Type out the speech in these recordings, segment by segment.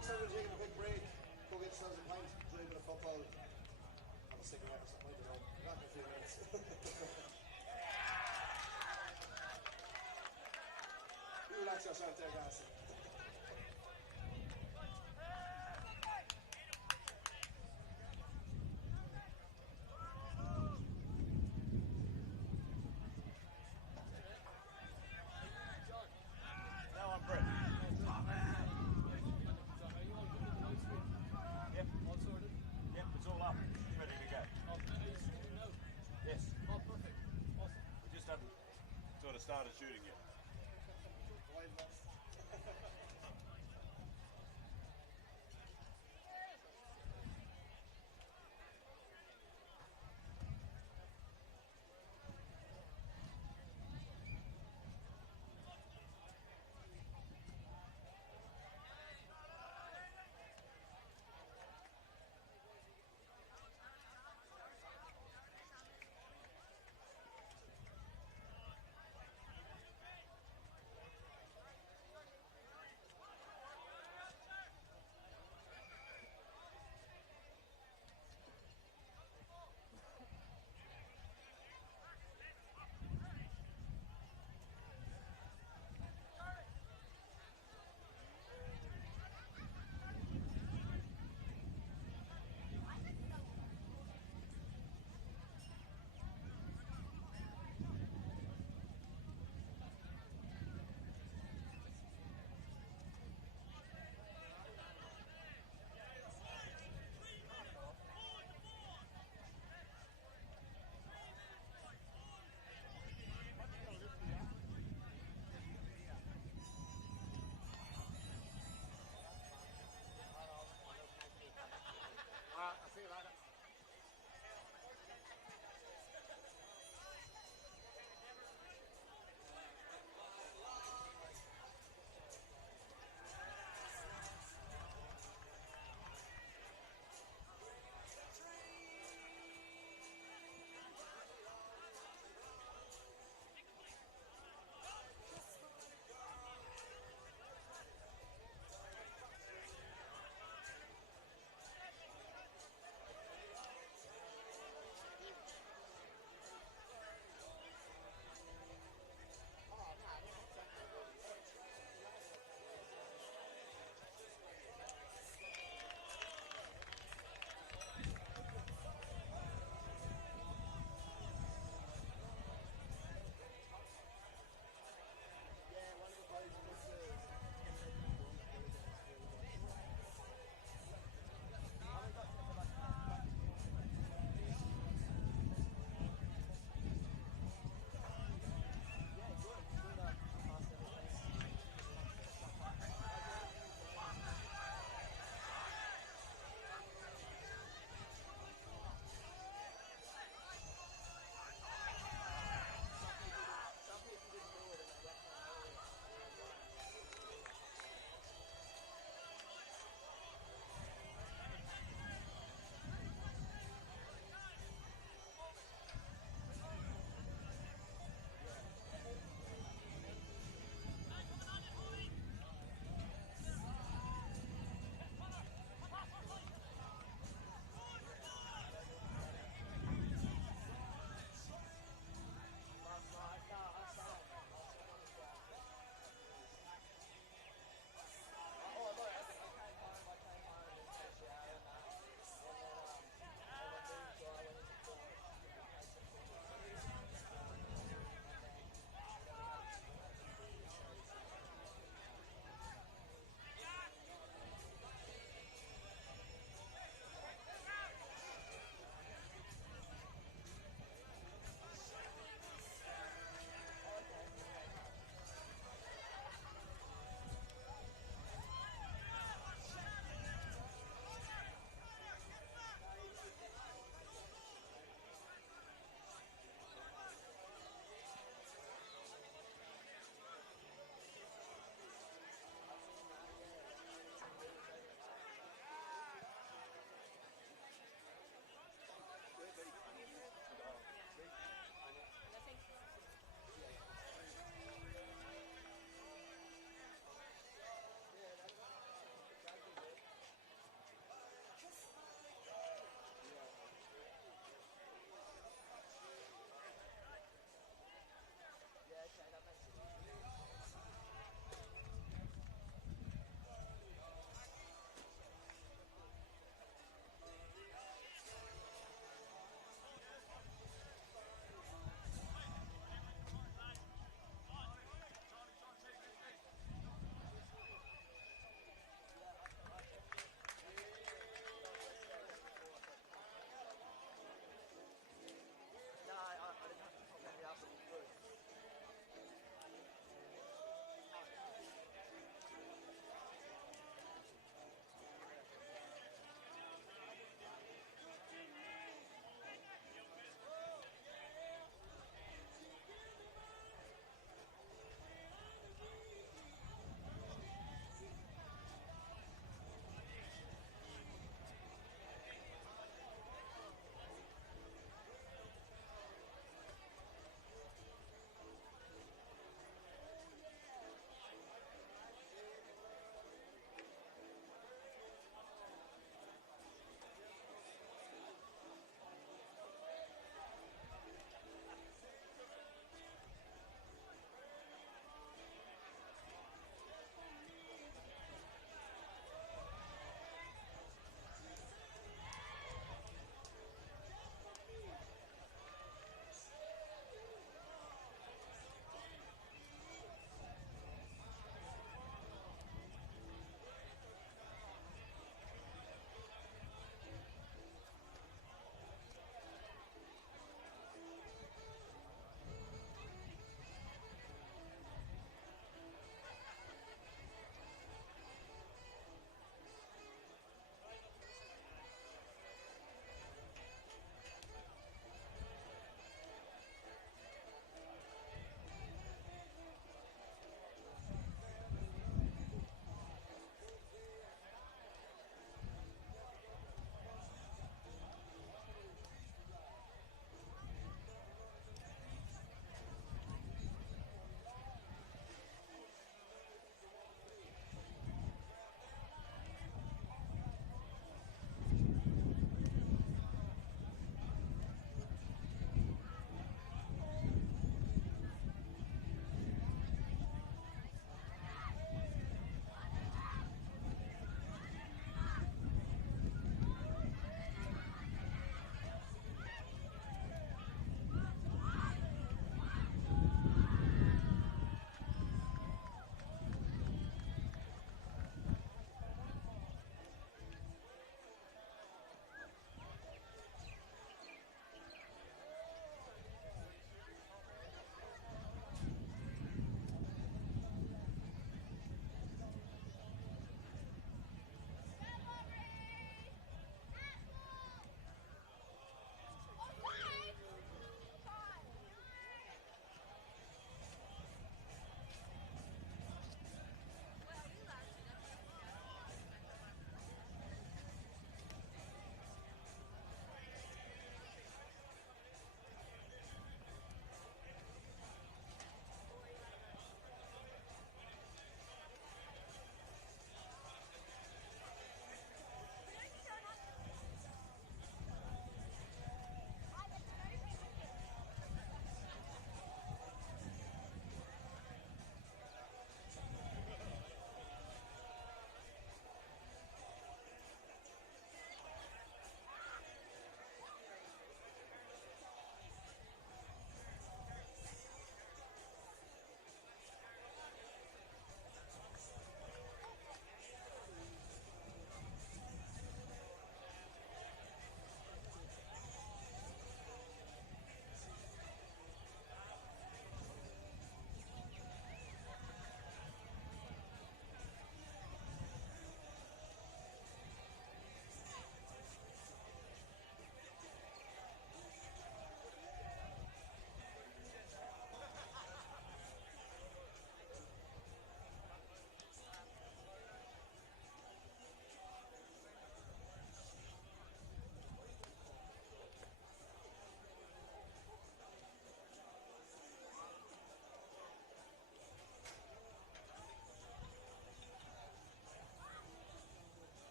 folks, I'm going to take a quick break. Go get yourselves a pint, play a bit of football. Have a cigarette or something, I don't know. Not in a few minutes. You relax yourself there, guys. Now I'm Brett. Yep. All sorted? Yep, it's all up. Ready to go. Oh, is shooting now? Yes. Oh, perfect. Awesome. We just haven't sort of started shooting yet. Wild West.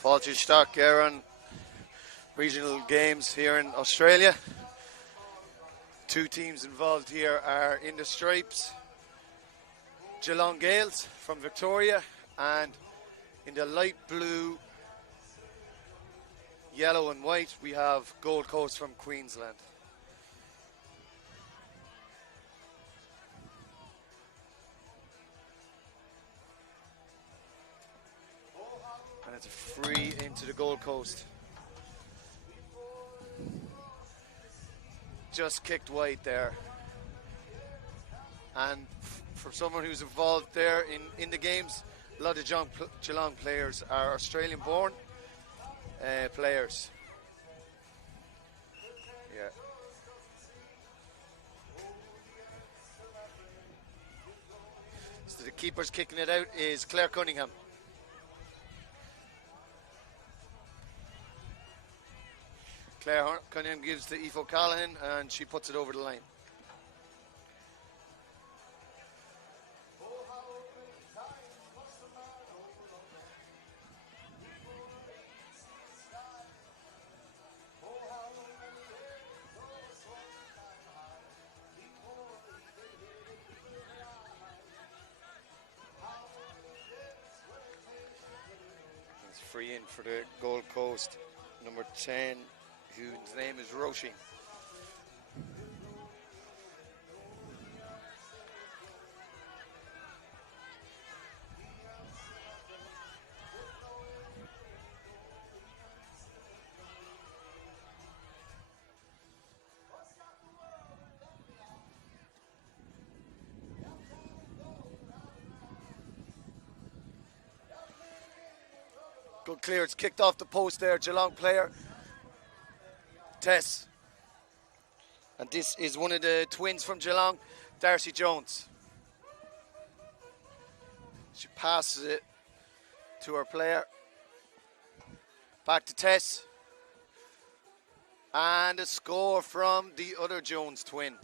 Stock Cairns Regional Games here in Australia. Two teams involved here are in the stripes, Geelong Gales from Victoria, and in the light blue, yellow and white we have Gold Coast from Queensland. And it's a free into the Gold Coast. Just kicked wide there. And for someone who's involved there in the games, a lot of Geelong players are Australian born players. Yeah. So the keeper's kicking it out is Claire Cunningham. Claire Cunningham gives to Aoife O'Callaghan and she puts it over the line. It's free in for the Gold Coast, number 10. Whose name is Roisin. Good clear, it's kicked off the post there, Geelong player. Tess. And this is one of the twins from Geelong, Darcy Jones. She passes it to her player. Back to Tess. And a score from the other Jones twin.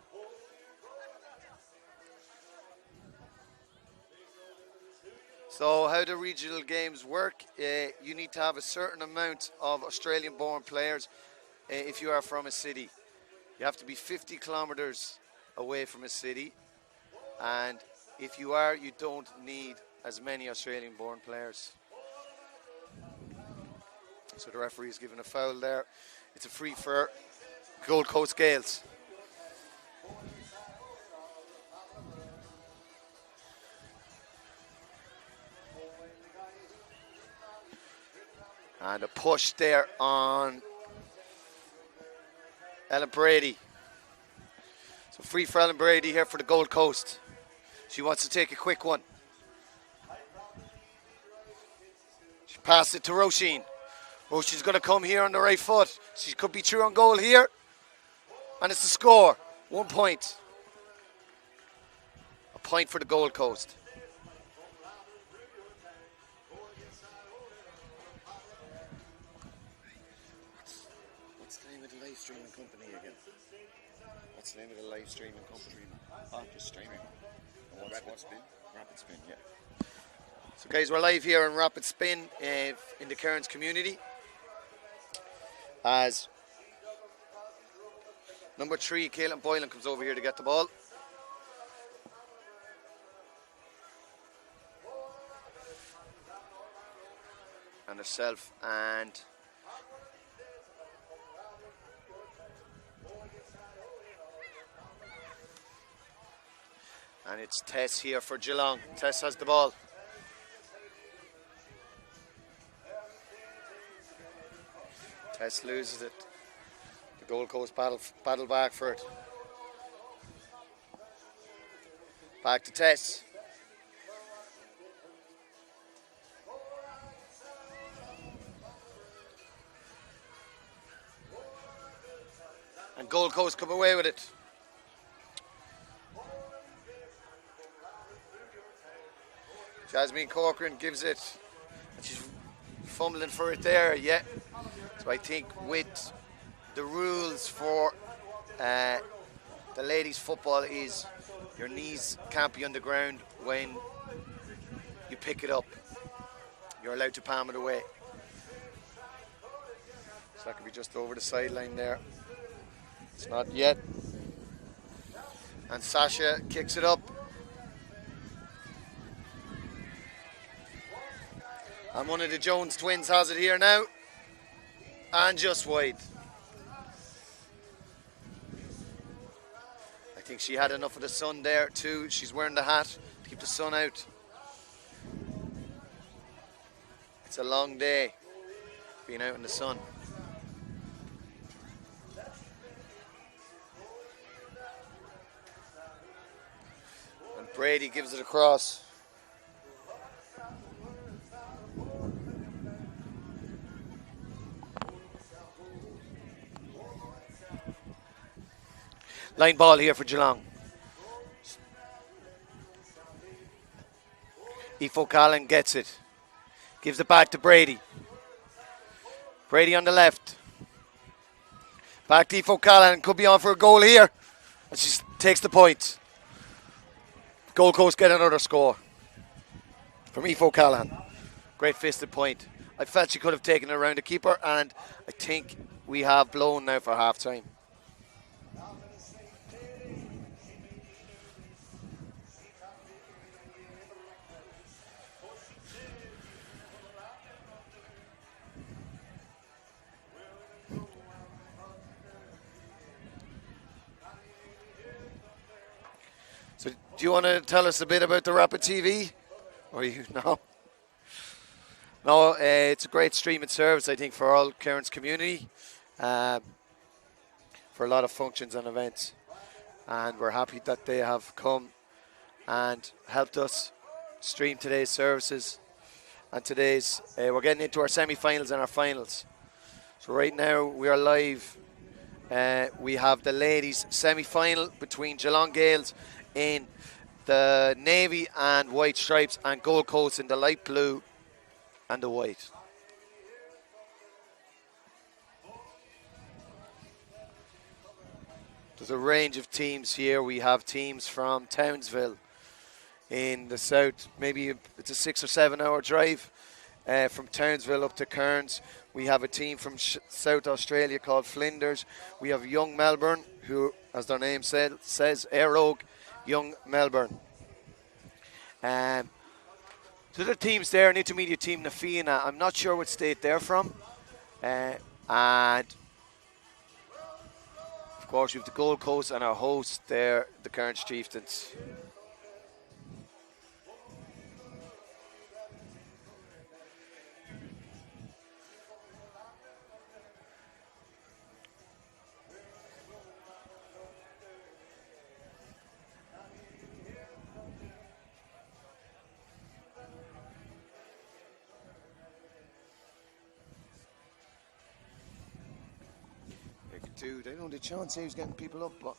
So how the regional games work, you need to have a certain amount of Australian born players if you are from a city. You have to be 50 kilometers away from a city, and if you are, you don't need as many Australian born players. So the referee is giving a foul there. It's a free for Gold Coast Gales. And a push there on Ellen Brady. So free for Ellen Brady here for the Gold Coast. She wants to take a quick one. She passed it to Roisin. Roisin's going to come here on the right foot. She could be through on goal here. And it's the score. 1 point. A point for the Gold Coast. What's the name of the live streaming company again? What's the name of the live streaming company? Oh, just streaming. Rapid Spin. Rapid Spin, yeah. So guys, we're live here in Rapid Spin in the Cairns community. As number 3, Caelan Boylan, comes over here to get the ball. And herself and it's Tess here for Geelong. Tess has the ball. Tess loses it. The Gold Coast battle back for it. Back to Tess. And Gold Coast come away with it. Jasmine Corcoran gives it. And she's fumbling for it there, yeah. So I think with the rules for the ladies football is your knees can't be on the ground when you pick it up. You're allowed to palm it away. that could be just over the sideline there. It's not yet. And Sasha kicks it up. And one of the Jones twins has it here now. And just wide. I think she had enough of the sun there too. She's wearing the hat to keep the sun out. It's a long day being out in the sun. And Brady gives it across. Line ball here for Geelong. Aoife O'Callaghan gets it. Gives it back to Brady. Brady on the left. Back to Aoife O'Callaghan. Could be on for a goal here. And she takes the point. Gold Coast get another score from Aoife O'Callaghan. Great fisted point. I felt she could have taken it around the keeper, and I think we have blown now for half time. So, do you want to tell us a bit about the Rapid TV? Or you know? No, it's a great streaming service, I think, for all Cairns community, for a lot of functions and events. And we're happy that they have come and helped us stream today's services. And today's, we're getting into our semi-finals and our finals. So right now we are live. We have the ladies semi-final between Geelong Gales in the navy and white stripes, and Gold Coast in the light blue and the white. There's a range of teams here. We have teams from Townsville in the south. Maybe it's a 6 or 7 hour drive from Townsville up to Cairns. We have a team from South Australia called Flinders. We have Young Melbourne, who, as their name says, Air Oak, Young Melbourne. So the teams there, an intermediate team, Nafina. I'm not sure what state they're from. And of course, we have the Gold Coast and our host there, the Cairns Chieftains. They don't have a chance. He was getting people up, but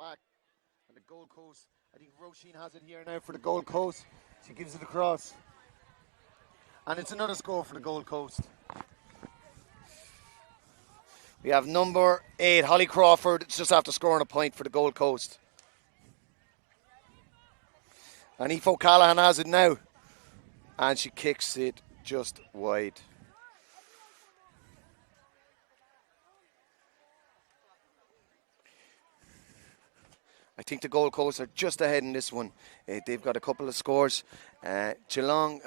back. And the Gold Coast, I think Roisin has it here now for the Gold Coast. She gives it across. And it's another score for the Gold Coast. We have number 8, Holly Crawford. It's just after scoring a point for the Gold Coast. And Aoife O'Callaghan has it now. And she kicks it just wide. I think the Gold Coast are just ahead in this one. They've got a couple of scores. Geelong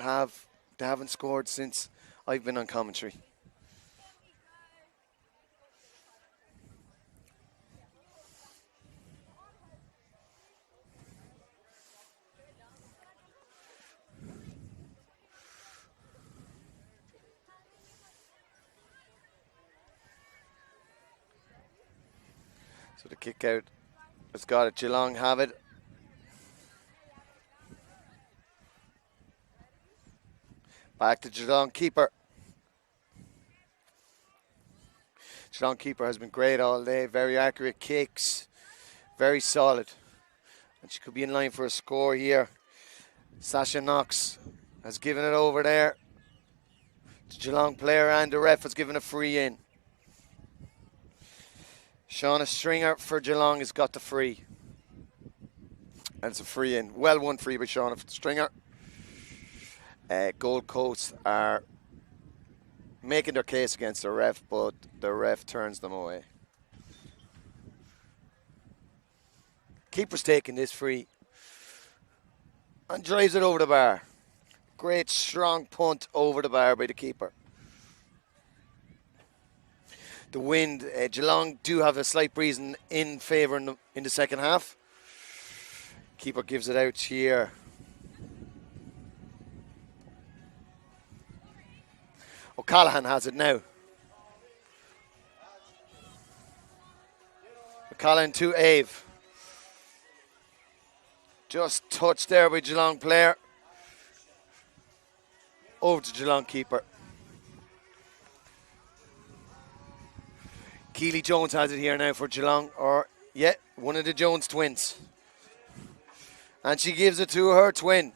they haven't scored since I've been on commentary. So the kick out has got it. Geelong have it. Back to Geelong keeper. Geelong keeper has been great all day. Very accurate kicks. Very solid. And she could be in line for a score here. Sasha Knox has given it over there. The Geelong player, and the ref has given a free in. Shauna Stringer for Geelong has got the free. And it's a free in. Well won free by Shauna Stringer. Gold Coast are making their case against the ref, but the ref turns them away. Keeper's taking this free and drives it over the bar. Great strong punt over the bar by the keeper. The wind, Geelong do have a slight breeze in favour in the second half. Keeper gives it out here. O'Callaghan has it now. O'Callaghan to Ave. Just touched there by Geelong player. Over to Geelong keeper. Keely Jones has it here now for Geelong, or yeah, one of the Jones twins. And she gives it to her twin.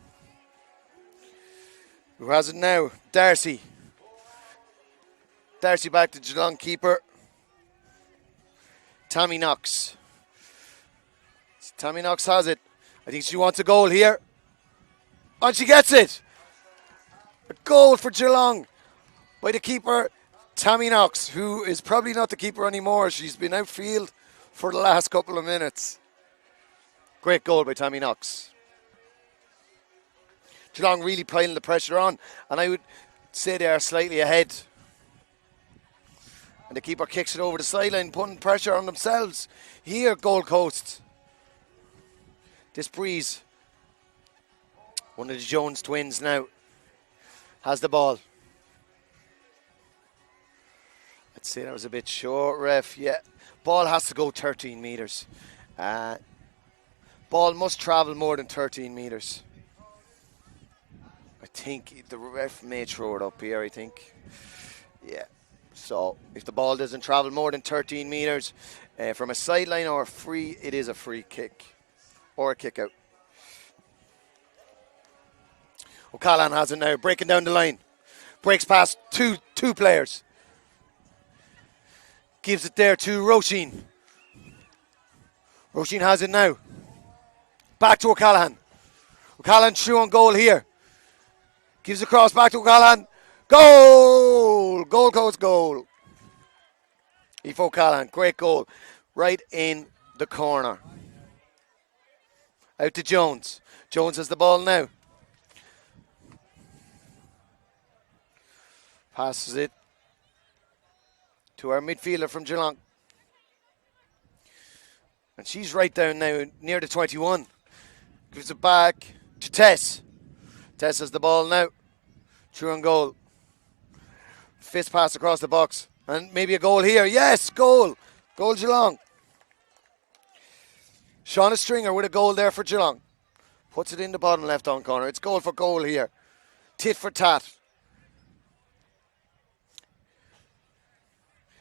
Who has it now? Darcy. Darcy back to Geelong keeper. Tammy Knox. Tammy Knox has it. I think she wants a goal here. And she gets it. A goal for Geelong by the keeper, Tammy Knox, who is probably not the keeper anymore. She's been outfield for the last couple of minutes. Great goal by Tammy Knox. Geelong really piling the pressure on, and I would say they are slightly ahead. And the keeper kicks it over the sideline, putting pressure on themselves. Here, Gold Coast. This breeze. One of the Jones twins now has the ball. I'd say that was a bit short, ref. Yeah. Ball has to go 13 metres. Ball must travel more than 13 metres. I think the ref may throw it up here, I think. Yeah. So if the ball doesn't travel more than 13 metres from a sideline or a free, it is a free kick or a kick out. O'Callaghan has it now, breaking down the line. Breaks past two players. Gives it there to Roisin. Roisin has it now. Back to O'Callaghan. O'Callaghan through on goal here. Gives it across back to O'Callaghan. Goal! Gold Coast goal. Aoife O'Callaghan, great goal. Right in the corner. Out to Jones. Jones has the ball now. Passes it to our midfielder from Geelong. And she's right down now near the 21. Gives it back to Tess. Tess has the ball now. Through on goal. Fist pass across the box. And maybe a goal here. Yes, goal. Goal Geelong. Shauna Stringer with a goal there for Geelong. Puts it in the bottom left-hand corner. It's goal for goal here. Tit for tat.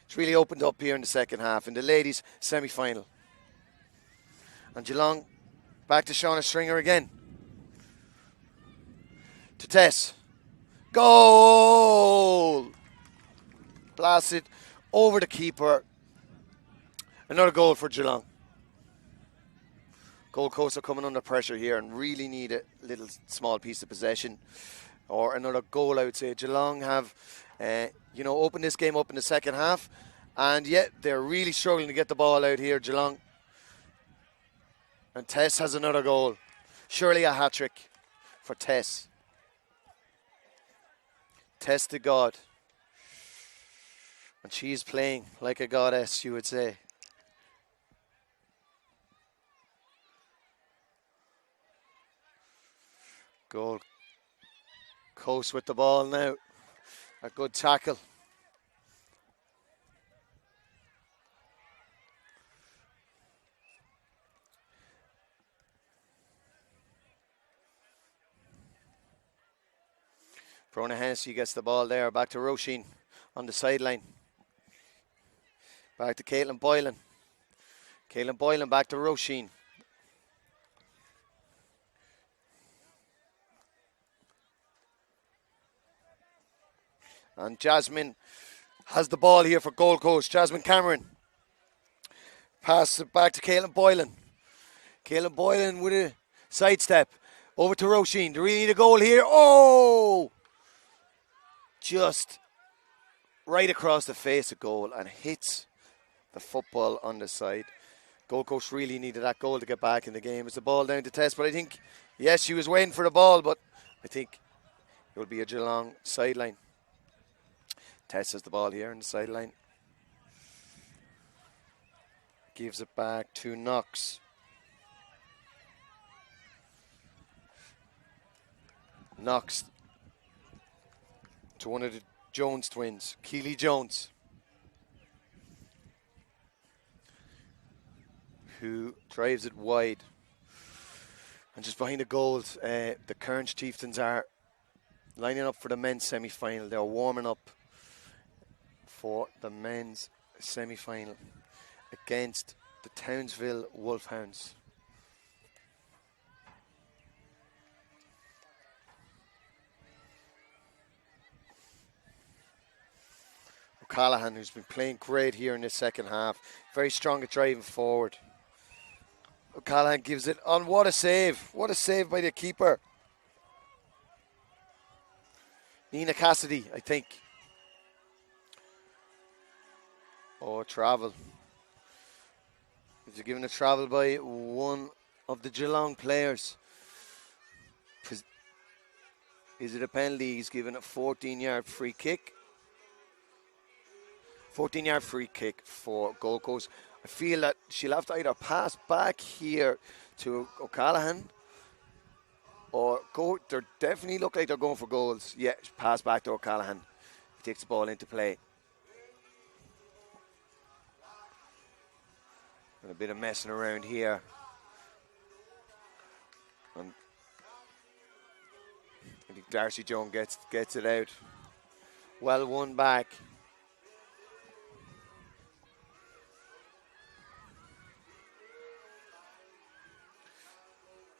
It's really opened up here in the second half in the ladies' semi-final. And Geelong back to Shauna Stringer again. To Tess. Goal! Blasted over the keeper. Another goal for Geelong. Gold Coast are coming under pressure here and really need a little small piece of possession or another goal, I would say. Geelong have, opened this game up in the second half, and yet they're really struggling to get the ball out here, Geelong. And Tess has another goal. Surely a hat-trick for Tess. Tess to God. And she's playing like a goddess, you would say. Goal Coast with the ball now. A good tackle. Brona Hennessy gets the ball there. Back to Roisin on the sideline. Back to Caitlin Boylan. Caitlin Boylan back to Roisin. And Jasmine has the ball here for Gold Coast. Jasmine Cameron. Pass it back to Caitlin Boylan. Caitlin Boylan with a sidestep. Over to Roisin. Do we need a goal here? Oh! Just right across the face of goal and hits the football on the side. Gold Coast really needed that goal to get back in the game. It's the ball down to Tess, but I think, yes, she was waiting for the ball, but I think it will be a Geelong sideline. Tess has the ball here on the sideline. Gives it back to Knox. Knox to one of the Jones twins, Keely Jones, who drives it wide. And just behind the goals, the Cairns Chieftains are lining up for the men's semi-final. They're warming up for the men's semi-final against the Townsville Wolfhounds. O'Callaghan, who's been playing great here in the second half, very strong at driving forward. O'Callaghan gives it on. What a save. What a save by the keeper. Nina Cassidy, I think. Oh, travel. Is it given a travel by one of the Geelong players? Is it a penalty? He's given a 14-yard free kick. 14-yard free kick for Gold Coast. I feel that she'll have to either pass back here to O'Callaghan or go. They definitely look like they're going for goals. Yeah, pass back to O'Callaghan. He takes the ball into play. And a bit of messing around here. And I think Darcy Jones gets it out. Well won back.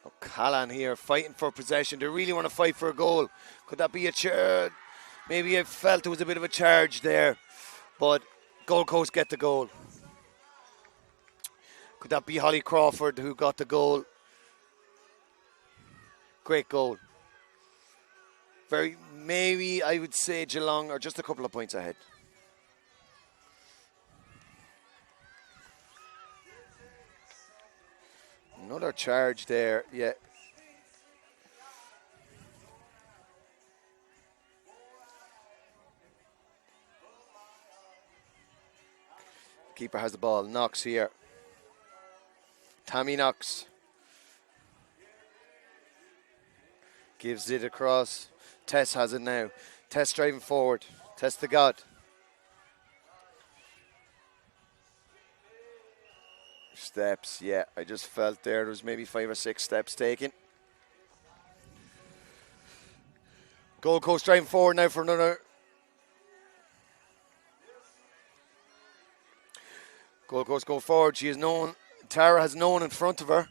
O'Callaghan here fighting for possession. They really want to fight for a goal. Could that be a charge? Maybe I felt it was a bit of a charge there. But Gold Coast get the goal. Could that be Holly Crawford who got the goal? Great goal. Maybe I would say Geelong are just a couple of points ahead. Another charge there, yeah. Keeper has the ball. Knox here. Tammy Knox. Gives it across. Tess has it now. Tess driving forward. Tess to God. Steps, yeah. I just felt there was maybe 5 or 6 steps taken. Gold Coast driving forward now for another. Gold Coast going forward. She is known Tara has no one in front of her.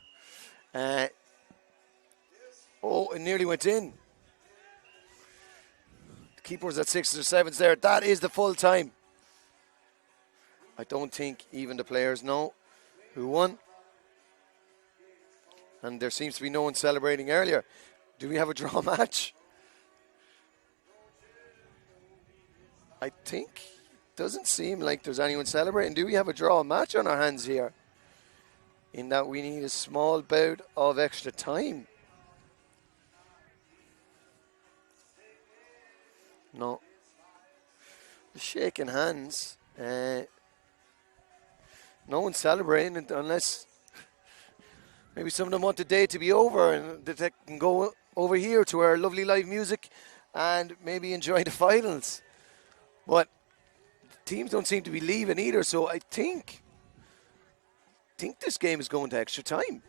Oh, it nearly went in. The keeper was at 6s or 7s there. That is the full time. I don't think even the players know who won. And there seems to be no one celebrating earlier. Do we have a draw match? I think doesn't seem like there's anyone celebrating. Do we have a draw match on our hands here? In that we need a small bout of extra time. No. Shaking hands. No one's celebrating unless maybe some of them want the day to be over and that they can go over here to our lovely live music and maybe enjoy the finals. But teams don't seem to be leaving either, so I think this game is going to extra time.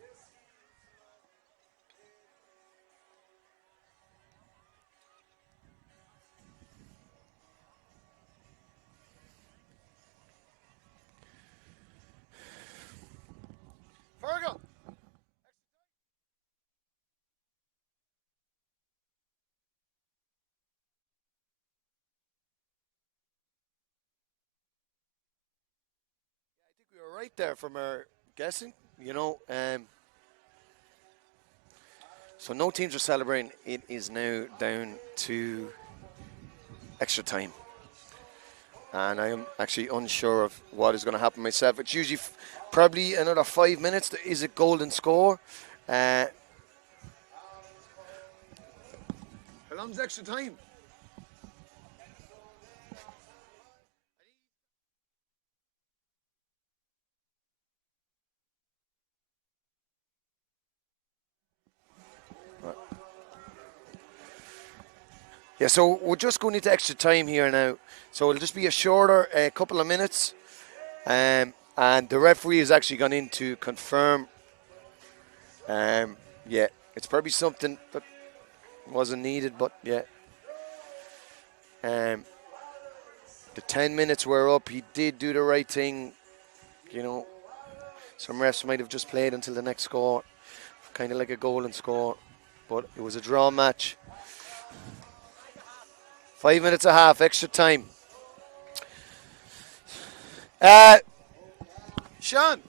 Virgil! We were right there from our guessing, so no teams are celebrating. It is now down to extra time. And I am actually unsure of what is going to happen myself. It's usually probably another 5 minutes. There is a golden score. How long's extra time? Yeah, so we're just going into extra time here now. So it'll just be a shorter couple of minutes. And the referee has actually gone in to confirm. Yeah, it's probably something that wasn't needed, but yeah. The 10 minutes were up. He did do the right thing. Some refs might have just played until the next score. Kind of like a golden score. But it was a draw match. 5 minutes a half, extra time. Sean.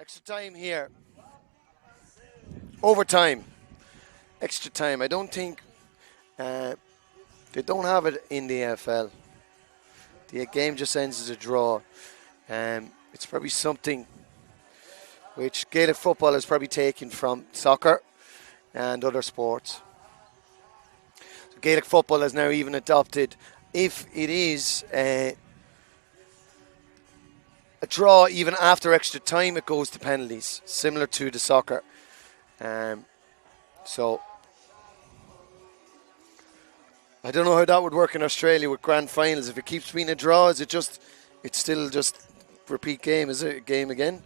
Extra time here. Overtime. Extra time. I don't think they don't have it in the AFL. The game just ends as a draw. It's probably something which Gaelic football is probably taken from soccer and other sports. So Gaelic football has now even adopted, if it is a draw even after extra time, it goes to penalties, similar to the soccer. So I don't know how that would work in Australia with grand finals. If it keeps being a draw, is it it's still just repeat game? Is it a game again?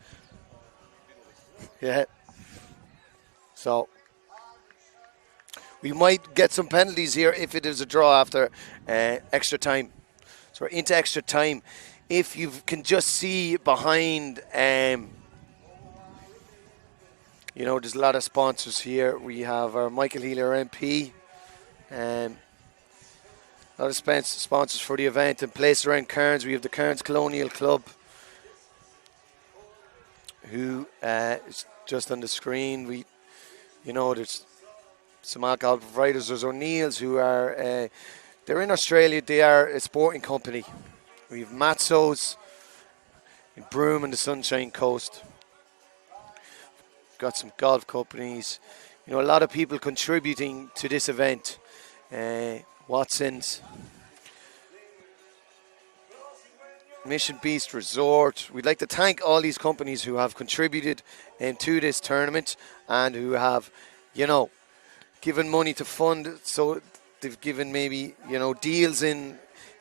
Yeah. So we might get some penalties here if it is a draw after extra time. So we're into extra time. If you can just see behind, there's a lot of sponsors here. We have our Michael Healy, our MP. A lot of sponsors for the event in place around Cairns. We have the Cairns Colonial Club, who is just on the screen. There's some alcohol providers. There's O'Neill's, who are, they're in Australia. They are a sporting company. We have Matzo's in Broome and the Sunshine Coast. Got some golf companies. You know, a lot of people contributing to this event. Watson's, Mission Beast Resort. We'd like to thank all these companies who have contributed to this tournament and who have, you know, given money to fund. So they've given maybe, you know, deals in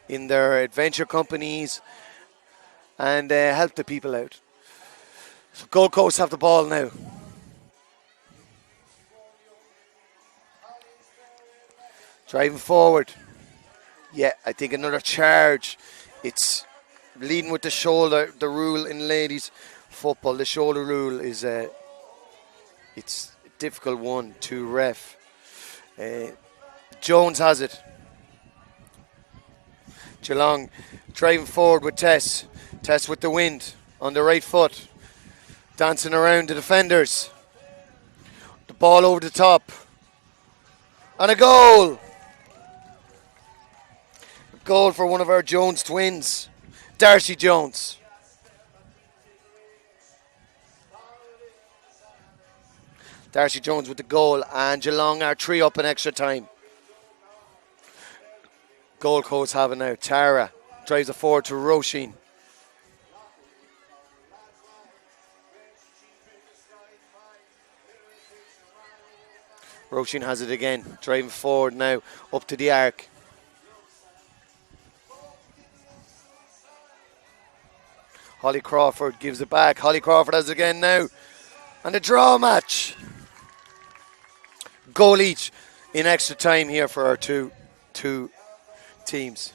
their adventure companies and help the people out. So Gold Coast have the ball now. Driving forward. Yeah, I think another charge. It's leading with the shoulder. The rule in ladies football, the shoulder rule is it's a difficult one to ref. Jones has it. Geelong driving forward with Tess. Tess with the wind on the right foot. Dancing around the defenders. The ball over the top. And a goal. A goal for one of our Jones twins. Darcy Jones. Darcy Jones with the goal, and Geelong are 3 up in extra time. Gold Coast have it now. Tara drives it forward to Roisin. Roisin has it again, driving forward now, up to the arc. Holly Crawford gives it back. Holly Crawford has it again now. And a draw match. Goal each in extra time here for our two teams.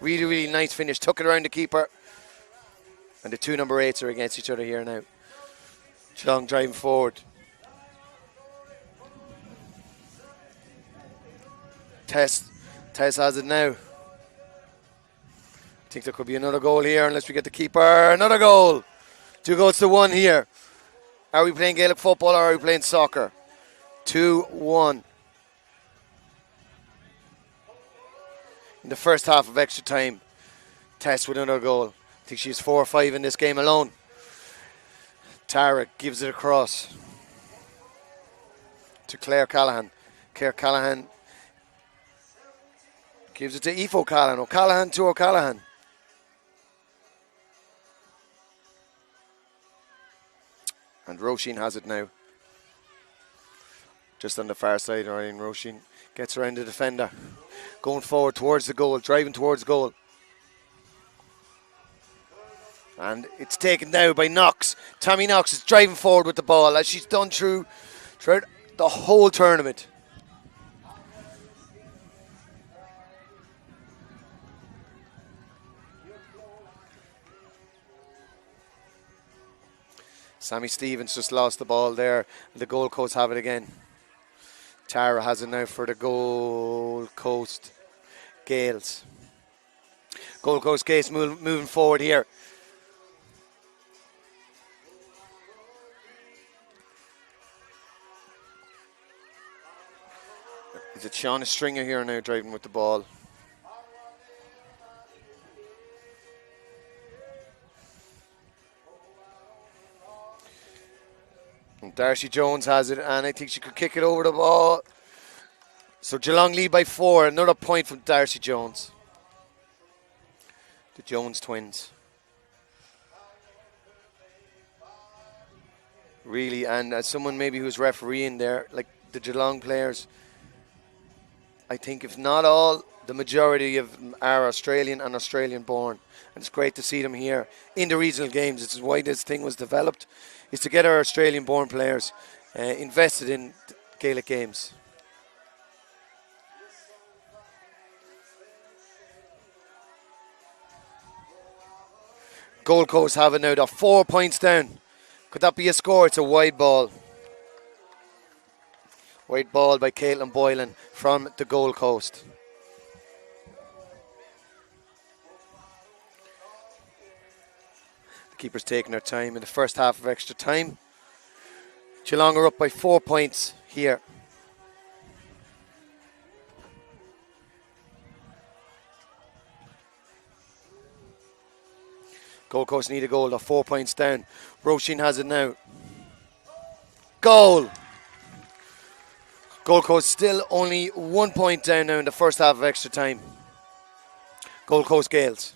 Really, really nice finish. Took it around the keeper. And the 2 number 8s are against each other here now. Geelong driving forward. Tess has it now. I think there could be another goal here unless we get the keeper. Another goal. 2 goals to 1 here. Are we playing Gaelic football or are we playing soccer? 2-1. In the first half of extra time, Tess with another goal. I think she's 4 or 5 in this game alone. Tara gives it across to Claire Callahan. Claire Callahan gives it to Aoife O'Callaghan. O'Callaghan to O'Callaghan. And Roisin has it now. Just on the far side, Ryan Roisin gets around the defender. Going forward towards the goal, driving towards goal. And it's taken now by Knox. Tammy Knox is driving forward with the ball as she's done throughout the whole tournament. Sammy Stevens just lost the ball there. The Gold Coast have it again. Tara has it now for the Gold Coast Gales. Gold Coast Gales moving forward here. Is it Shauna Stringer here now driving with the ball? And Darcy Jones has it, and I think she could kick it over the ball. So Geelong lead by 4. Another point from Darcy Jones. The Jones twins. Really, and as someone maybe who's refereeing there, like the Geelong players, I think if not all, the majority of them are Australian and Australian born. And it's great to see them here in the regional games. This is why this thing was developed, is to get our Australian born players invested in Gaelic games. Gold Coast have it now. They're 4 points down. Could that be a score? It's a wide ball. Wide ball by Caitlin Boylan from the Gold Coast. The keeper's taking her time in the first half of extra time. Geelong are up by 4 points here. Gold Coast need a goal. They're 4 points down. Roisin has it now. Goal. Gold Coast still only 1 point down now in the first half of extra time. Gold Coast Gales.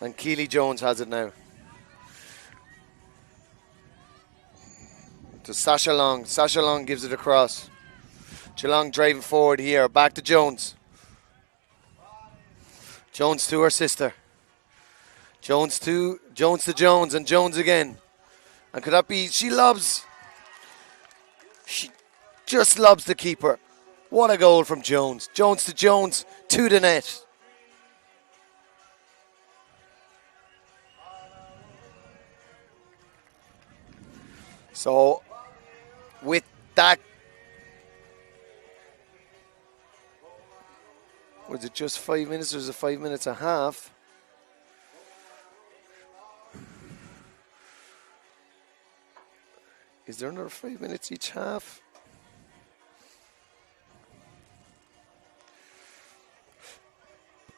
And Keely Jones has it now. To Sasha Long. Sasha Long gives it across. Geelong driving forward here. Back to Jones. Jones to her sister. Jones to Jones, and Jones again. And could that be? She just loves the keeper. What a goal from Jones. Jones to the net. So, with that, was it just 5 minutes or was it 5 minutes and a half? Is there another 5 minutes each half?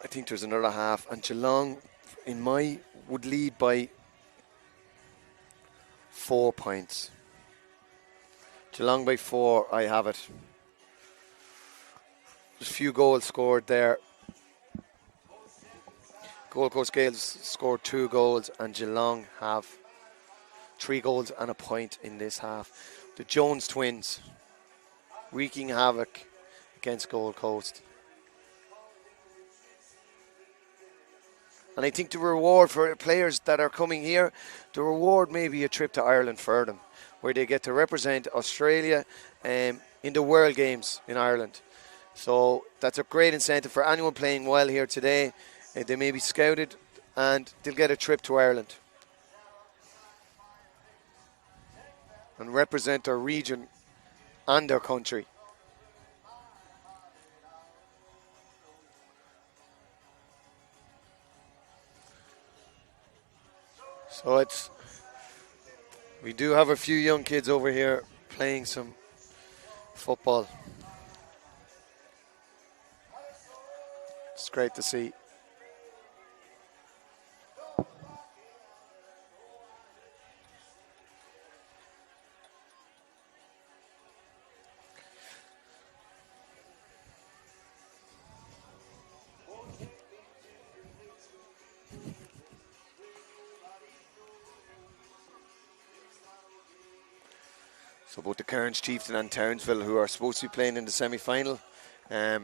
I think there's another half, and Geelong would lead by 4 points. Geelong by 4, I have it. There's a few goals scored there. Gold Coast Gales scored 2 goals, and Geelong have 3 goals and a point in this half. The Jones twins wreaking havoc against Gold Coast. And I think the reward for players that are coming here, the reward may be a trip to Ireland for them, where they get to represent Australia in the World Games in Ireland. So that's a great incentive for anyone playing well here today. They may be scouted and they'll get a trip to Ireland and represent their region and their country. So we do have a few young kids over here playing some football. It's great to see. So both the Cairns Chieftain and Townsville, who are supposed to be playing in the semi-final. So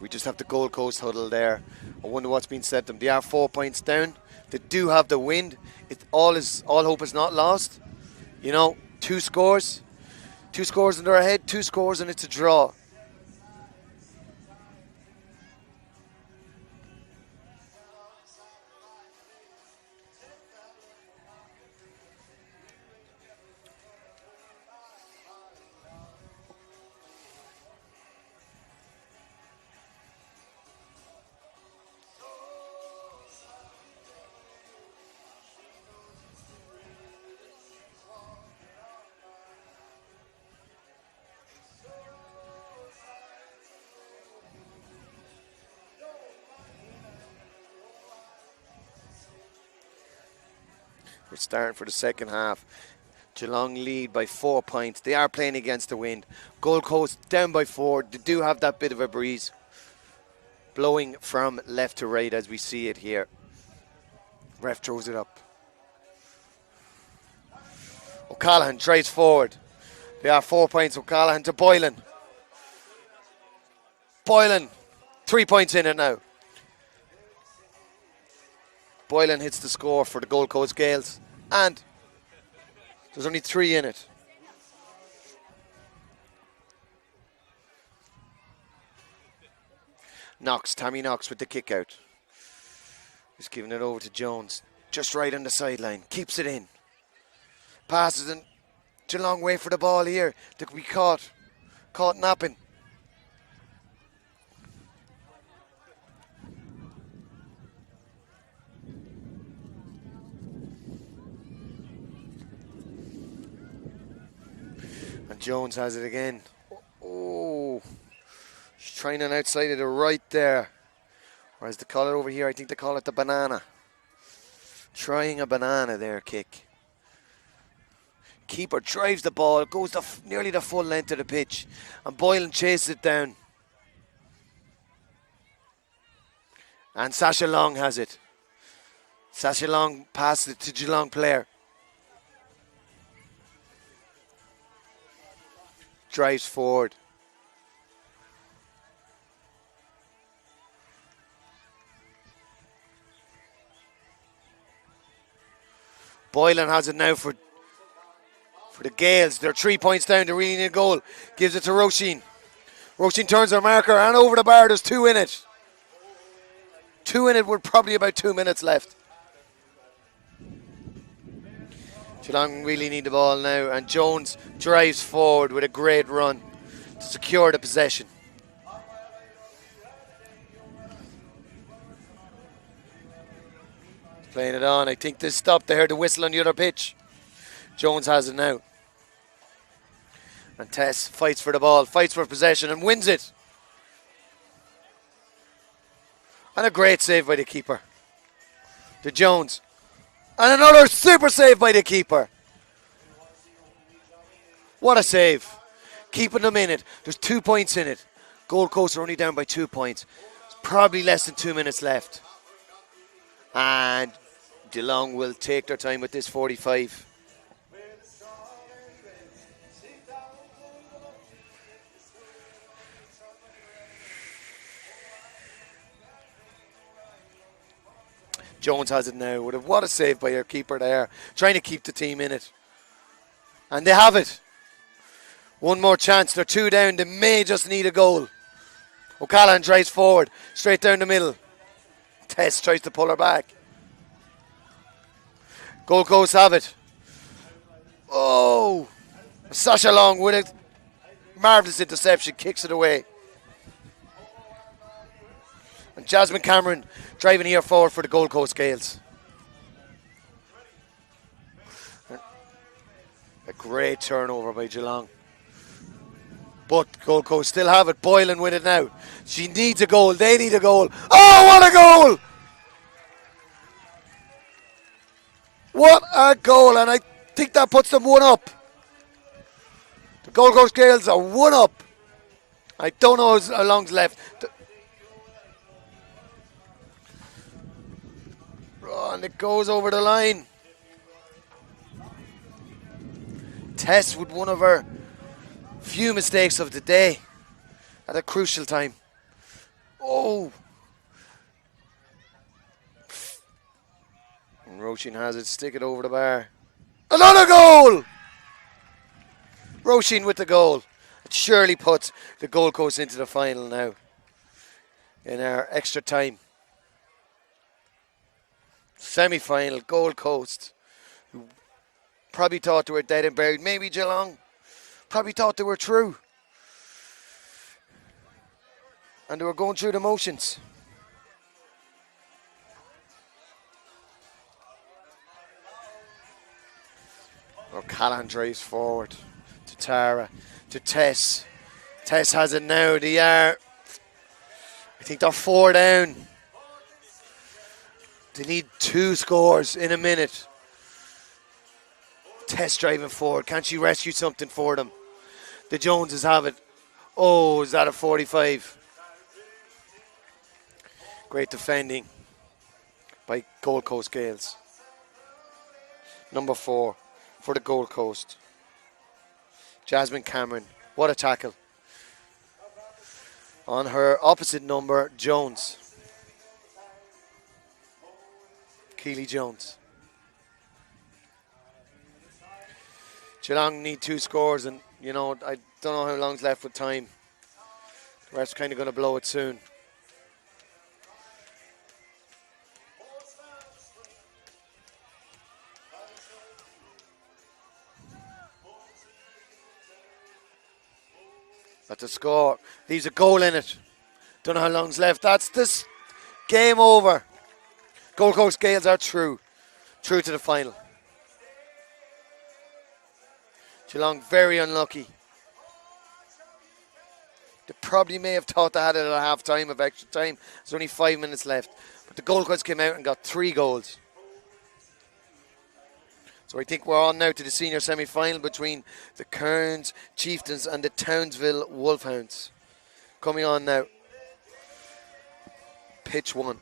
we just have the Gold Coast huddle there. I wonder what's been said to them. They are 4 points down. They do have the wind. All hope is not lost. You know, 2 scores. 2 scores and they're ahead. 2 scores and it's a draw. We're starting for the second half. Geelong lead by 4 points. They are playing against the wind. Gold Coast down by 4. They do have that bit of a breeze blowing from left to right as we see it here. Ref throws it up. O'Callaghan drives forward. They are 4 points. O'Callaghan to Boylan. Boylan, 3 points in it now. Boylan hits the score for the Gold Coast Gales, and there's only 3 in it. Tammy Knox with the kick out. He's giving it over to Jones, just right on the sideline, keeps it in. Passes in, Geelong wait for the ball here. They could be caught napping. Jones has it again. Oh, she's trying on outside of the right there. Or as they call it over here, I think they call it the banana. Trying a banana there, kick. Keeper drives the ball, goes nearly the full length of the pitch, and Boylan chases it down. And Sasha Long has it. Sasha Long passes it to Geelong player. Drives forward. Boylan has it now for the Gales. They're 3 points down. They really need a goal. Gives it to Roisin. Roisin turns her marker and over the bar. There's 2 in it. 2 in it with probably about 2 minutes left. Geelong really need the ball now, and Jones drives forward with a great run to secure the possession. Playing it on. I think this stopped. They heard the whistle on the other pitch. Jones has it now. And Tess fights for the ball, fights for possession and wins it. And a great save by the keeper. To Jones. And another super save by the keeper. What a save. Keeping them in it. There's 2 points in it. Gold Coast are only down by 2 points. It's probably less than 2 minutes left. And Geelong will take their time with this 45. Jones has it now. What a save by their keeper there. Trying to keep the team in it. And they have it. One more chance. They're 2 down. They may just need a goal. O'Callaghan drives forward. Straight down the middle. Tess tries to pull her back. Gold Coast have it. Oh! Sasha Long with a marvellous interception. Kicks it away. And Jasmine Cameron driving here forward for the Gold Coast Gales. A great turnover by Geelong. But Gold Coast still have it. Boylan with it now. She needs a goal. They need a goal. Oh, what a goal! What a goal. And I think that puts them 1 up. The Gold Coast Gales are 1 up. I don't know how long's left. And it goes over the line. Tess with one of her few mistakes of the day at a crucial time. Oh! And Roisin has it, stick it over the bar. Another goal! Roisin with the goal. It surely puts the Gold Coast into the final now in our extra time. Semi-final, Gold Coast, who probably thought they were dead and buried. Maybe Geelong probably thought they were through. And they were going through the motions. O'Callaghan drives forward to Tara, to Tess. Tess has it now. They are, I think they're 4 down. They need 2 scores in a minute. Tess driving forward. Can she rescue something for them? The Joneses have it. Oh, is that a 45? Great defending by Gold Coast Gales. Number 4 for the Gold Coast. Jasmine Cameron. What a tackle. On her opposite number, Jones. Keely Jones. Geelong need 2 scores, and you know, I don't know how long's left with time. The ref's kind of going to blow it soon. That's a score. Leaves a goal in it. Don't know how long's left. That's this game over. Gold Coast Gales are through to the final. Geelong very unlucky. They probably may have thought they had it at half time of extra time. There's only 5 minutes left. But the Gold Coast came out and got 3 goals. So I think we're on now to the senior semi-final between the Cairns Chieftains and the Townsville Wolfhounds. Coming on now. Pitch 1.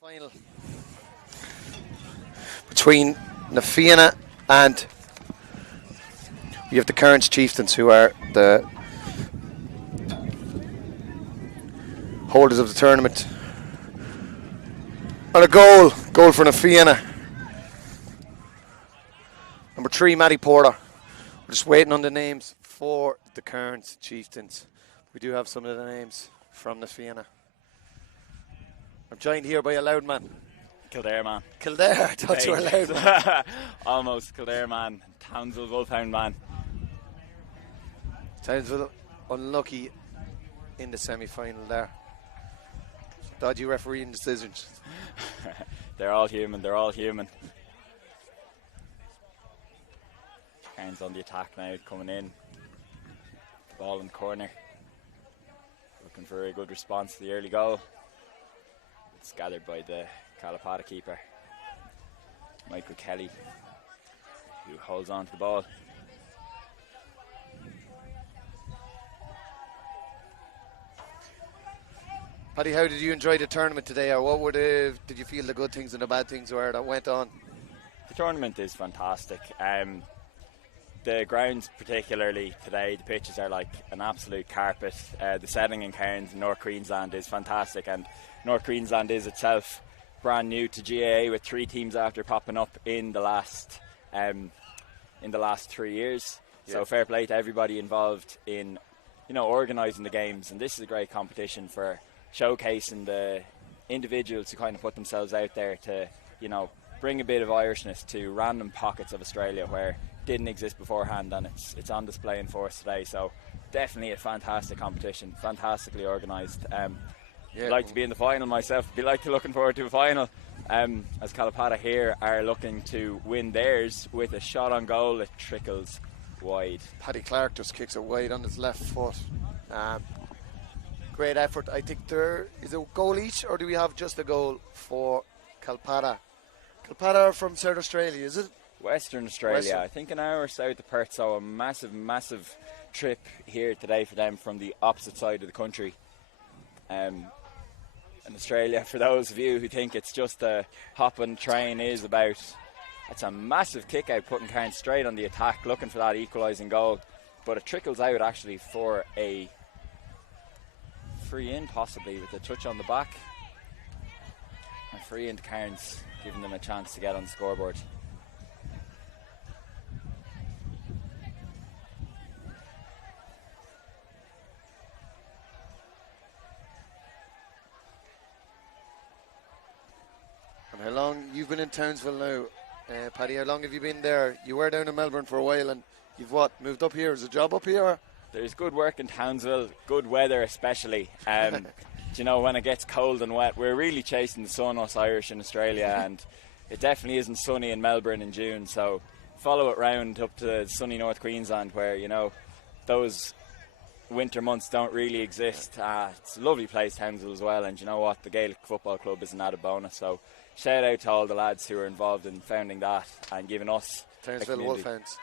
Final between Na Fianna and we have the Cairns Chieftains, who are the holders of the tournament. And a goal for Na Fianna. Number 3, Matty Porter. We're just waiting on the names for the Cairns Chieftains. We do have some of the names from Na Fianna. I'm joined here by a loud man. Kildare man. Kildare, I thought you were loud man. Almost Kildare man. Townsville Wolfhound man. Townsville unlucky in the semi-final there. Dodgy refereeing decisions. They're all human. Cairns on the attack now, coming in. Ball in the corner. Looking for a good response to the early goal. It's gathered by the Kalapata keeper, Michael Kelly, who holds on to the ball. Paddy, how did you enjoy the tournament today? Or what did you feel the good things and the bad things were that went on? The tournament is fantastic. The grounds, particularly today, the pitches are like an absolute carpet. The setting in Cairns, North Queensland, is fantastic, and North Queensland is itself brand new to GAA, with 3 teams after popping up in the last 3 years. Yeah. So fair play to everybody involved in, organising the games, and this is a great competition for showcasing the individuals who kind of put themselves out there to, bring a bit of Irishness to random pockets of Australia where didn't exist beforehand, and it's on display in force today. So definitely a fantastic competition, fantastically organised. I'd like to be in the final myself. Looking forward to a final. As Kalapata here are looking to win theirs with a shot on goal, it trickles wide. Paddy Clark just kicks it wide on his left foot. Great effort. I think there is a goal each, or do we have just a goal for Kalpata? Kalpata are from South Australia, is it? Western Australia. I think an hour south of Perth, so a massive trip here today for them from the opposite side of the country. And Australia, for those of you who think it's just a hop on train, it's a massive kick out, putting Cairns straight on the attack, looking for that equalising goal. But it trickles out actually for a free in, possibly, with a touch on the back. A free in to Cairns, giving them a chance to get on the scoreboard. And how long you've been in Townsville now, Paddy? How long have you been there? You were down in Melbourne for a while, and you've moved up here? Is a job up here? There's good work in Townsville, good weather especially. When it gets cold and wet, we're really chasing the sun, us Irish in Australia, and it definitely isn't sunny in Melbourne in June. So follow it round up to sunny North Queensland, where those winter months don't really exist. It's a lovely place, Townsville, as well, and you know what, the Gaelic Football Club is an added bonus. So shout out to all the lads who were involved in founding that and giving us Townsville Wolfhounds.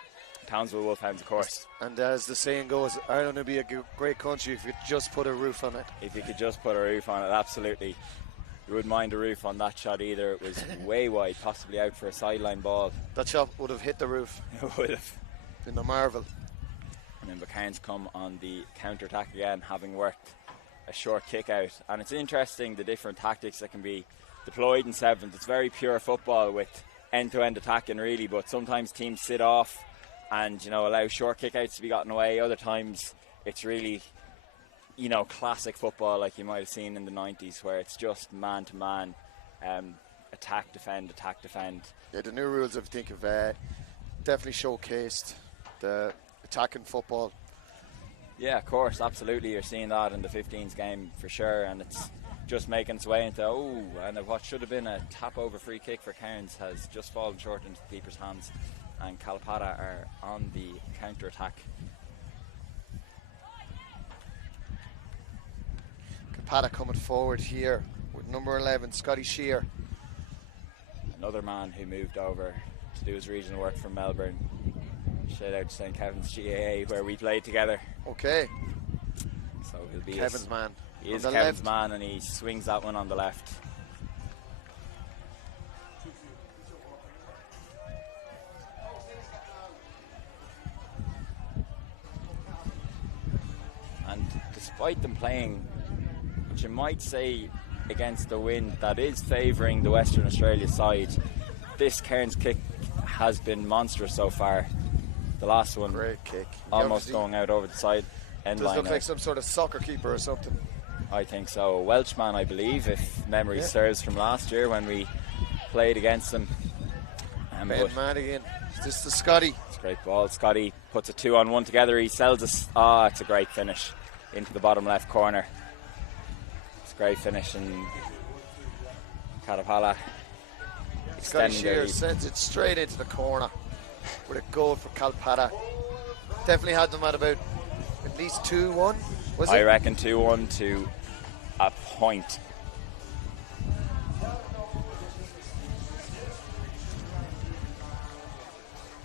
Townsville Wolfhounds, of course. And as the saying goes, Ireland would be a great country if you could just put a roof on it. If you could just put a roof on it, absolutely. You wouldn't mind a roof on that shot either. It was way wide, possibly out for a sideline ball. That shot would have hit the roof. It would have. In the marvel. And then Cairns come on the counter-attack again, having worked a short kick out. And it's interesting the different tactics that can be deployed in seventh. It's very pure football with end-to-end attacking, really, but sometimes teams sit off and allow short kickouts to be gotten away. Other times it's really classic football like you might have seen in the 90s, where it's just man to man, attack defend. Yeah, the new rules I think have definitely showcased the attacking football. Yeah, of course, absolutely. You're seeing that in the 15s game for sure, and it's just making its way into and what should have been a tap over free kick for Cairns has just fallen short into the keeper's hands. And Kalpata are on the counter-attack. Kalpata coming forward here with number 11, Scotty Shear. Another man who moved over to do his regional work from Melbourne. Shout out to St. Kevin's GAA, where we played together. Okay. So he'll be Kevin's man. He is Kevin's man, and he swings that one on the left. despite them playing, which you might say, against the wind that is favouring the Western Australia side, this Cairns kick has been monstrous so far. The last one, Great kick. almost going out over the side end Does line. look like some sort of soccer keeper or something. I think so. A Welshman, I believe, if memory serves, from last year when we played against them. Ben Madigan. Is this the Scotty? It's a great ball. Scotty puts a 2-on-1 together. He sells us. It's a great finish into the bottom left corner. It's a great finish, and Katapala Scotty extending their Shears lead. sends it straight into the corner with a goal for Kalpata. Definitely had them at about at least 2-1, was I it? reckon 2-1 to a point.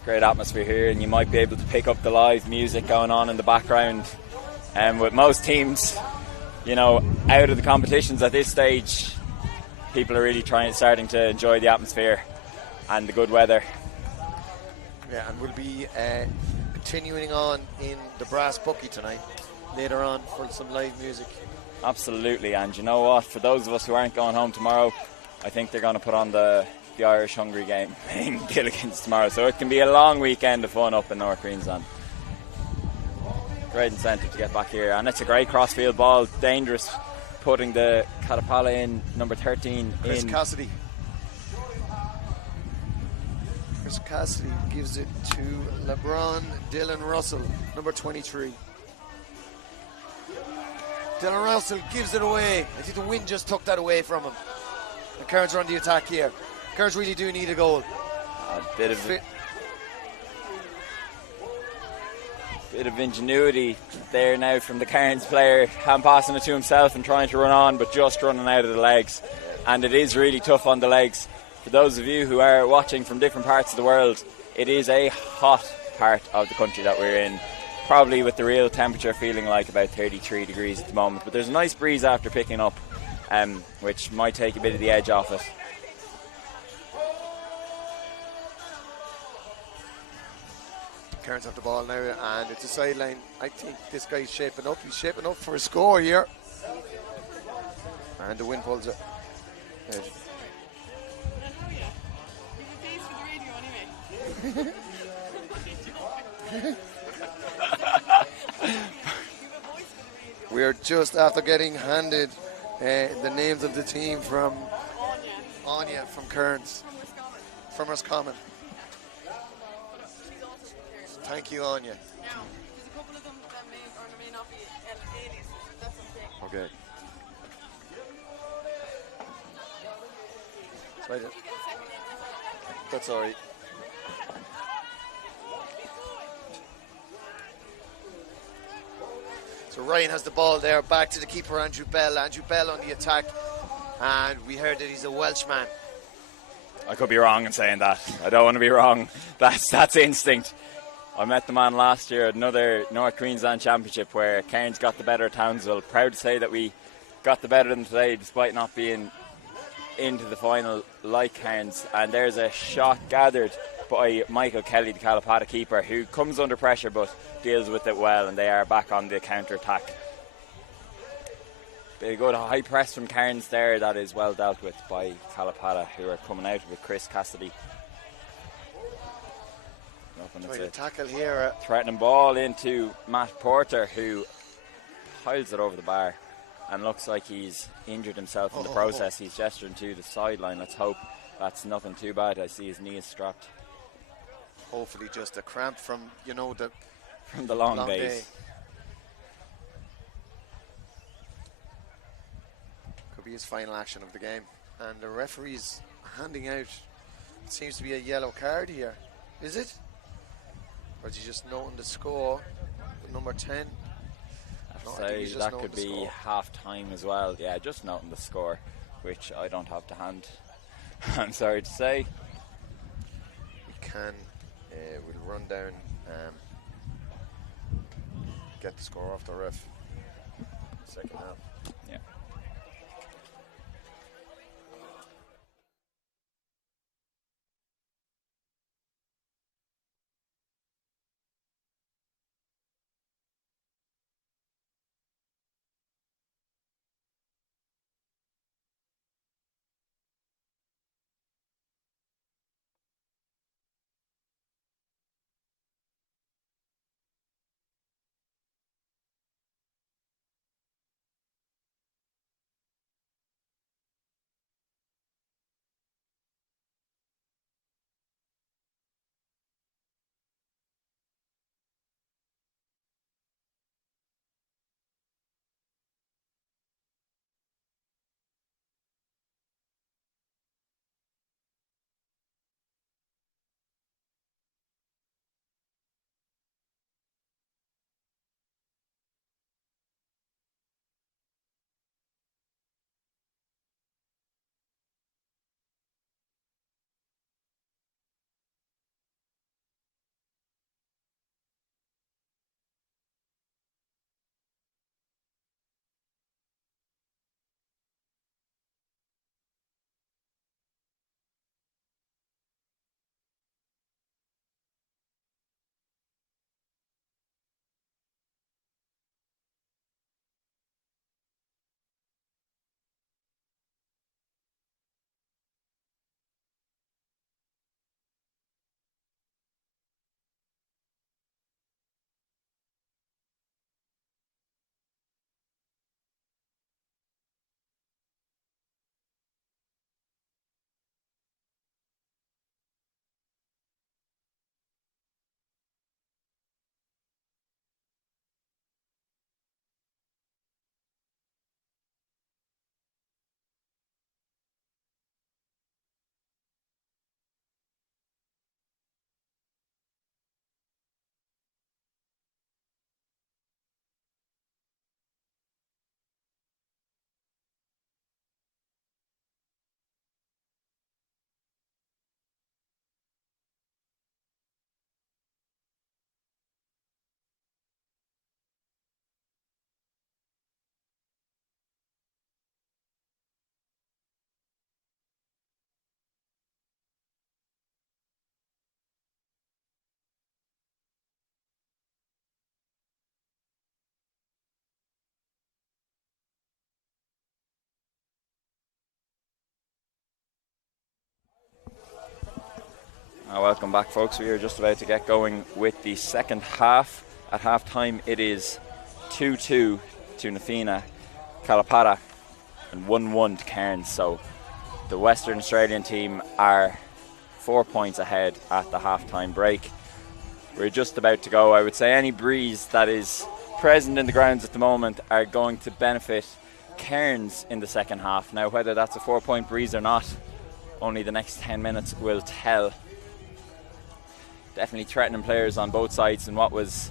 Great atmosphere here, and you might be able to pick up the live music going on in the background. And with most teams, out of the competitions at this stage, people are really starting to enjoy the atmosphere and the good weather. Yeah, and we'll be continuing on in the Brass Bucky tonight, later on, for some live music. Absolutely, and you know what? For those of us who aren't going home tomorrow, I think they're going to put on the Irish Hungry game in Gilligan's tomorrow, so it can be a long weekend of fun up in North Queensland. Great incentive to get back here, and it's a great crossfield ball, dangerous, putting the Katapala in, number 13 Chris in. Cassidy. Chris Cassidy gives it to LeBron Dylan Russell, number 23. Dylan Russell gives it away. I think the wind just took that away from him. The Cairns are on the attack here. Cairns really do need a goal. A bit of ingenuity there now from the Cairns player, hand passing it to himself and trying to run on, but just running out of the legs. And it is really tough on the legs. For those of you who are watching from different parts of the world, it is a hot part of the country that we're in. Probably with the real temperature feeling like about 33 degrees at the moment. But there's a nice breeze after picking up, which might take a bit of the edge off it. Cairns have the ball now, and it's a sideline. I think this guy's shaping up. He's shaping up for a score here. And the wind pulls it. We're just after getting handed the names of the team from Anya from Cairns, from Roscommon. Thank you, Anya. Now, there's a couple of them that may not be aliases. That's okay. Okay. Right. That's all right. So Ryan has the ball there, back to the keeper, Andrew Bell. Andrew Bell on the attack, and we heard that he's a Welshman. I could be wrong in saying that. I don't want to be wrong. That's instinct. I met the man last year at another North Queensland Championship where Cairns got the better of Townsville. Proud to say that we got the better of them today despite not being into the final like Cairns. And there's a shot gathered by Michael Kelly, the Kalapata keeper, who comes under pressure but deals with it well, and they are back on the counter-attack. A good high press from Cairns there that is well dealt with by Kalapata, who are coming out with Chris Cassidy. Right, a tackle here. Threatening ball into Matt Porter, who piles it over the bar and looks like he's injured himself in the process. He's gesturing to the sideline. Let's hope that's nothing too bad. I see his knee is strapped. Hopefully just a cramp from, from the long days. Day. Could be his final action of the game. And the referee's handing out, it seems to be a yellow card here. Is it? Or is he just noting the score? Number 10. So that could be half time as well. Yeah, just noting the score, which I don't have to hand. I'm sorry to say. We can, we'll run down, get the score off the ref. Second half. Yeah. Welcome back, folks. We are just about to get going with the second half. At half time, it is 2-2 to Nafina Kalapara and 1-1 to Cairns. So the Western Australian team are 4 points ahead at the half-time break. We're just about to go. I would say any breeze that is present in the grounds at the moment are going to benefit Cairns in the second half. Now, whether that's a 4-point breeze or not, only the next 10 minutes will tell. Definitely threatening players on both sides in what was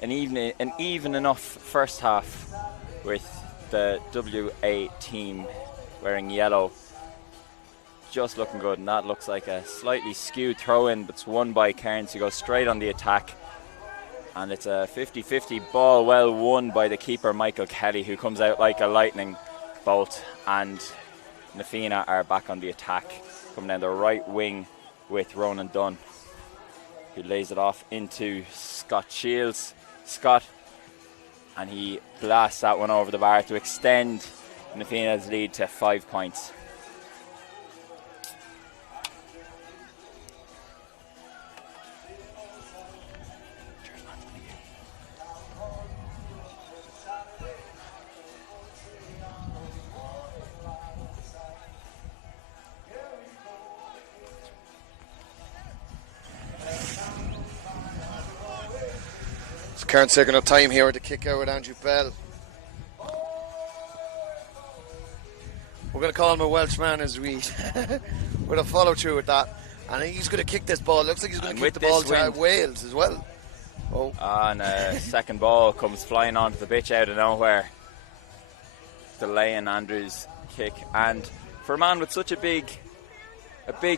an even enough first half, with the WA team wearing yellow just looking good, and that looks like a slightly skewed throw-in, but it's won by Cairns, who goes straight on the attack, and it's a 50-50 ball, well won by the keeper Michael Kelly, who comes out like a lightning bolt, and Nafina are back on the attack, coming down the right wing with Ronan Dunn, who lays it off into Scott Shields. Scott, and he blasts that one over the bar to extend Nafina's lead to 5 points. Cairns taking up time here with the kick out with Andrew Bell. We're going to call him a Welshman as we with a follow through with that, and he's going to kick this ball. Looks like he's going to kick the ball to Wales as well. Oh, and a second ball comes flying onto the pitch out of nowhere, delaying Andrew's kick. And for a man with such a big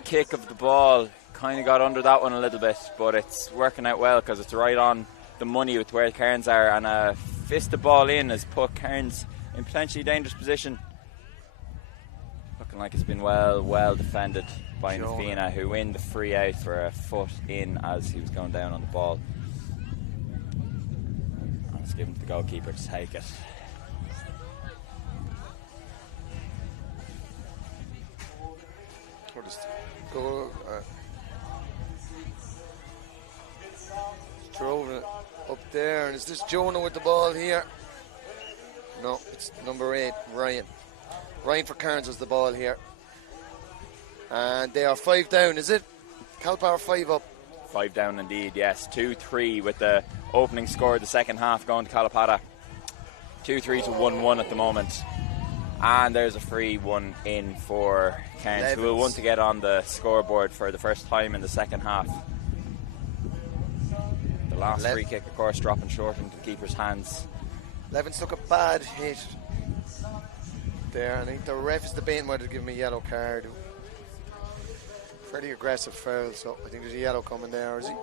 kick of the ball, kind of got under that one a little bit, but it's working out well because it's right on the money with where Cairns are, and a fist the ball in has put Cairns in potentially dangerous position. Looking like it's been well defended by Nafina, who win the free out for a foot in as he was going down on the ball. And it's given to the goalkeeper to take it. What is go? Drove it up there, and is this Jonah with the ball here? No, it's number 8, Ryan. Ryan for Cairns has the ball here, and they are 5 down. Is it? Calpar 5 up. 5 down indeed. Yes, 2-3 with the opening score of the second half going to Kalapara. 2-3 to 1-1 at the moment, and there's a free one in for Cairns, who will want to get on the scoreboard for the first time in the second half. Last free kick, of course, dropping short into the keeper's hands. Levins took a bad hit there, and I think the ref is debating whether to give him a yellow card. Fairly aggressive foul, so I think there's a yellow coming there, is he?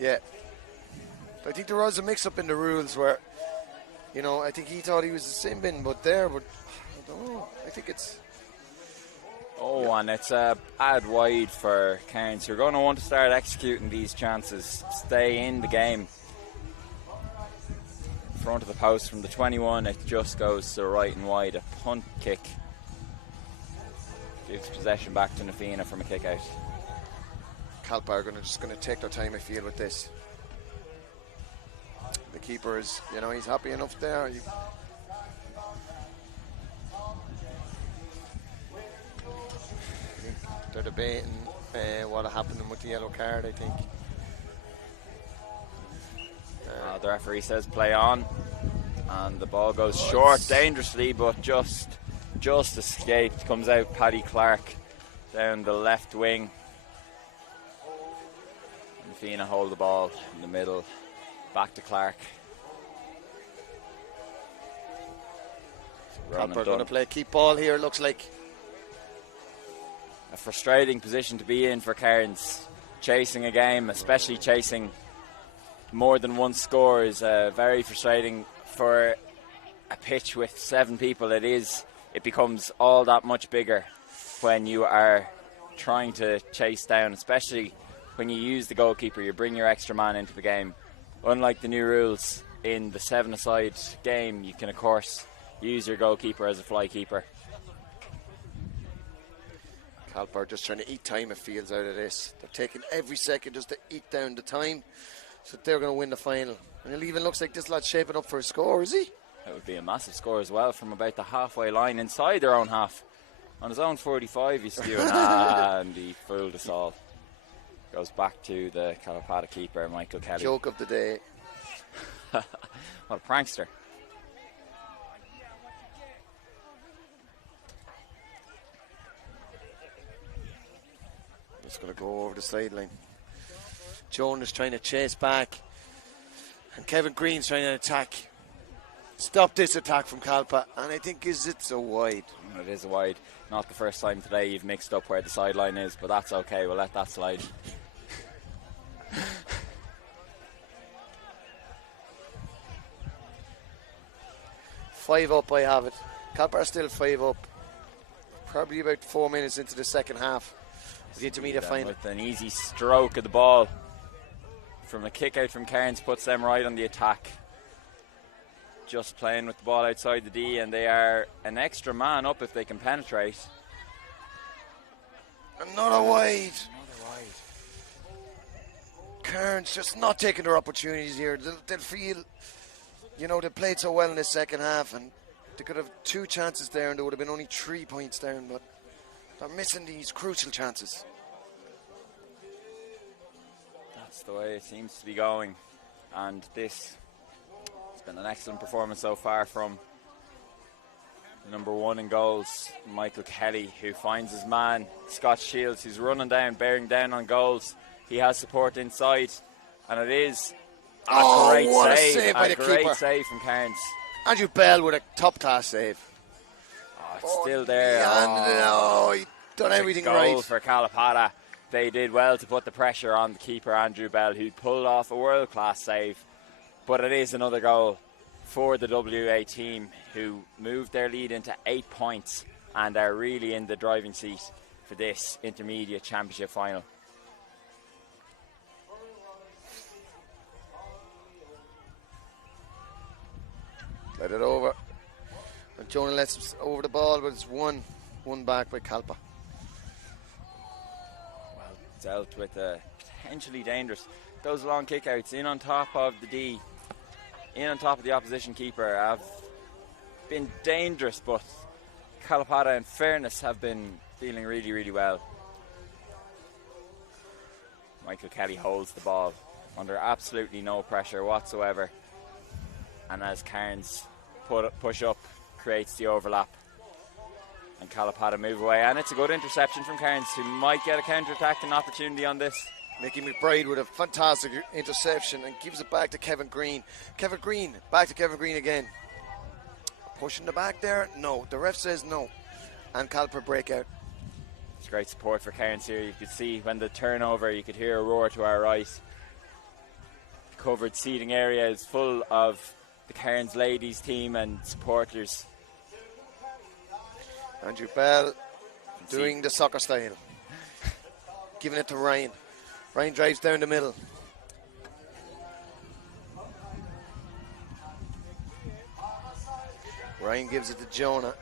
Yeah. I think there was a mix-up in the rules where, you know, I think he thought he was the same bin, but I don't know. I think it's... Oh, and it's a bad wide for Cairns. You're going to want to start executing these chances. Stay in the game. Front of the post from the 21, it just goes to the right and wide. A punt kick gives possession back to Nafina from a kick out. Calpa are just going to take their time, I feel, with this. The keeper is, you know, he's happy enough there. They're debating what happened with the yellow card, I think. The referee says play on, and the ball goes short dangerously, but just escaped. Comes out Paddy Clark down the left wing. And Fina hold the ball in the middle, back to Clark. Proper going to play keep ball here, looks like. A frustrating position to be in for Cairns. Chasing a game, especially chasing more than one score, is very frustrating for a pitch with 7 people. It becomes all that much bigger when you are trying to chase down, especially when you use the goalkeeper. You bring your extra man into the game. Unlike the new rules, in the 7-a-side game, you can, of course, use your goalkeeper as a fly keeper. Calpa are just trying to eat time, it feels, out of this. They're taking every second just to eat down the time, so they're going to win the final. And it even looks like this lad's shaping up for a score, is he? That would be a massive score as well from about the halfway line inside their own half. On his own 45, he's doing and he fooled us all. Goes back to the Calipata keeper, Michael Kelly. Joke of the day. What a prankster. Just going to go over the sideline. Jonas trying to chase back. And Kevin Green's trying to attack. Stop this attack from Calpa. And I think it's a wide. It is a wide. Not the first time today you've mixed up where the sideline is, but that's okay. We'll let that slide. 5 up, I have it. Calpa are still 5 up. Probably about 4 minutes into the second half. The intermediate final. With an easy stroke of the ball from a kick out from Cairns puts them right on the attack. Just playing with the ball outside the D, and they are an extra man up if they can penetrate. Another wide. Cairns just not taking their opportunities here. They'll feel, they played so well in the second half, and they could have 2 chances there, and there would have been only 3 points down, but they're missing these crucial chances. That's the way it seems to be going, and this has been an excellent performance so far from number 1 in goals, Michael Kelly, who finds his man, Scott Shields, who's running down, bearing down on goals. He has support inside, and it is a great save by the great keeper. Save from Cairns. Andrew Bell with a top-class save. Oh, it's still there. He done everything goal right. For Calipata. They did well to put the pressure on the keeper, Andrew Bell, who pulled off a world-class save. But it is another goal for the WA team, who moved their lead into 8 points and are really in the driving seat for this intermediate championship final. Let it over. And Jonah lets over the ball, but it's one back by Calpa. Well dealt with, potentially dangerous. Those long kickouts in on top of the D, in on top of the opposition keeper, have been dangerous, but Calipata, in fairness, have been feeling really, really well. Michael Kelly holds the ball under absolutely no pressure whatsoever. And as Cairns push up, creates the overlap. And Calipata move away. And it's a good interception from Cairns, who might get a counter-attacking opportunity on this. Nicky McBride with a fantastic interception and gives it back to Kevin Green. Kevin Green, back to Kevin Green again. Pushing the back there? No. The ref says no. And Calipata break out. It's great support for Cairns here. You could see when the turnover, you could hear a roar to our right. The covered seating area is full of the Cairns ladies team and supporters. Andrew Bell doing the soccer style. Giving it to Ryan. Ryan drives down the middle. Ryan gives it to Jonah.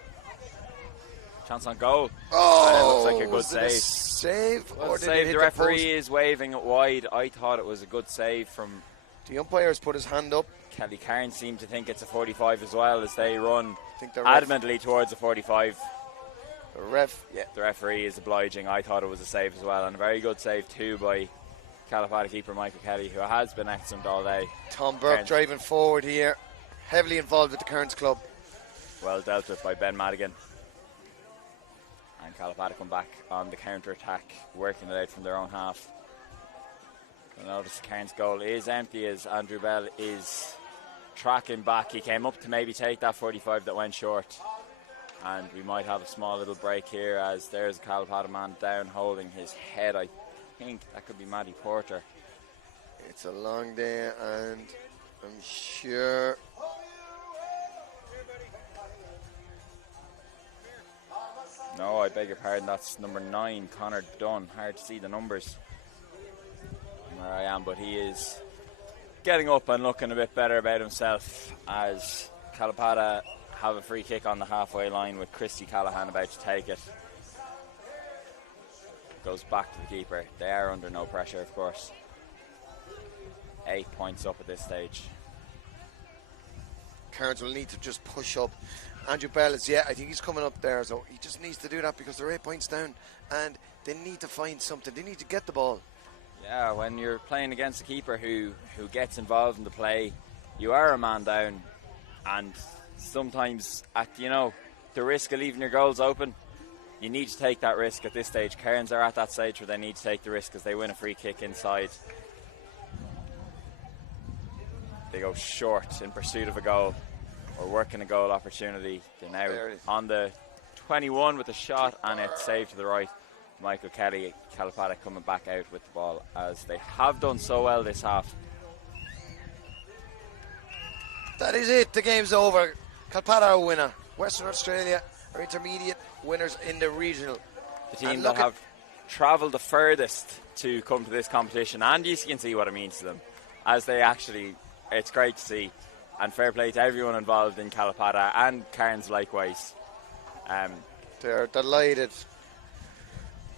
Chance on goal. Oh, looks like a good was it save. a save? Well, Or did it save. hit The referee post? is waving it wide. I thought it was a good save from The umpires put his hand up. Kelly. Cairns seem to think it's a 45 as well, as they run I think the ref, adamantly towards a 45. yeah. The referee is obliging. I thought it was a save as well, and a very good save too by Calipata keeper Michael Kelly, who has been excellent all day. Tom Burke Cairns. driving forward here. Heavily involved with the Cairns club. Well dealt with by Ben Madigan. And Calipata come back on the counter-attack, working it out from their own half. You'll notice Cairns' goal is empty as Andrew Bell is tracking back. He came up to maybe take that 45 that went short. And we might have a small little break here as there's a Calipata man down holding his head. I think that could be Matty Porter. It's a long day, and I'm sure. No, I beg your pardon, that's number 9, Connor Dunn. Hard to see the numbers where I am, but he is getting up and looking a bit better about himself as Calipata have a free kick on the halfway line with Christy Callahan about to take it. Goes back to the keeper. They are under no pressure, of course. 8 points up at this stage. Cairns will need to just push up. Andrew Bell is, I think he's coming up there, so he just needs to do that because they're 8 points down and they need to find something. They need to get the ball. Yeah, when you're playing against a keeper who gets involved in the play, you are a man down, and sometimes at the risk of leaving your goals open, you need to take that risk at this stage. Cairns are at that stage where they need to take the risk as they win a free kick inside. They go short in pursuit of a goal or working a goal opportunity. They're now on the 21 with a shot, and it's saved to the right. Michael Kelly, Calipata coming back out with the ball as they have done so well this half. That is it. The game's over. Calipata are a winner. Western Australia are intermediate winners in the regional. The team that have travelled the furthest to come to this competition, and you can see what it means to them as they actually, it's great to see, and fair play to everyone involved in Calipata and Cairns likewise. They're delighted.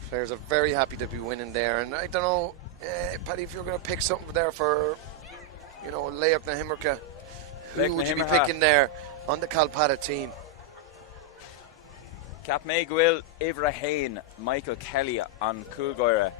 Players are very happy to be winning there, and I don't know, Paddy, if you're going to pick something there for, Layup na Himmerka, who would you be picking there on the Calipata team? Cap Meguil, Ivra Hain, Michael Kelly on Coolgoira.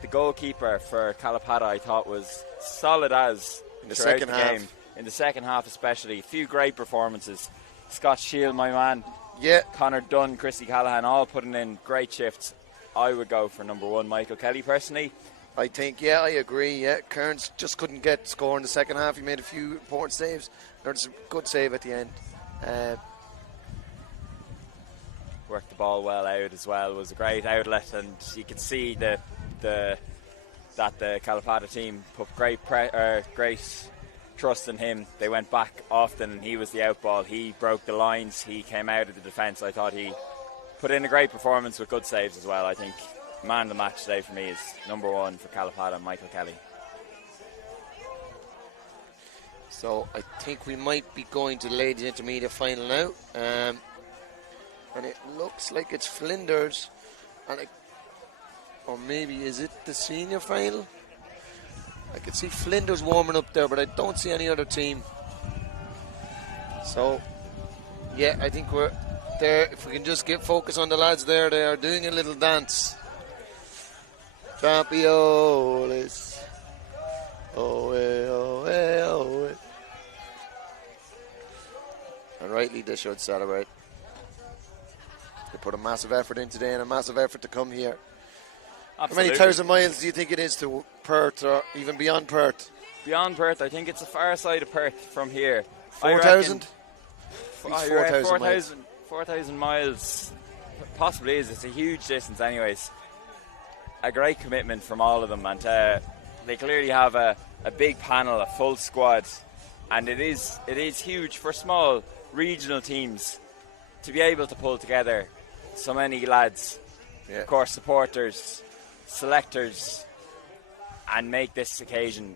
The goalkeeper for Calipata I thought was solid as in the second half. Game. In the second half especially. A few great performances. Scott Shield, my man. Yeah. Connor Dunn, Christy Callahan, all putting in great shifts. I would go for number one, Michael Kelly, personally. I think, I agree. Cairns just couldn't get score in the second half. He made a few important saves. There's a good save at the end. Worked the ball well out as well. It was a great outlet, and you could see that the Calipata team put great trust in him. They went back often, and he was the outball. He broke the lines. He came out of the defence. I thought he put in a great performance with good saves as well. I think man of the match today for me is number one for Calipata, Michael Kelly. So I think we might be going to the ladies intermediate final now, and it looks like it's Flinders, or maybe is it the senior final? I can see Flinders warming up there, but I don't see any other team. So I think we're there. If we can just get focus on the lads there, they are doing a little dance. Trampiolis. Oh, oh. And rightly they should celebrate. They put a massive effort in today and a massive effort to come here. Absolutely. How many thousand miles do you think it is to Perth, or even beyond Perth? Beyond Perth, I think it's the far side of Perth from here. 4,000? 4,000 miles possibly is. It's a huge distance anyways. A great commitment from all of them, and they clearly have a big panel, a full squad, and it is huge for small regional teams to be able to pull together so many lads, of course supporters, selectors, and make this occasion.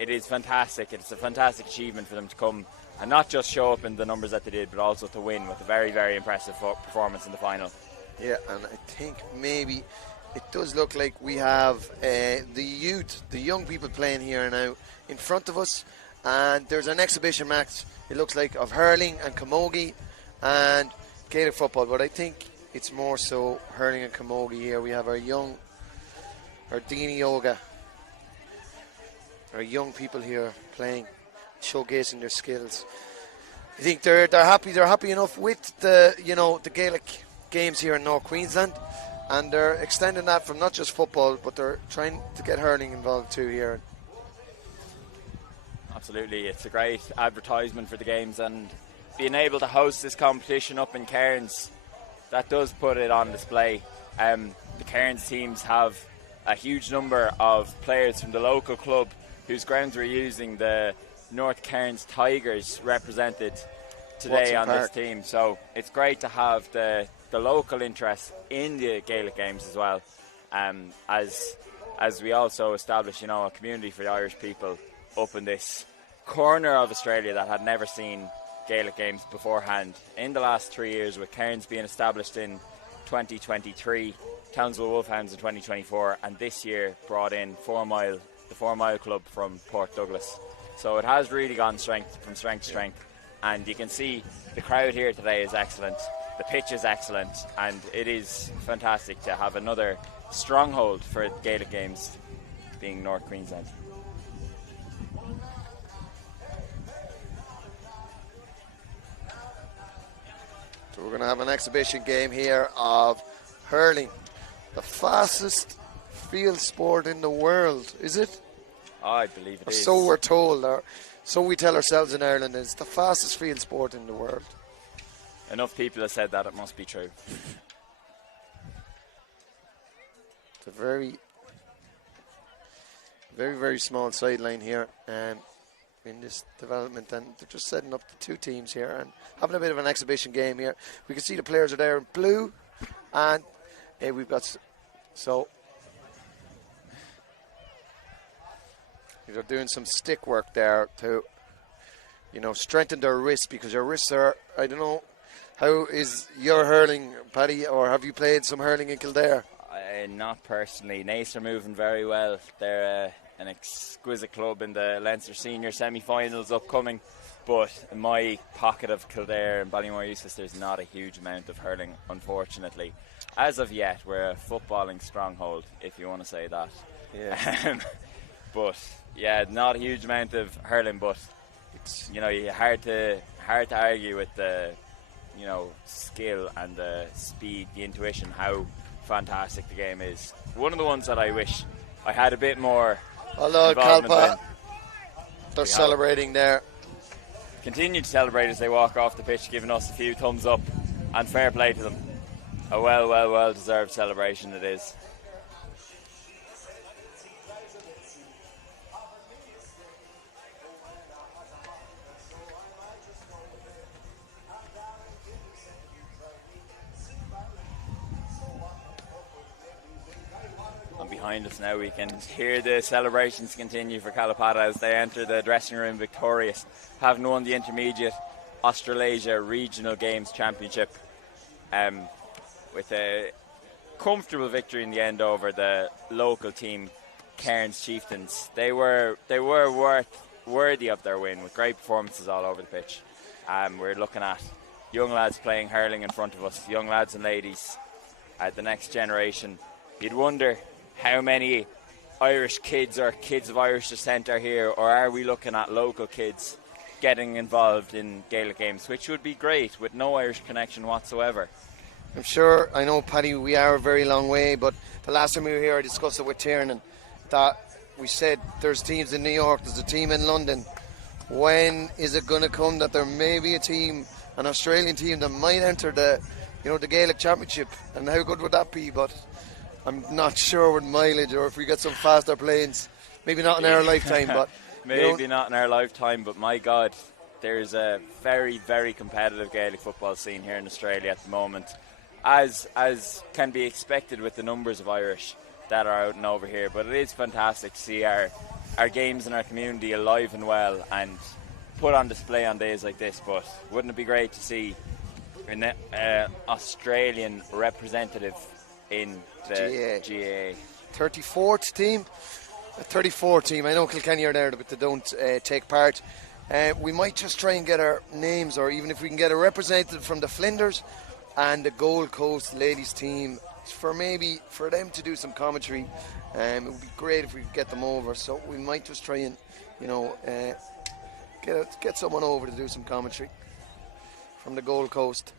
It is fantastic. It's a fantastic achievement for them to come and not just show up in the numbers that they did, but also to win with a very, very impressive performance in the final. Yeah, and I think maybe it does look like we have the youth, the young people playing here now in front of us, and there's an exhibition match, it looks like, of hurling and camogie and Gaelic football, but I think it's more so hurling and camogie here. We have our Dini Yoga, our young people here playing, showcasing their skills. I think they're happy. They're happy enough with the Gaelic games here in North Queensland, and they're extending that from not just football, but they're trying to get hurling involved too here. Absolutely, it's a great advertisement for the games, and being able to host this competition up in Cairns, that does put it on display. The Cairns teams have a huge number of players from the local club whose grounds we're using. The North Cairns Tigers represented today on this team, so it's great to have the local interest in the Gaelic games as well, as we also establish a community for the Irish people up in this corner of Australia that had never seen Gaelic games beforehand. In the last 3 years, with Cairns being established in 2023, Townsville Wolfhounds in 2024, and this year brought in the 4 Mile Club from Port Douglas. So it has really gone from strength to strength, and you can see the crowd here today is excellent, the pitch is excellent, and it is fantastic to have another stronghold for Gaelic games being North Queensland. So we're going to have an exhibition game here of hurling, the fastest field sport in the world, is it? I believe it is. So we're told, or so we tell ourselves in Ireland, it's the fastest field sport in the world. Enough people have said that, it must be true. It's a very, very, very small sideline here in this development, and they're just setting up the 2 teams here and having a bit of an exhibition game here. We can see the players are there in blue, and we've got so they're doing some stick work there to, strengthen their wrists, because your wrists are, I don't know, how is your hurling, Paddy, or have you played some hurling in Kildare? Not personally. Naas are moving very well. They're an exquisite club in the Leinster Senior semi-finals upcoming, but in my pocket of Kildare and Ballymore Eustace, there's not a huge amount of hurling, unfortunately. As of yet, we're a footballing stronghold, if you want to say that. Yeah. But yeah, not a huge amount of hurling, but it's hard to argue with the skill and the speed, the intuition, how fantastic the game is. One of the ones that I wish I had a bit more involvement in. They're celebrating there. Continue to celebrate as they walk off the pitch, giving us a few thumbs up, and fair play to them. A well deserved celebration it is. And behind us now we can hear the celebrations continue for Kalapada as they enter the dressing room victorious, having won the intermediate Australasia Regional Games Championship with a comfortable victory in the end over the local team Cairns Chieftains. They were worthy of their win with great performances all over the pitch. We're looking at young lads playing hurling in front of us, young lads and ladies, the next generation. You'd wonder how many Irish kids or kids of Irish descent are here, or are we looking at local kids getting involved in Gaelic games, which would be great with no Irish connection whatsoever. I'm sure, I know, Paddy, we are a very long way, but the last time we were here I discussed it with Tiernan, that we said there's teams in New York, there's a team in London. When is it going to come that there may be a team, an Australian team, that might enter the Gaelic Championship, and how good would that be? But I'm not sure with mileage, or if we get some faster planes. Maybe not in our lifetime, but maybe not in our lifetime. But my God, there's a very, very competitive Gaelic football scene here in Australia at the moment, as can be expected with the numbers of Irish that are out and over here. But it is fantastic to see our games in our community alive and well and put on display on days like this. But wouldn't it be great to see an Australian representative in the GAA? 34th team. A 34 team. I know Kilkenny are there, but they don't take part. We might just try and get our names, or even if we can get a representative from the Flinders and the Gold Coast ladies team, for them to do some commentary. It would be great if we could get them over. So we might just try and get someone over to do some commentary from the Gold Coast.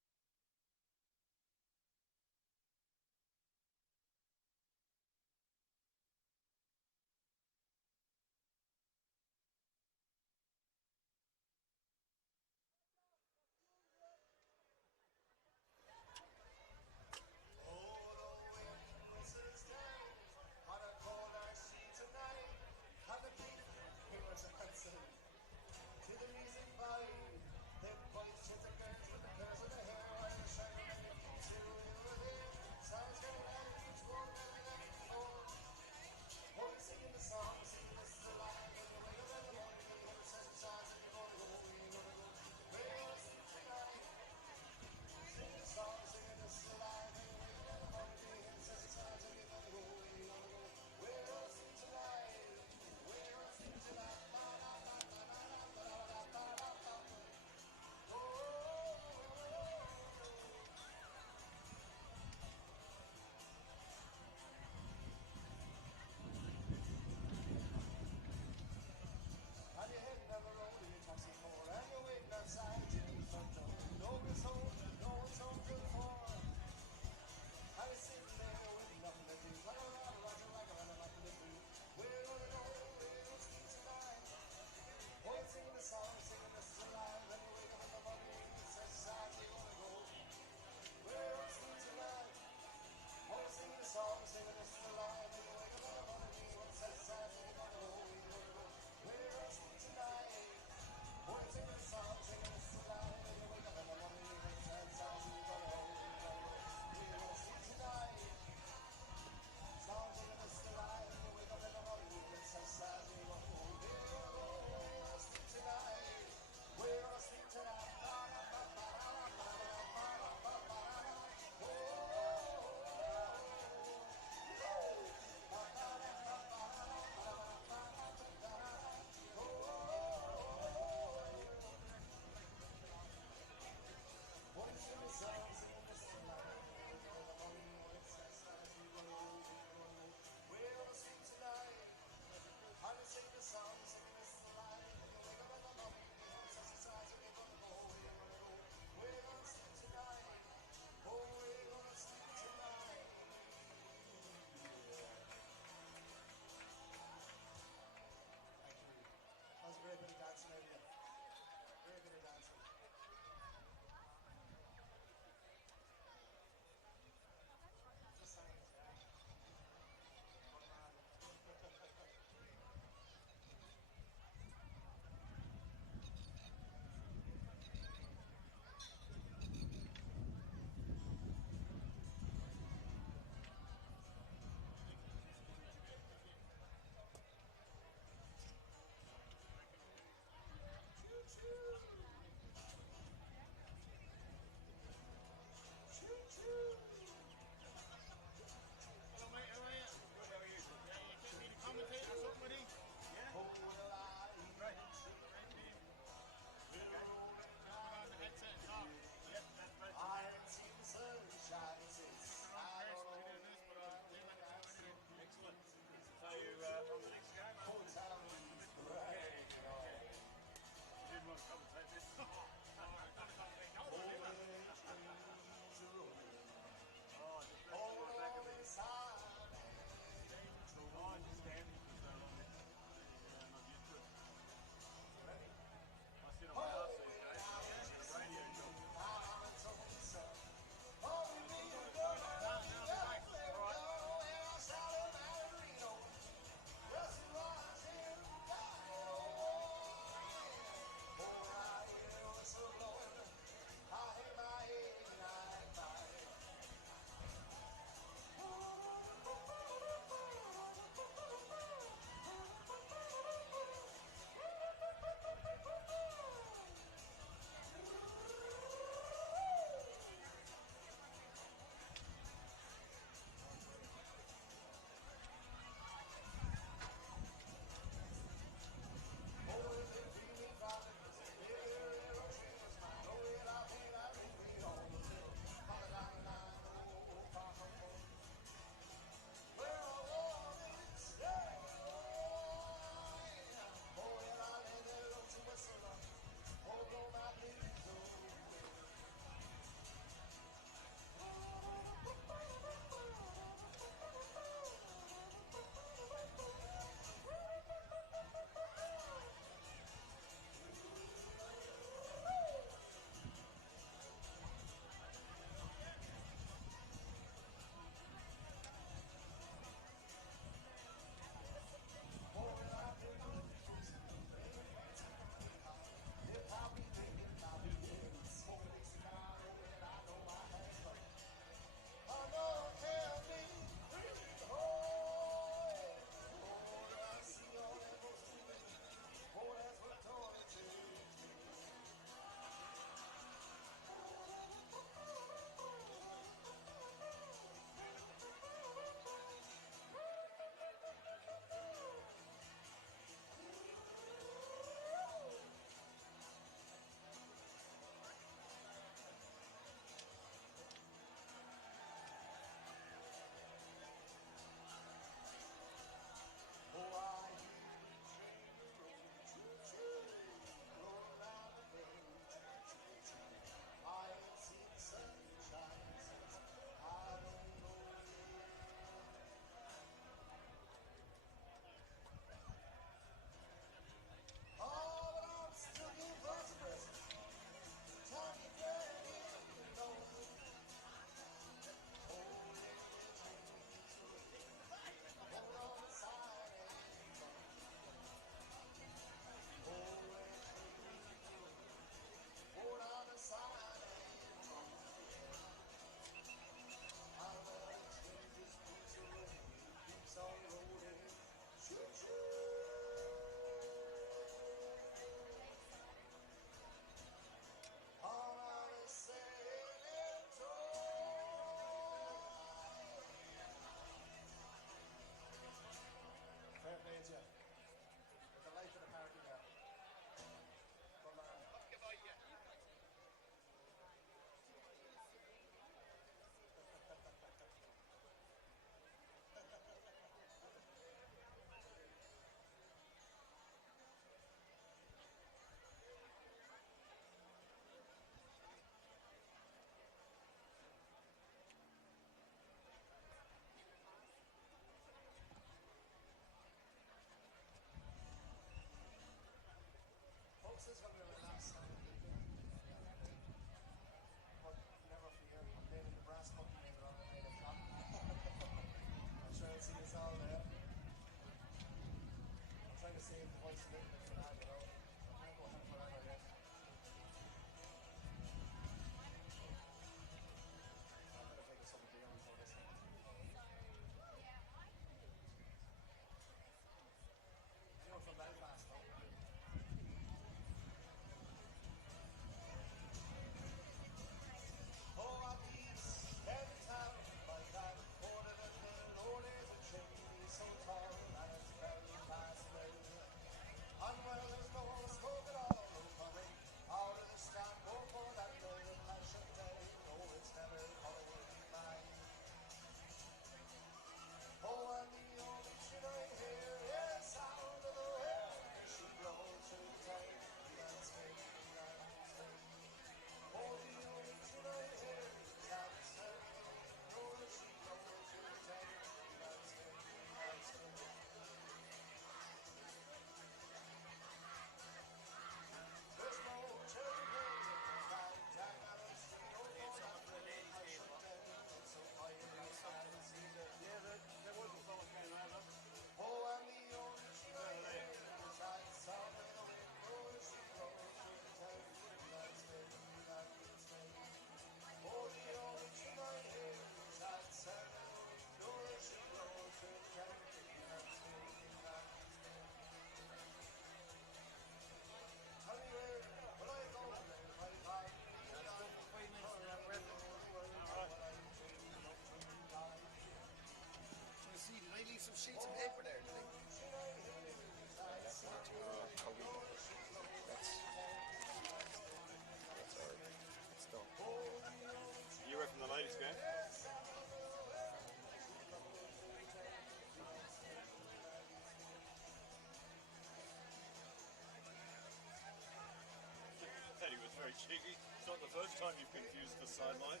cheeky. It's not the first time you've confused the sideline.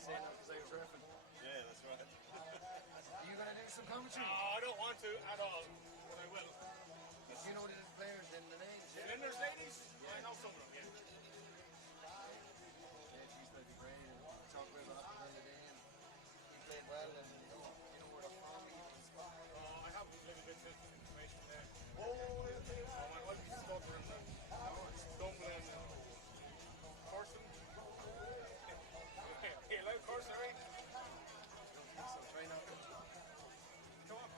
Saying that because I was refereeing. Yeah, that's right. Are you going to do some commentary? I don't want to at all, but I will. Do you know the players and the names? Flinders ladies? I know some of them, yeah. Yeah, geez, that'd be great. Talk about what happened on the day and he played well and you know where they're from. I have a little bit of information there. My wife is stuttering and stumbling and cursing. You allowed cursing, right? So try not to. Come on.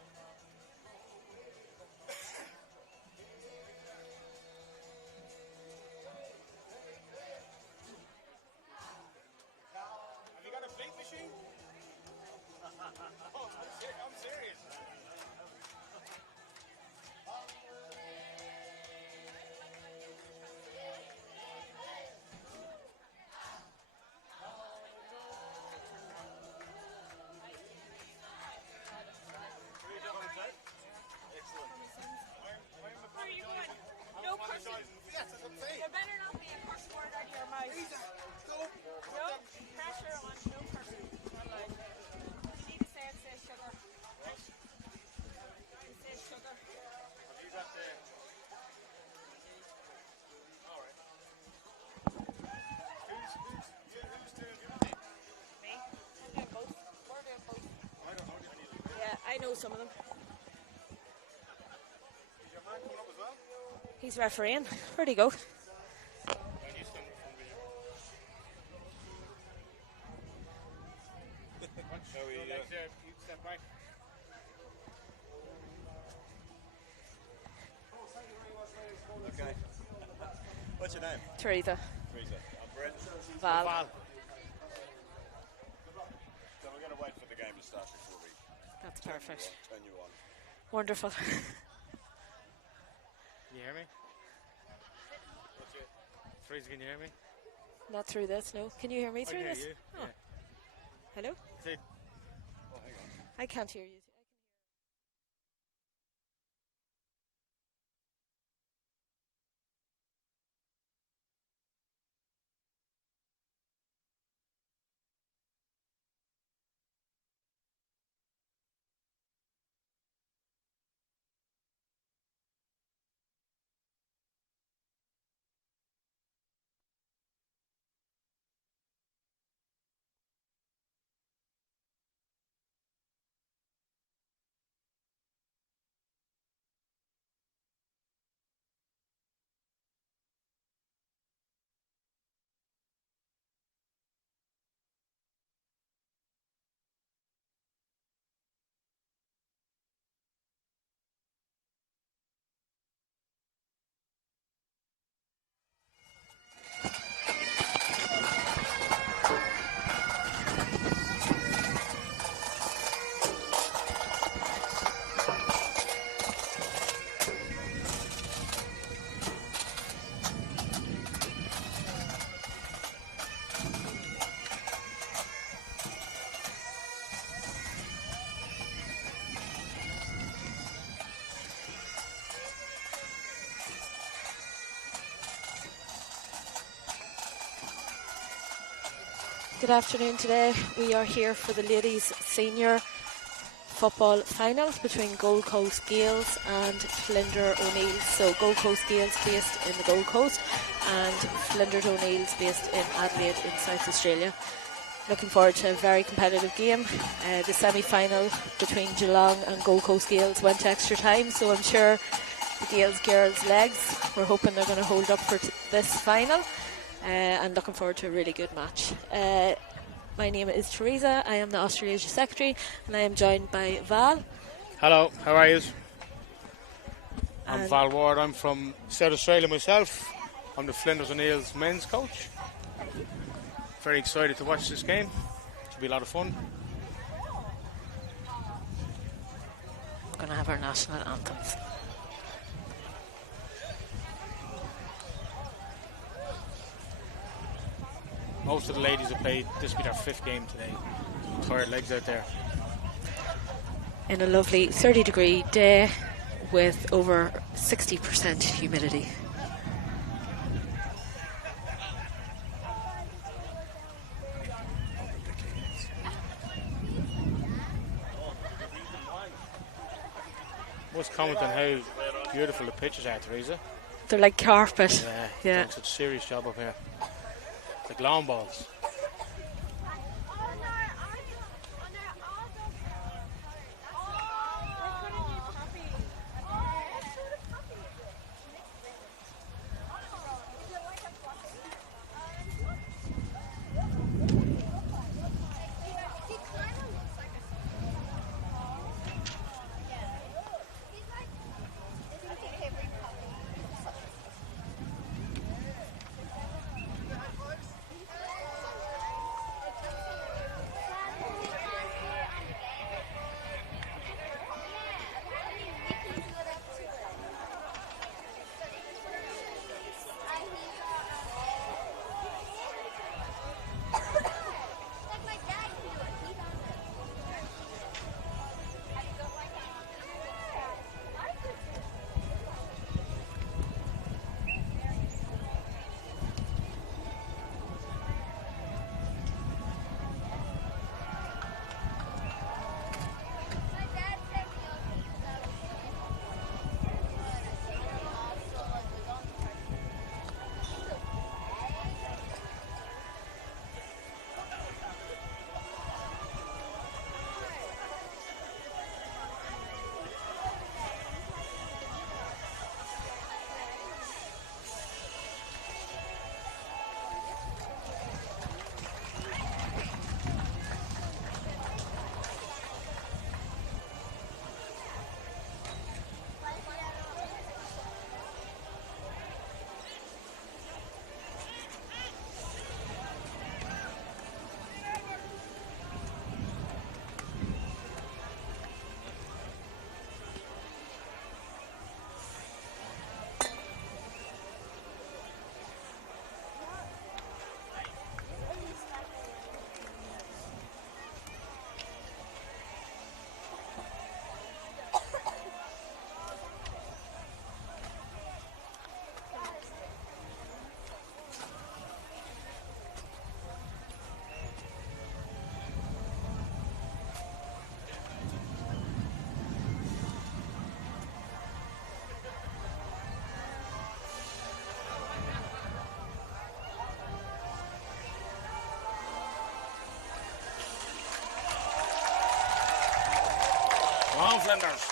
Have you got a bleep machine? Oh, I'm serious. Where are you going? No cursing. Yes, that's what I'm saying. There better not be a curse word out of your mouth. No pressure on no cursing. You need to say it, say sugar. You say sugar. You got the... All right. Who's doing your thing? Me? I'm doing both. We're doing both. I don't know. I need to... Yeah, I know some of them. Is your man coming up as well? He's refereeing. Where'd he go? I need some from video. Shall we, Legs there. You step back. Okay. What's your name? Teresa. Teresa. I'm Brett. Val. Val. So we're going to wait for the game to start before we That's perfect. turn you on. Wonderful. Can you hear me? What's it? Teresa, can you hear me? Not through this, no. Can you hear me I through can hear this? you. Oh. Hello? Say, Oh, hang on. I can't hear you. Good afternoon. Today we are here for the ladies senior football final between Gold Coast Gaels and Flinders O'Neills. So Gold Coast Gaels based in the Gold Coast and Flinders O'Neills based in Adelaide in South Australia. Looking forward to a very competitive game. The semi-final between Geelong and Gold Coast Gaels went to extra time, so I'm sure the Gaels girls' legs, we're hoping they're going to hold up for this final. And looking forward to a really good match. My name is Teresa. I am the Australasia Secretary, and I am joined by Val. hello, how are you? I'm And- Val Ward. I'm from South Australia myself. I'm the Flinders O'Neills men's coach. Very excited to watch this game. It should be a lot of fun. We're going to have our national anthems. Most of the ladies have played. This will be their 5th game today. Tired legs out there. In a lovely 30-degree day with over 60% humidity. Must comment on how beautiful the pitches are, Teresa. They're like carpet. Yeah. Done such a serious job up here. Like lawn balls. Come on, Flinders.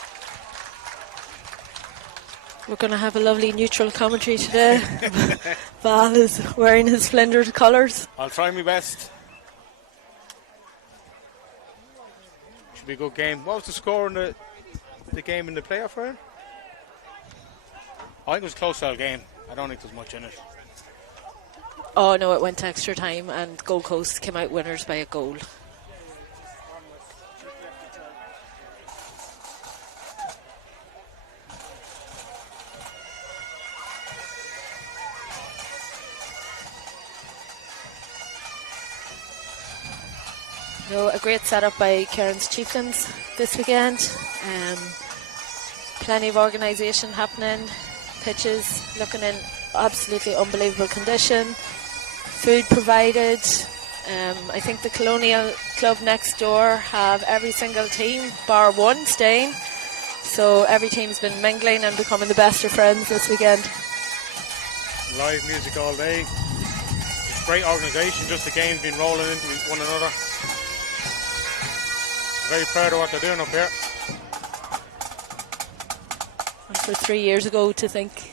We're going to have a lovely neutral commentary today. Val is wearing his Flinders colours. I'll try my best. Should be a good game. What was the score in the game in the playoff round? I think it was a close all game. I don't think there's much in it. Oh no, it went to extra time and Gold Coast came out winners by a goal. No, a great setup by Cairns Chieftains this weekend. Plenty of organisation happening. Pitches looking in absolutely unbelievable condition. Food provided. I think the Colonial Club next door have every single team, bar one, staying. So every team's been mingling and becoming the best of friends this weekend. Live music all day. It's great organisation, just the game's been rolling into one another. Very proud of what they're doing up here. And for 3 years ago to think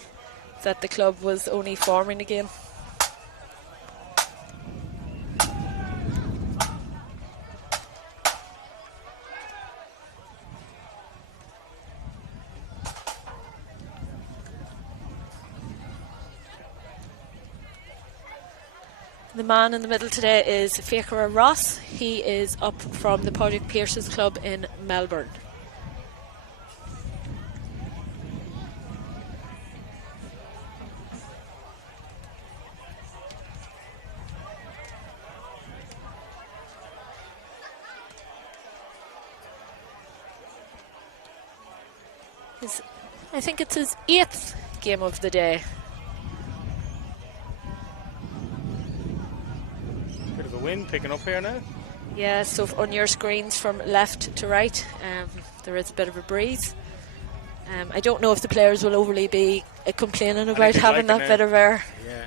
that the club was only forming again. The man in the middle today is Fakira Ross. He is up from the Project Pierces Club in Melbourne. I think it's his 8th game of the day. Bit of a wind picking up here now. Yeah, so on your screens from left to right, there is a bit of a breeze. I don't know if the players will overly be complaining about think having like that it bit now. of air. Yeah.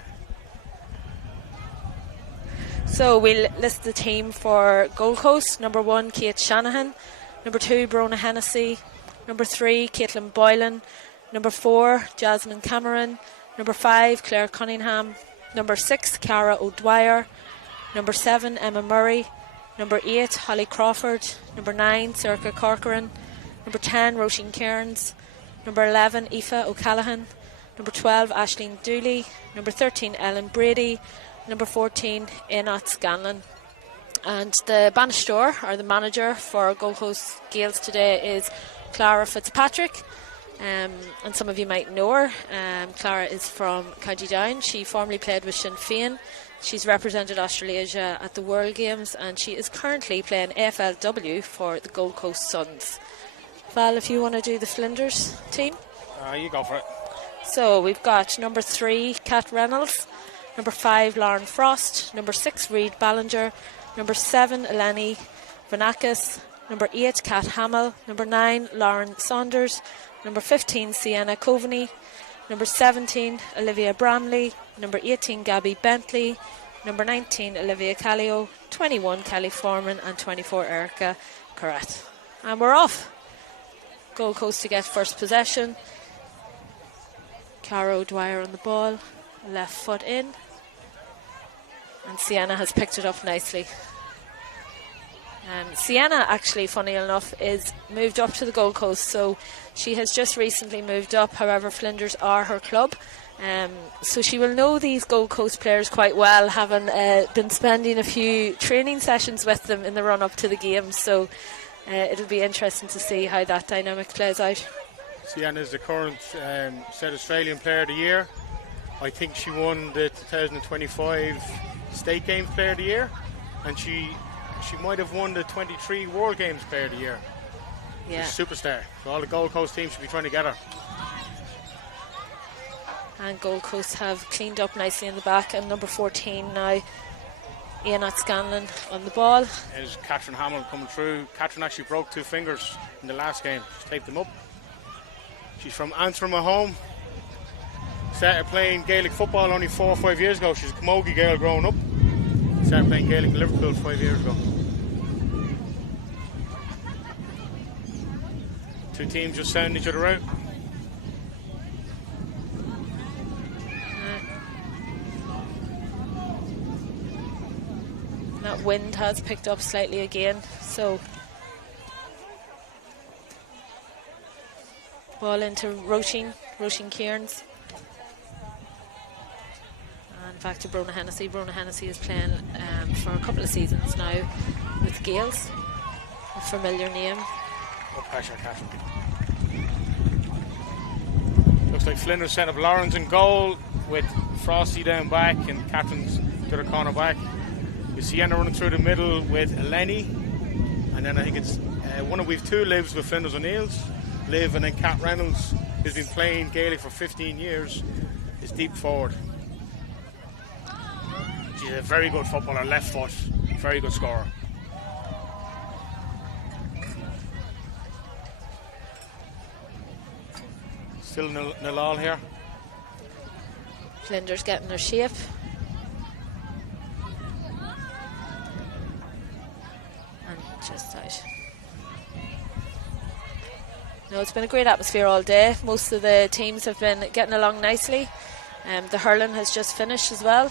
So we'll list the team for Gold Coast. Number 1, Kate Shanahan. Number 2, Brona Hennessy. Number 3, Caitlin Boylan. Number 4, Jasmine Cameron. Number 5, Claire Cunningham. Number 6, Cara O'Dwyer. Number 7, Emma Murray. Number 8, Holly Crawford. Number 9, Circa Corcoran. Number 10, Roisin Cairns. Number 11, Aoife O'Callaghan. Number 12, Aisling Dooley. Number 13, Ellen Brady. Number 14, Einat Scanlon. And the Bannister, or the manager for Gold Coast Gaels today, is Clara Fitzpatrick. And some of you might know her. Clara is from County Down. She formerly played with Sinn Féin. She's represented Australasia at the World Games, and she is currently playing AFLW for the Gold Coast Suns. Val, if you want to do the Flinders team. You go for it. So we've got number 3, Kat Reynolds. Number 5, Lauren Frost. Number 6, Reid Ballinger. Number 7, Eleni Vanakis. Number 8, Kat Hamill. Number 9, Lauren Saunders. Number 15, Sienna Coveney. Number 17, Olivia Bramley. Number 18, Gabby Bentley. Number 19, Olivia Callio. 21, Kelly Foreman. And 24, Erica Carrat. And we're off. Gold Coast to get first possession. Cara O'Dwyer on the ball. Left foot in. And Sienna has picked it up nicely. Sienna, actually, funny enough, is moved up to the Gold Coast, so she has just recently moved up. However, Flinders are her club, so she will know these Gold Coast players quite well, having been spending a few training sessions with them in the run-up to the games. So it'll be interesting to see how that dynamic plays out. Sienna is the current South Australian Player of the Year. I think she won the 2025 State Games Player of the Year, and she might have won the 23 World Games Player of the Year. Yeah. She's a superstar. So all the Gold Coast teams should be trying to get her. And Gold Coast have cleaned up nicely in the back. And number 14 now, Einat Scanlon on the ball. There's Catherine Hamill coming through. Catherine actually broke 2 fingers in the last game. She's taped them up. She's from Antrim at home. Started playing Gaelic football only 4 or 5 years ago. She's a Camogie girl growing up. Started playing Gaelic in Liverpool 5 years ago. 2 teams just sounding each other out. That wind has picked up slightly again, so ball into Roisin Cairns. And back to Brona Hennessy. Brona Hennessy is playing for a couple of seasons now with Gaels. A familiar name. No pressure, Catherine. Looks like Flinders set up Lawrence in goal with Frosty down back and Catherine's to the corner back. You see Sienna running through the middle with Eleni, and then I think it's we've 2 Livs with Flinders O'Neill's. Liv and then Kat Reynolds, who's been playing Gaelic for 15 years, is deep forward. She's a very good footballer, left foot, very good scorer. Still nil-all here. Flinders getting their shape. And just out. No, it's been a great atmosphere all day. Most of the teams have been getting along nicely. The hurling has just finished as well.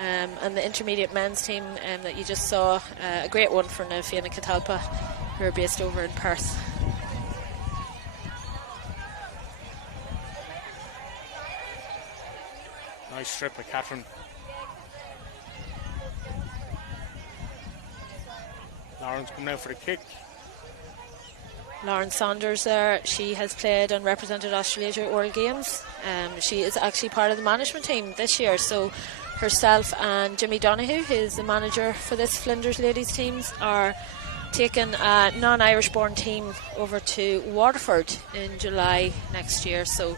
And the intermediate men's team that you just saw, a great one for Na Fianna Catalpa, who are based over in Perth. Nice strip of Catherine. Lauren's coming out for the kick. Lauren Saunders there, she has played and represented Australasia at World Games. She is actually part of the management team this year, so herself and Jimmy Donoghue, who is the manager for this Flinders ladies teams, are taking a non-Irish born team over to Waterford in July next year. So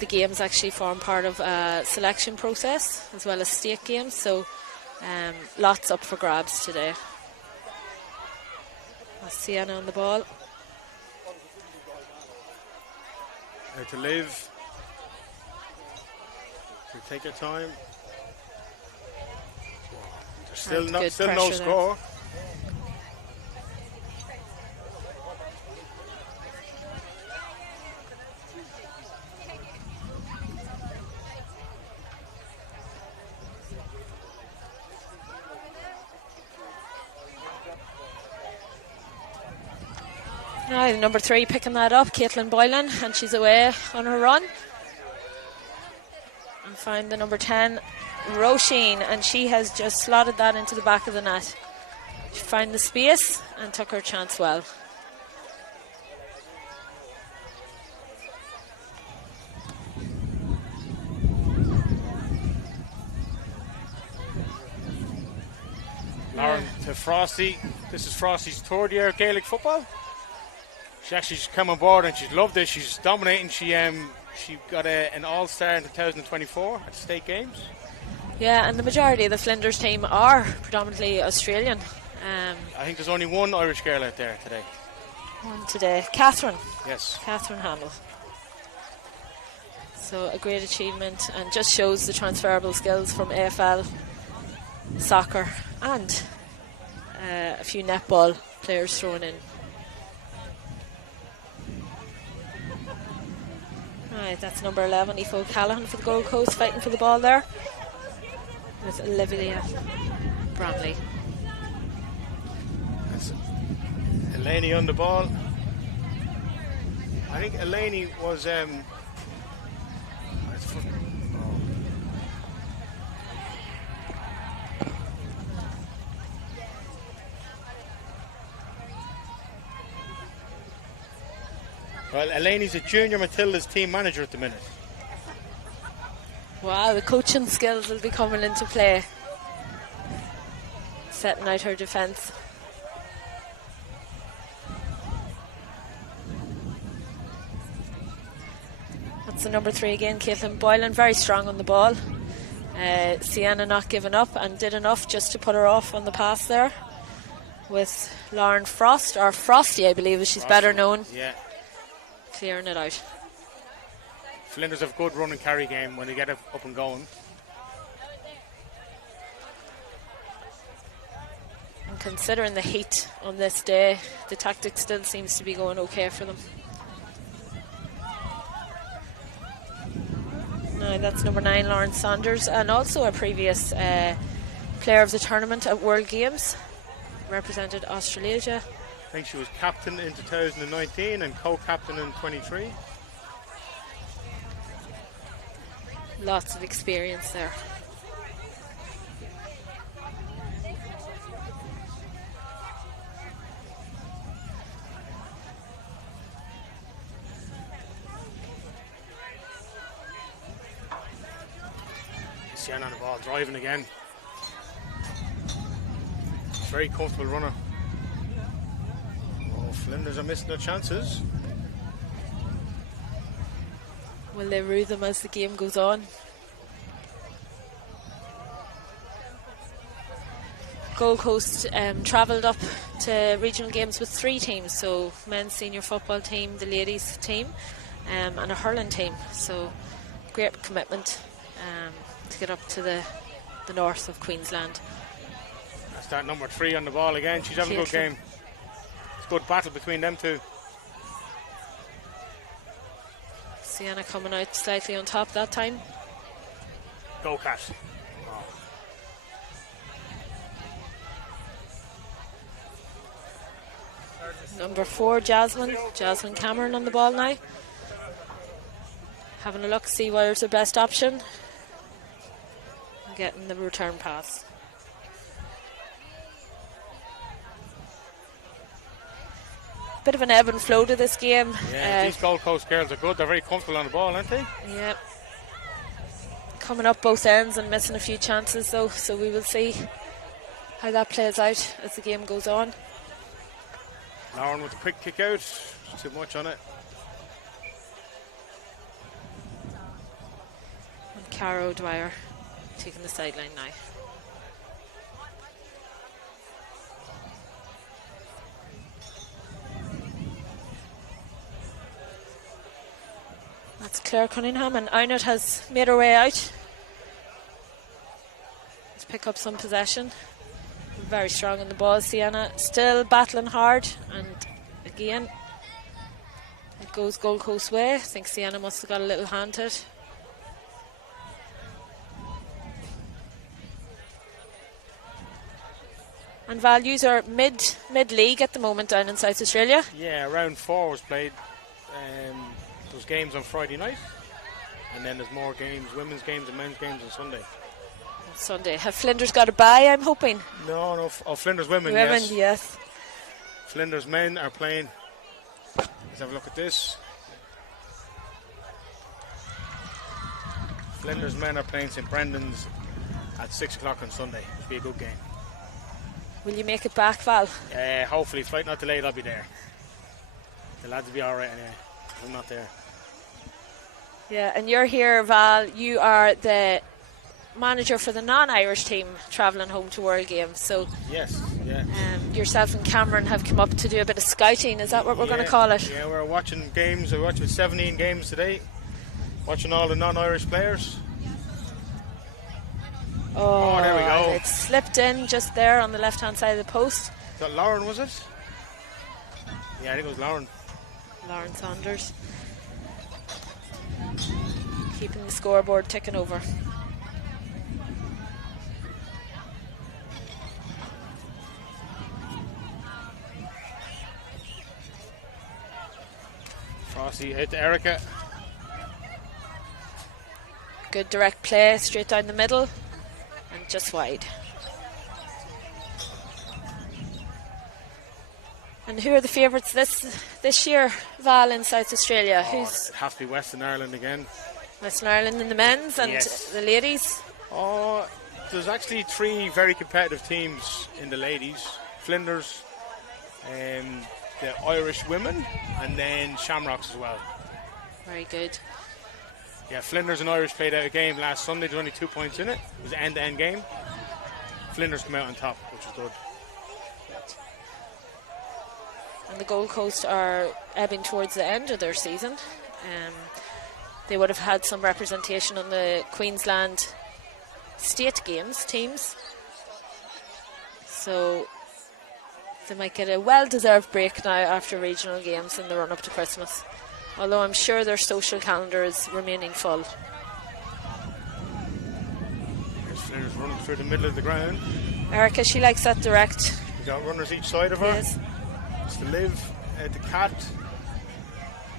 the games actually form part of a selection process as well as state games, so lots up for grabs today. Sienna on the ball. How to live. You take your time. There's still And no, good still no pressure there. score. Now, number 3 picking that up, Caitlin Boylan, and she's away on her run. And find the number 10, Roisin, and she has just slotted that into the back of the net. She found the space and took her chance well. Lauren to Frosty. This is Frosty's third year of Gaelic football. She actually just come on board and she's loved it. She's dominating. She got an all-star in 2024 at the state games. Yeah, and the majority of the Flinders team are predominantly Australian. I think there's only one Irish girl out there today. One today, Catherine Yes. Hamill. So a great achievement, and just shows the transferable skills from AFL, soccer, and a few netball players thrown in. Right, that's number 11, Aoife Callahan for the Gold Coast, fighting for the ball there with Olivia Bramley. That's Eleni on the ball. I think Eleni was well, Eleni's a junior Matilda's team manager at the minute. Wow, the coaching skills will be coming into play. Setting out her defence. That's the number 3 again, Caitlin Boylan, very strong on the ball. Sienna not giving up and did enough just to put her off on the pass there. With Lauren Frost, or Frosty I believe as she's better known, Yeah. clearing it out. Flinders have a good run and carry game when they get it up and going. And considering the heat on this day, the tactic still seems to be going okay for them. Now that's number 9, Lauren Saunders, and also a previous player of the tournament at World Games, represented Australasia. I think she was captain in 2019 and co-captain in 23. Lots of experience there. Sienna on the ball, driving again. Very comfortable runner. Oh, Flinders are missing their chances. Will they rue them as the game goes on? Gold Coast travelled up to regional games with 3 teams, so men's senior football team, the ladies team, and a hurling team. So great commitment to get up to the north of Queensland. That's that number 3 on the ball again. She's having a good game. It's a good battle between them two. Sienna coming out slightly on top that time. Go Cat. Number 4, Jasmine Cameron on the ball now. Having a look, see where's her best option. Getting the return pass. Bit of an ebb and flow to this game. Yeah, these Gold Coast girls are good. They're very comfortable on the ball, aren't they? Yeah. Coming up both ends and missing a few chances though, so we will see how that plays out as the game goes on. Lauren with a quick kick out. Too much on it. And Cara Dwyer taking the sideline now. That's Claire Cunningham, and Einert has made her way out to pick up some possession. Very strong in the ball. Sienna still battling hard, and again it goes Gold Coast way. I think Sienna must have got a little hand to it. And values are mid-league at the moment down in South Australia. Yeah, round 4 was played. Those games on Friday night, and then there's more games, women's games and men's games on Sunday. Have Flinders got a bye, I'm hoping? No, Flinders women, Yes. Flinders men are playing. Let's have a look at this. Flinders men are playing St Brendan's at 6 o'clock on Sunday. It'll be a good game. Will you make it back, Val? Hopefully, flight not delayed, I'll be there. The lads will be alright anyway. I'm not there. Yeah, and you're here, Val. You are the manager for the non-Irish team travelling home to World Games. So yes, yeah. Yourself and Cameron have come up to do a bit of scouting. Is that what we're going to call it? Yeah, we're watching games. We're watching 17 games today. Watching all the non-Irish players. Oh, there we go. It slipped in just there on the left-hand side of the post. Is that Lauren, was it? Yeah, I think it was Lauren. Lauren Saunders. Keeping the scoreboard ticking over. Frosty hit to Erica. Good direct play straight down the middle and just wide. And who are the favourites this year, Val, in South Australia? It'd have to be Western Ireland again. Western Ireland in the men's and the ladies? Oh, there's actually 3 very competitive teams in the ladies. Flinders, the Irish women, and then Shamrocks as well. Very good. Yeah, Flinders and Irish played out a game last Sunday. There's only 2 points in it. It was an end-to-end game. Flinders come out on top, which is good. And the Gold Coast are ebbing towards the end of their season. They would have had some representation on the Queensland State Games teams. So they might get a well-deserved break now after regional games in the run-up to Christmas. Although I'm sure their social calendar is remaining full. There's Flinders running through the middle of the ground. Erica, she likes that direct. We've got runners each side of her. Yes. It's the Liv, the Cat.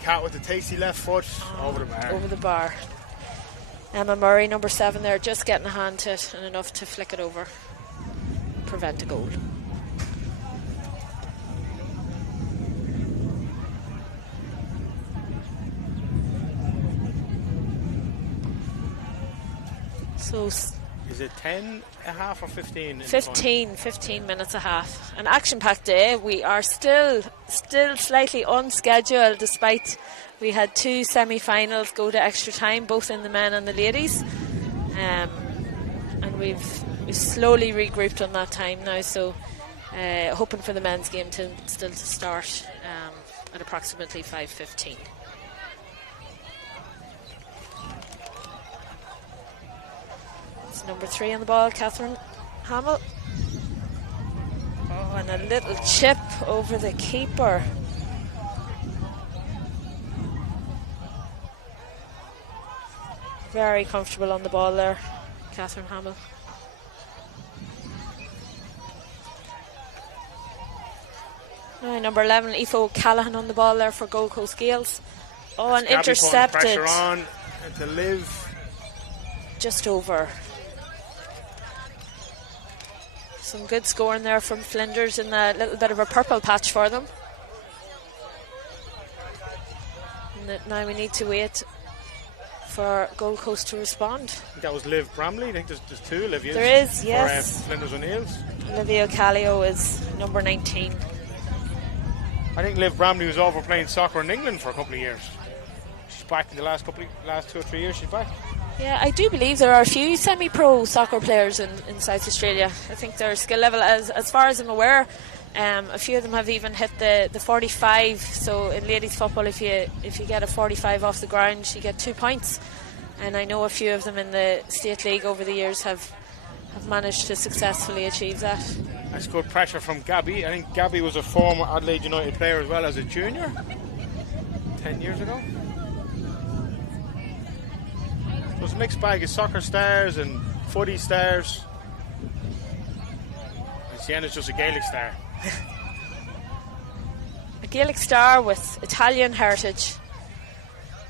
Cat with the tasty left foot over the bar. Over the bar. Emma Murray, number 7 there, just getting a hand to it and enough to flick it over. Prevent a goal. So is it 10 a half or 15? 15 minutes a half. An action-packed day. We are still slightly unscheduled, despite we had 2 semi-finals go to extra time, both in the men and the ladies. And we've slowly regrouped on that time now, so hoping for the men's game still to start at approximately 5:15. Number 3 on the ball, Catherine Hamill. Oh, and a little chip over the keeper. Very comfortable on the ball there, Catherine Hamill. Now, number 11, Aoife Callahan on the ball there for Gold Coast Gales. Oh, and intercepted. Pressure on to Liv. Just over. Some good scoring there from Flinders in a little bit of a purple patch for them. And now we need to wait for Gold Coast to respond. I think that was Liv Bramley. I think there's 2 Olivias. There is, yes. For Flinders O'Neill's. Olivia Callio is number 19. I think Liv Bramley was over playing soccer in England for a couple of years. She's back in the last 2 or 3 years. She's back. Yeah, I do believe there are a few semi-pro soccer players in South Australia. I think their skill level, as far as I'm aware, A few of them have even hit the 45. So in ladies football, if you get a 45 off the ground, you get 2 points. And I know a few of them in the state league over the years have managed to successfully achieve that. That's good pressure from Gabby. I think Gabby was a former Adelaide United player as well as a junior 10 years ago. So it's a mixed bag of soccer stars and footy stars. And Sienna's just a Gaelic star. A Gaelic star with Italian heritage.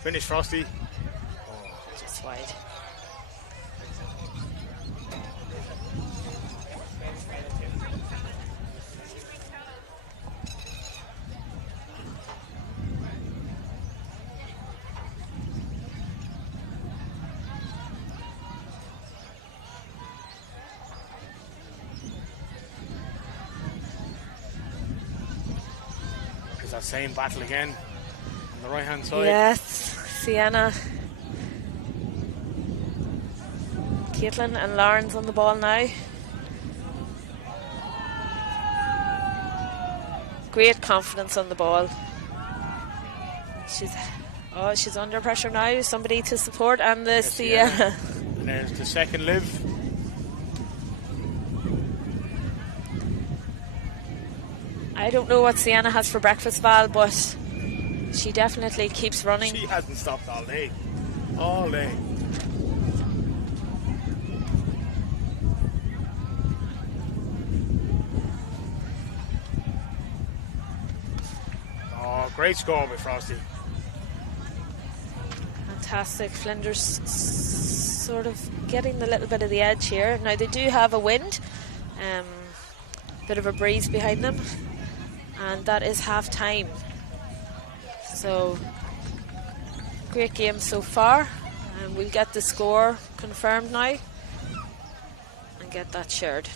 Finish, Frosty. Just wide. It's that same battle again on the right hand side. Yes, Sienna. Caitlin and Lauren's on the ball now. Great confidence on the ball. She's under pressure now. Somebody to support, and the Sienna. And there's the second live. I don't know what Sienna has for breakfast, Val, but she definitely keeps running. She hasn't stopped all day. All day. Oh, great score by Frosty. Fantastic. Flinders sort of getting a little bit of the edge here. Now they do have a wind, bit of a breeze behind them, and that is half time. So great game so far, and we'll get the score confirmed now and get that shared.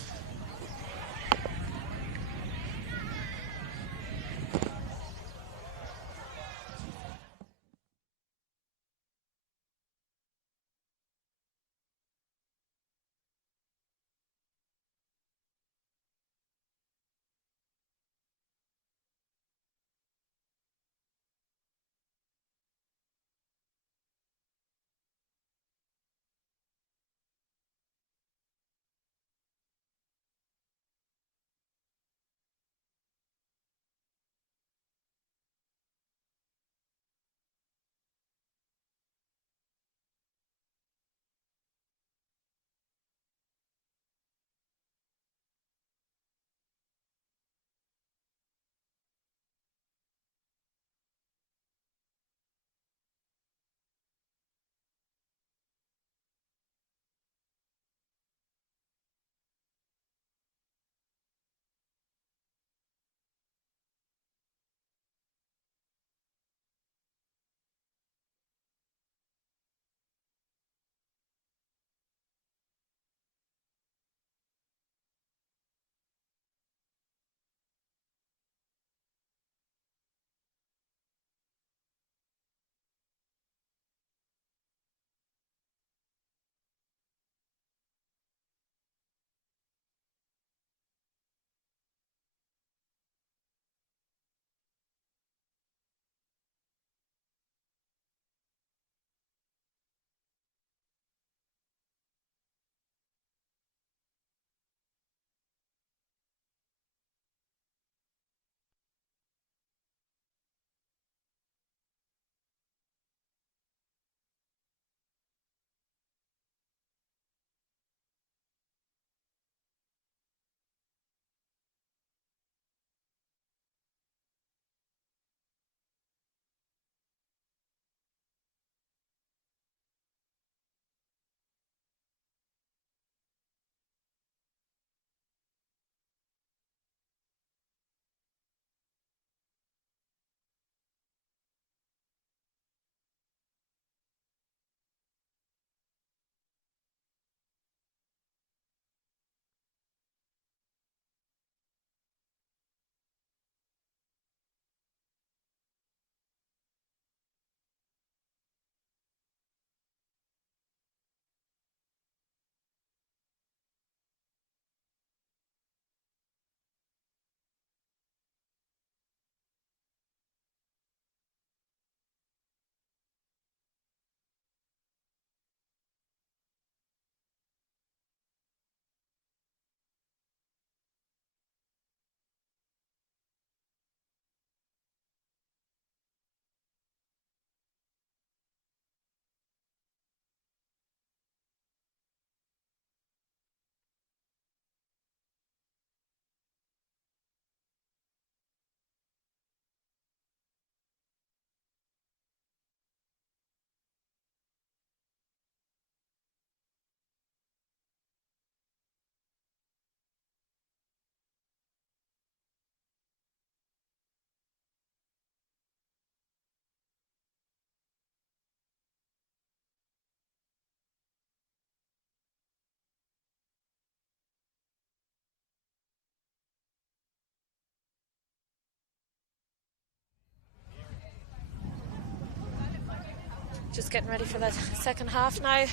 Just getting ready for that second half now.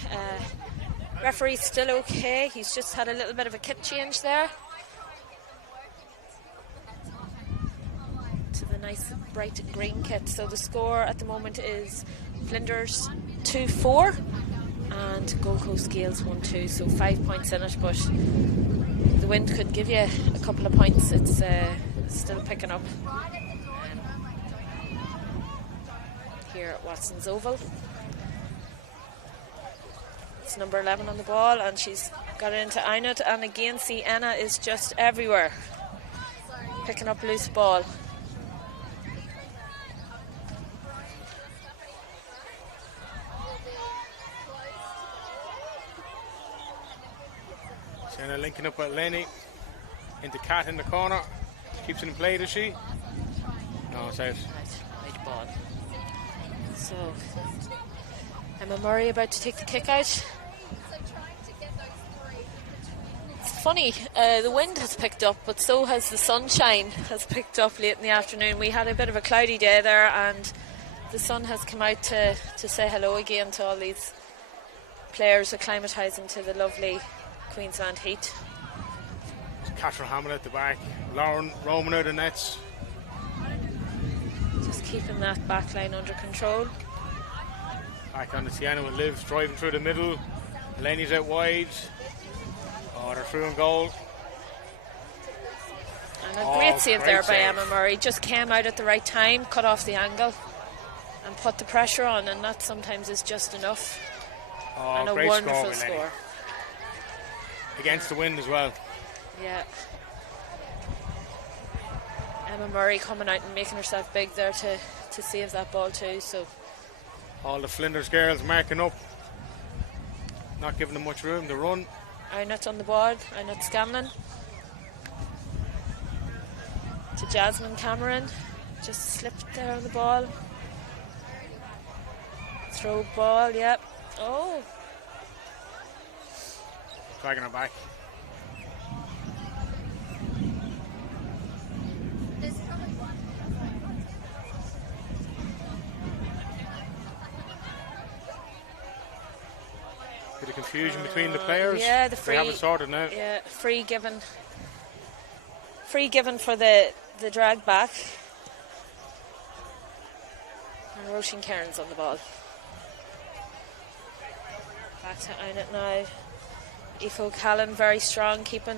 Referee's still okay. He's just had a little bit of a kit change there to the nice bright green kit. So the score at the moment is Flinders 2-4 and Gold Coast Gaels 1-2. So 5 points in it, but the wind could give you a couple of points. It's still picking up here at Watson's Oval. It's number 11 on the ball, and she's got it into Einat, and again Sienna is just everywhere picking up loose ball. Sienna linking up with Lenny into Kat in the corner. Keeps it in play, does she? No, it's out. Right ball. So Emma Murray about to take the kick out. It's funny, the wind has picked up, but so has the sunshine has picked up late in the afternoon. We had a bit of a cloudy day there, and the sun has come out to say hello again to all these players acclimatising to the lovely Queensland heat. Catherine Hammond at the back. Lauren Roman out of nets. Just keeping that back line under control. Back on the Sienna with Liv driving through the middle. Lenny's out wide. Oh, they're through in goal. And a great save there by save. Emma Murray. Just came out at the right time, cut off the angle and put the pressure on, and that sometimes is just enough. Oh, And a great wonderful score with Lenny. score. Against the wind as well. Yeah. Emma Murray coming out and making herself big there to save that ball too. So All the Flinders girls marking up. Not giving them much room to run. Einat on the board, Einat Scanlon. To Jasmine Cameron. Just slipped there on the ball. Throw ball, yep. Oh, Dragging her back. Bit of confusion between the players. yeah, the free. They have it sorted now. Yeah, free given for the drag back. And Roisin Cairns on the ball. Back to Einat now. Aoife O'Callaghan very strong, keeping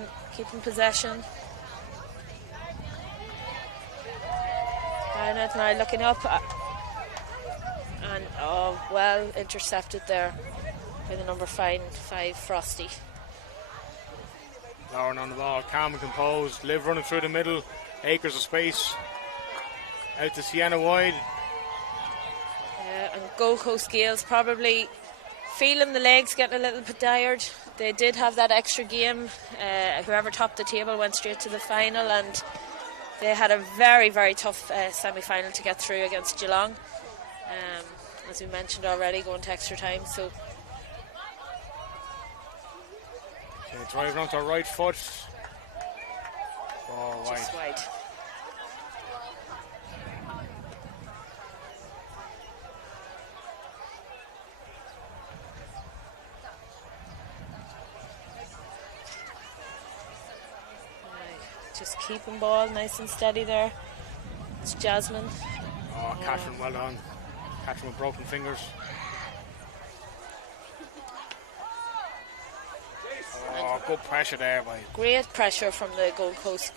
possession. Einat now looking up, and well intercepted there by the number 5 Frosty. Lauren on the ball, calm and composed. Liv running through the middle, acres of space. Out to Sienna wide. Yeah, and Gold Coast Gaels probably feeling the legs getting a little bit tired. They did have that extra game. Whoever topped the table went straight to the final, and they had a very, very tough semi-final to get through against Geelong. As we mentioned already, going to extra time. So Driving onto her right foot. Oh, wide. just wide. Just keeping ball nice and steady there. It's Jasmine. Oh, Catherine, well done. Catherine with broken fingers. Oh, good pressure there by. Great pressure from the Gold Coast.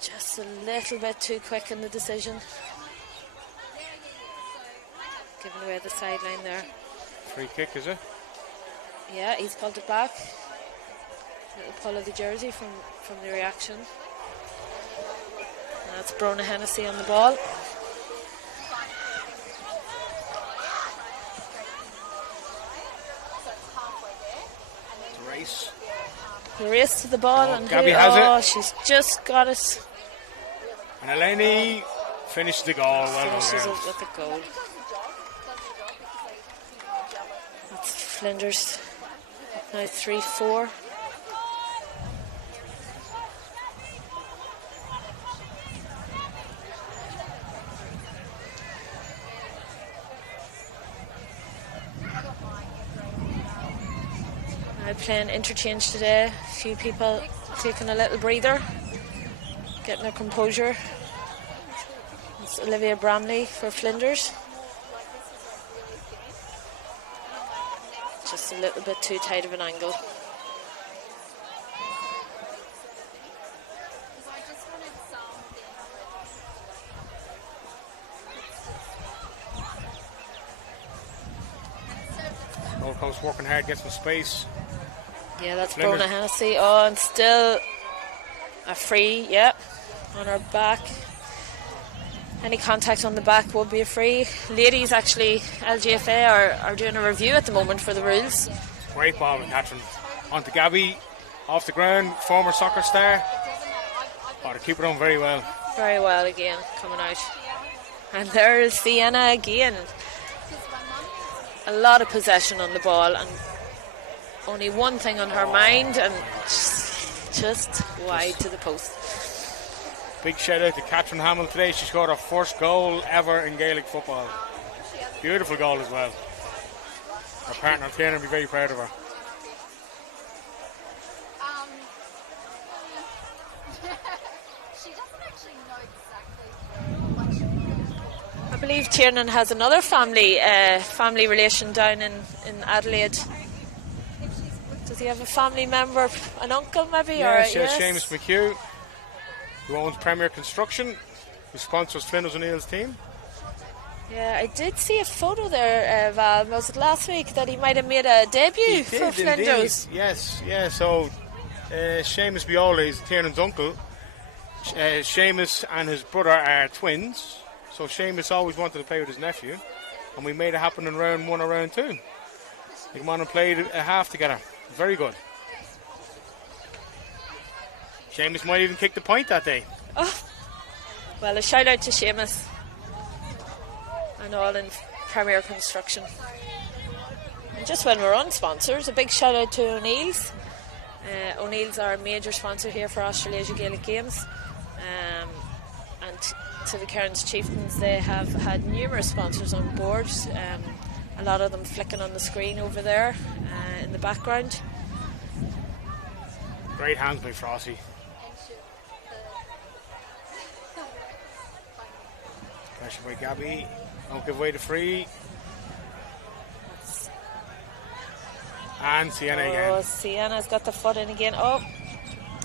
Just a little bit too quick in the decision. Giving away the sideline there. Free kick, is it? Yeah, he's pulled it back. Little pull of the jersey from the reaction. That's Brona Hennessy on the ball. It's a race. The race to the ball, Oh, and Gabby has it. she's just got it. And Eleni finished the goal. Well done, Finishes girls. it with a goal. That's Flinders now 3-4. playing interchange today. A few people taking a little breather, getting their composure. It's Olivia Bramley for Flinders. Just a little bit too tight of an angle. Gold Coast working hard, get some space. Yeah, that's Flinders. Brona Hennessy. Oh, and still a free, yeah, on her back. Any contact on the back would be a free. Ladies, actually, LGFA are doing a review at the moment for the rules. Great ball with Catherine. On to Gabby, off the ground, former soccer star. Oh, they keep it on very well. Very well again, coming out. And there's Sienna again. A lot of possession on the ball and only one thing on her mind, and just wide to the post. Big shout out to Catherine Hamill today. She scored her first goal ever in Gaelic football. Beautiful goal as well. Her partner Tiernan will be very proud of her. She doesn't actually know exactly what I believe Tiernan has another family relation down in Adelaide. Does he have a family member, an uncle maybe? Yes, or, yes, Seamus McHugh, who owns Premier Construction, who sponsors Flinders O'Neill's team. Yeah, I did see a photo there, Val. Was it last week that he might have made a debut for Flinders? Yes, yeah. So Seamus Viola is Tiernan's uncle. Seamus and his brother are twins. So Seamus always wanted to play with his nephew, and we made it happen in round 1 or round 2. They come on and played a half together. Very good. Seamus might even kick the point that day. Oh, well, a shout out to Seamus and all in Premier Construction. And just when we're on sponsors, a big shout out to O'Neill's. O'Neill's are a major sponsor here for Australasia Gaelic Games. And to the Cairns Chieftains, they have had numerous sponsors on board. A lot of them flicking on the screen over there in the background. Great hands by Frosty. Pressure by Gabby. Don't give away the free. And Sienna again. Oh, Sienna's got the foot in again. Oh,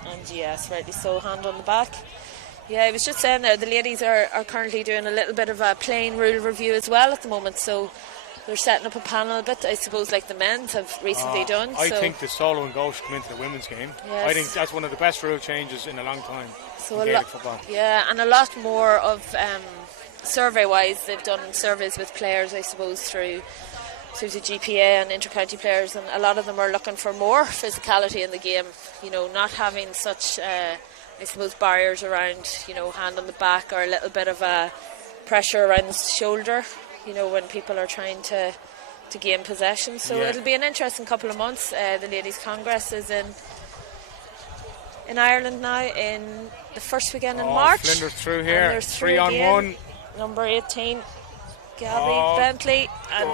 and yes, rightly so, hand on the back. Yeah, I was just saying there, the ladies are currently doing a little bit of a playing rule review as well at the moment, so they're setting up a panel a bit, I suppose, like the men's have recently done. I think the solo and goal should come into the women's game. Yes. I think that's one of the best rule changes in a long time so in Gaelic football. Yeah, and a lot more of survey-wise, they've done surveys with players, I suppose, through the GPA and inter-county players, and a lot of them are looking for more physicality in the game, you know, not having such I suppose barriers around, you know, hand on the back or a little bit of a pressure around the shoulder, you know, when people are trying to gain possession. So it'll be an interesting couple of months. The Ladies' Congress is in Ireland now in the first weekend in March. Flinders through here, there's 3 on again. 1. Number 18, Gabby Bentley, and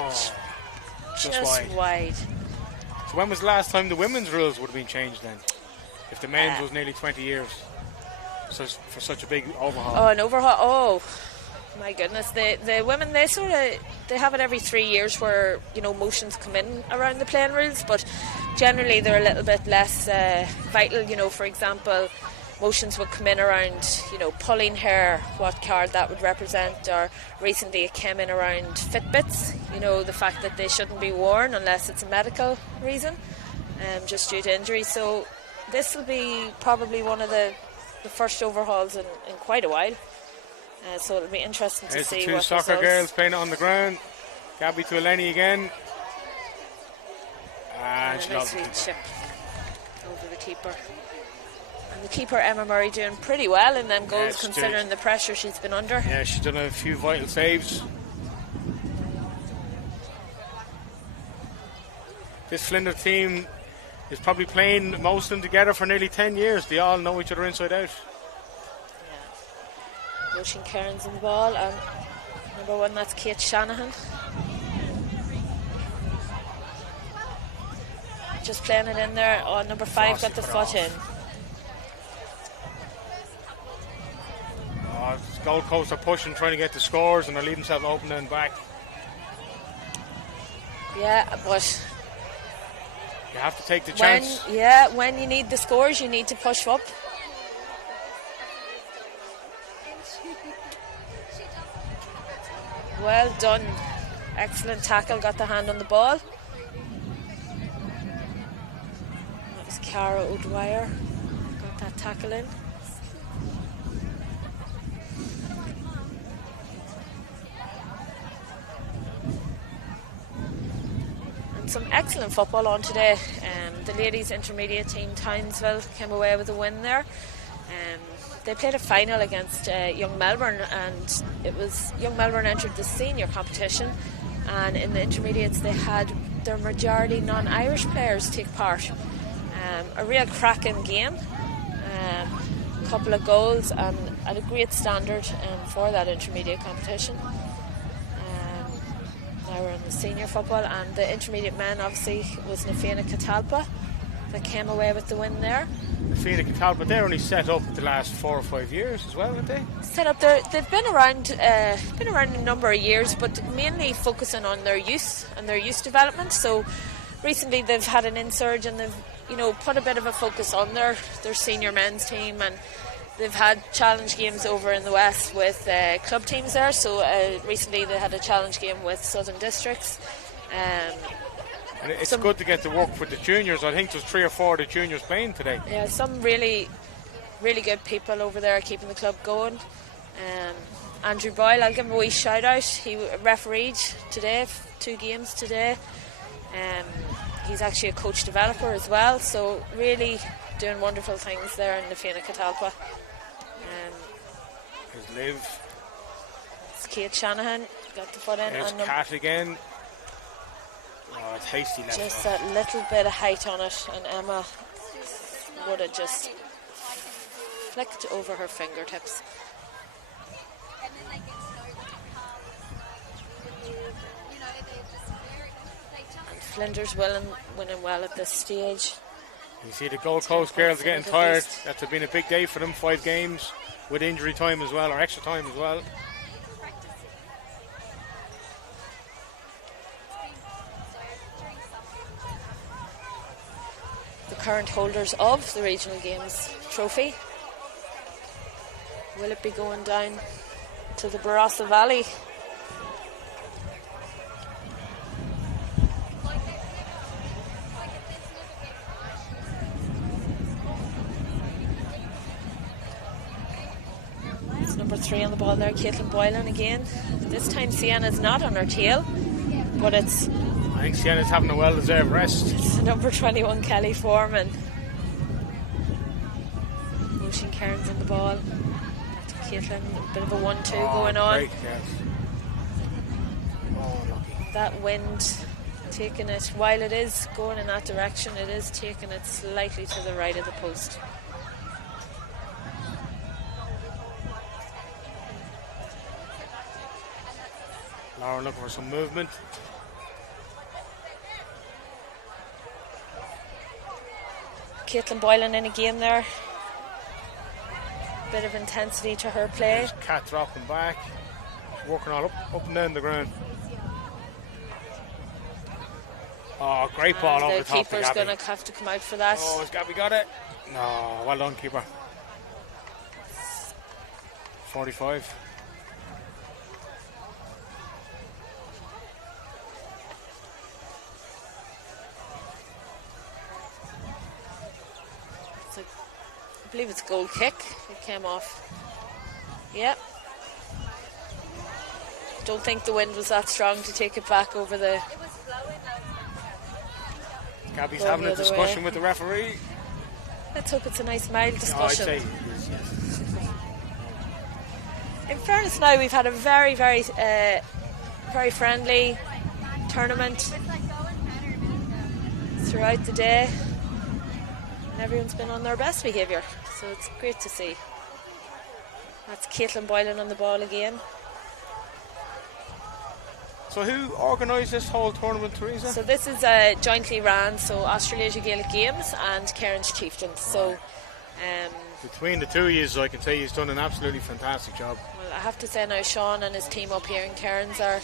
just wide. So when was the last time the women's rules would have been changed then? If the men's was nearly 20 years for such a big overhaul. Oh, an overhaul. Oh, my goodness. The women, they have it every 3 years where, you know, motions come in around the playing rules, but generally they're a little bit less vital. You know, for example, motions would come in around, you know, pulling hair, what card that would represent, or recently it came in around Fitbits, you know, the fact that they shouldn't be worn unless it's a medical reason, just due to injury. So this will be probably one of the first overhauls in quite a while. So it'll be interesting to see the two what soccer results. girls playing it on the ground. Gabby to Eleni again. And she a nice loves the sweet keeper. chip over the keeper. And the keeper, Emma Murray, doing pretty well in them goals, Yes, considering the pressure she's been under. Yeah, she's done a few vital saves. This Flinders team is probably playing most of them together for nearly 10 years. They all know each other inside out. Ocean Cairns in the ball, and number 1, that's Kate Shanahan. just playing it in there. Oh, number 5 got the foot in. Gold Coast are pushing, trying to get the scores, and they're leaving themselves open and back. Yeah, but you have to take the chance. When you need the scores, you need to push up. Well done. Excellent tackle, got the hand on the ball. That was Cara O'Dwyer. Got that tackle in. And some excellent football on today. The ladies' intermediate team, Tynesville, came away with a win there. They played a final against Young Melbourne, and it was Young Melbourne entered the senior competition, and in the intermediates they had their majority non-Irish players take part. A real cracking game, a couple of goals, and at a great standard for that intermediate competition. Now we're in the senior football, and the intermediate men obviously was Nafina Catalpa that came away with the win there. Nafina Catalpa, they're only set up the last 4 or 5 years as well, aren't they? Set up there, they've been around a number of years, but mainly focusing on their youth and their youth development. So recently they've had an insurge, and they've put a bit of a focus on their senior men's team, and they've had challenge games over in the west with club teams there. So recently they had a challenge game with Southern Districts. And it's good to get to work with the juniors. I think there's 3 or 4 of the juniors playing today. Yeah, some really, really good people over there keeping the club going. Andrew Boyle, I'll give him a wee shout out. He refereed today, 2 games today. He's actually a coach developer as well, so really doing wonderful things there in Nafina Catalpa. There's Liv. It's Kate Shanahan, got the foot in. There's Kat again. Oh, it's hasty left. Just that little bit of height on it, and Emma would have just flicked over her fingertips. And Flinders winning well at this stage. You see the Gold Coast girls are getting tired. That's been a big day for them, 5 games with injury time as well, or extra time as well. The current holders of the Regional Games trophy. Will it be going down to the Barossa Valley? It's number 3 on the ball there, Caitlin Boylan again. This time Sienna's not on her tail, but it's... I think Sienna's having a well-deserved rest. It's number 21, Kelly Foreman. Ocean Cairns on the ball. Back to Caitlin, a bit of a 1-2 going on. Great, yes. Oh, lucky. That wind taking it, while it is going in that direction, it is taking it slightly to the right of the post. Lauren looking for some movement. Caitlin Boylan in a game there. Bit of intensity to her play. There's Kat dropping back. Working all up and down the ground. Oh, great ball over the top of Gabby. The keeper's going to have to come out for that. Oh, has Gabby got it? No, well done, keeper. 45. I believe it's a goal kick. It came off. Yep. Don't think the wind was that strong to take it back over the... Gabby's having a discussion with the referee. Let's hope it's a nice mild discussion. Oh, I'd say it is, yes. In fairness now, we've had a very, very, very friendly tournament throughout the day. And everyone's been on their best behaviour, so it's great to see. That's Caitlin Boylan on the ball again. So who organised this whole tournament, Teresa? So this is jointly ran, so Australasia Gaelic Games and Cairns Chieftains. So between the two of you, I can say he's done an absolutely fantastic job. well, I have to say now, Sean and his team up here in Cairns are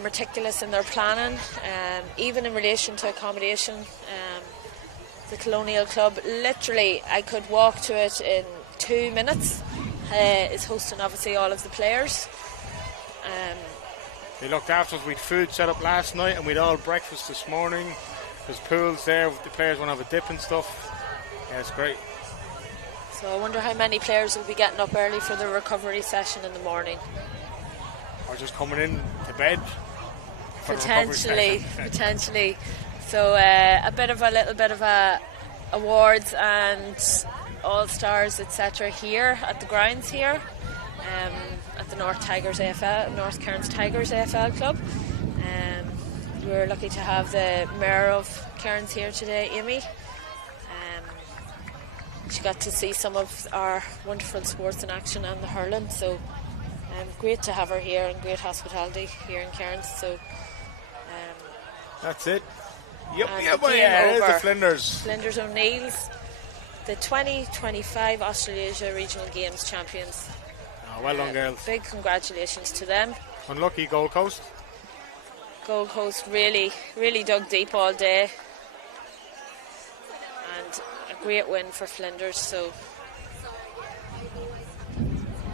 meticulous in their planning, even in relation to accommodation. The Colonial Club, literally, I could walk to it in 2 minutes. Is hosting obviously all of the players. They looked after us. We'd food set up last night and we'd all breakfast this morning. There's pools there. The players want to have a dip and stuff. Yeah, it's great. So I wonder how many players will be getting up early for the recovery session in the morning. Or just coming in to bed. For the recovery session. Potentially. So a little bit of awards and all-stars, etc. here at the grounds here. At the North Cairns Tigers AFL Club. We're lucky to have the Mayor of Cairns here today, Amy. She got to see some of our wonderful sports in action and the hurling, so great to have her here and great hospitality here in Cairns. So that's it. Yep, there's the Flinders. Flinders O'Neills, the 2025 Australasia Regional Games champions. Oh, well done, girls. Big congratulations to them. Unlucky Gold Coast. Gold Coast really dug deep all day. And a great win for Flinders. So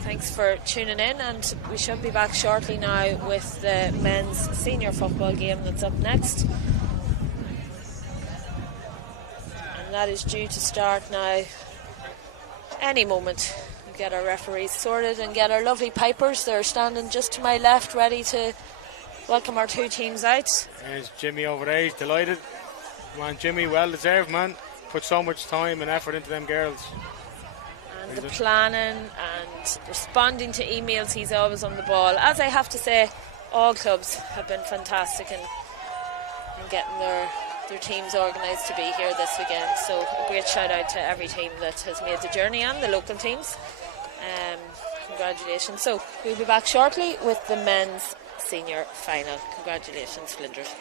thanks for tuning in, and we should be back shortly now with the men's senior football game that's up next. And that is due to start now any moment. Get our referees sorted and get our lovely pipers. They're standing just to my left, ready to welcome our two teams out. There's Jimmy over there, he's delighted. Come on, Jimmy, well deserved, man. Put so much time and effort into them girls. And the planning and responding to emails, he's always on the ball. As I have to say, all clubs have been fantastic in getting their teams organised to be here this weekend. So a great shout out to every team that has made the journey and the local teams. Congratulations. So we'll be back shortly with the men's senior final. Congratulations, Flinders.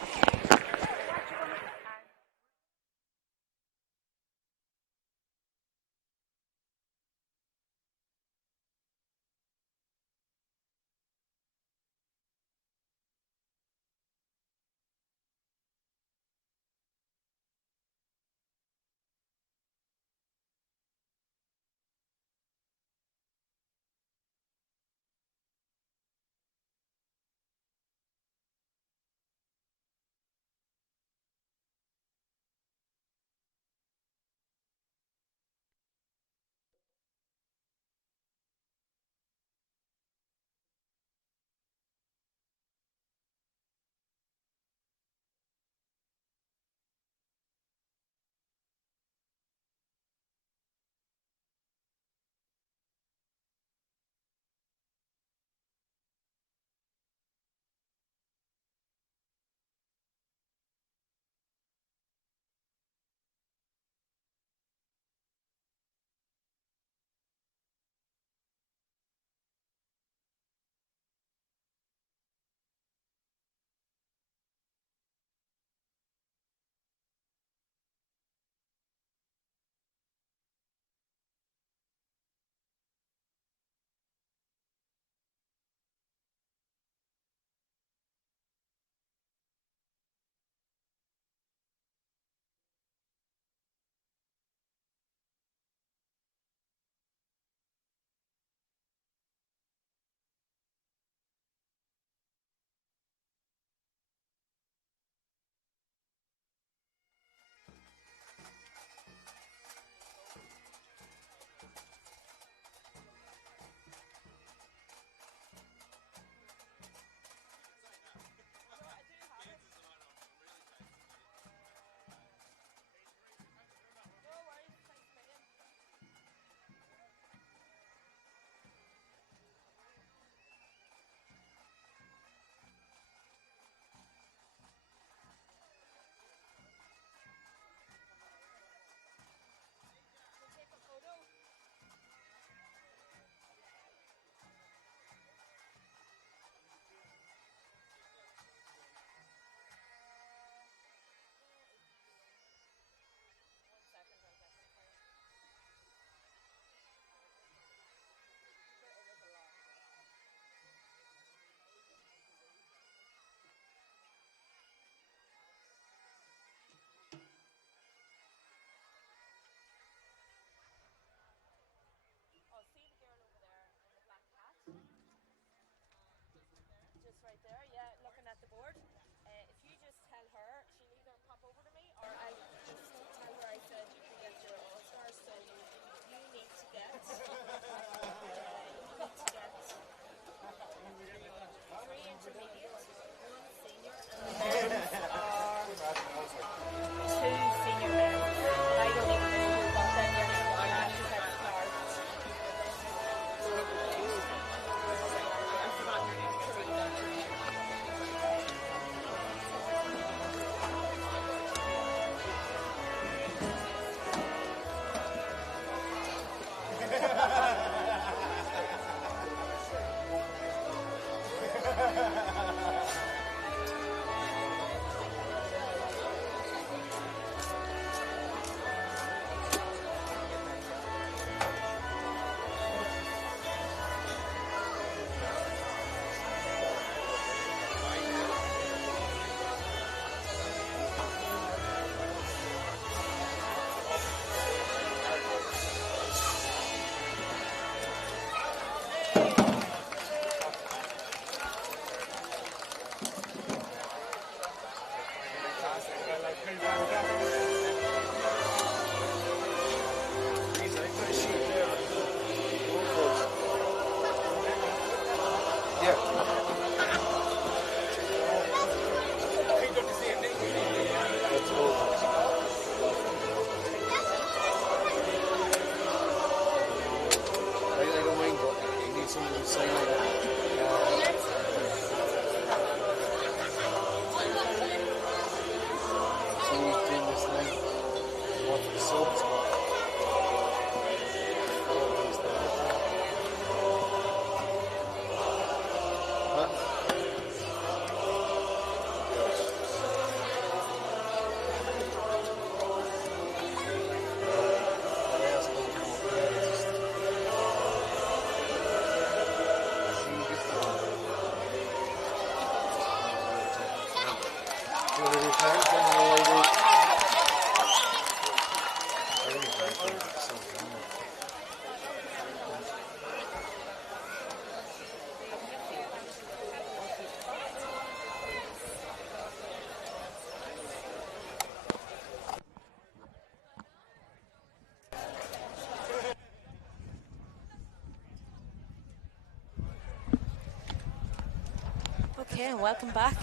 Okay, and welcome back.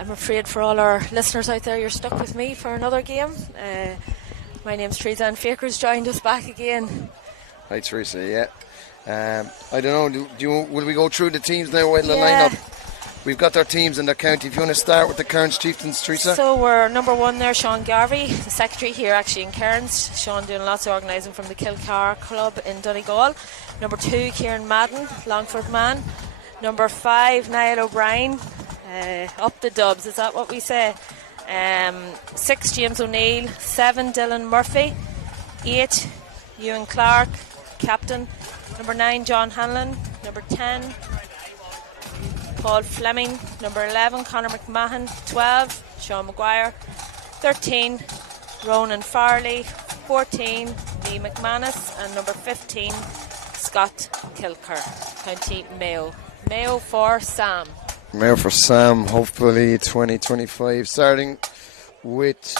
I'm afraid for all our listeners out there, you're stuck with me for another game. My name's Teresa, and Faker's joined us back again. Hi, Teresa. Yeah. I don't know. Will we go through the teams now? With the lineup. We've got our teams in the county. If you want to start with the Cairns Chieftains, Teresa. So we're number 1 there, Sean Garvey, the secretary here actually in Cairns. Sean doing lots of organising from the Kilcar Club in Donegal. Number 2, Kieran Madden, Longford man. Number 5, Niall O'Brien, up the dubs, is that what we say? 6, James O'Neill. 7, Dylan Murphy. 8, Ewan Clark, captain. Number 9, John Hanlon. Number 10, Paul Fleming. Number 11, Conor McMahon. 12, Sean Maguire. 13, Ronan Farley. 14, Lee McManus. And number 15, Scott Kilker, County Mayo. Mayo for Sam. Mayo for Sam, hopefully 2025. Starting with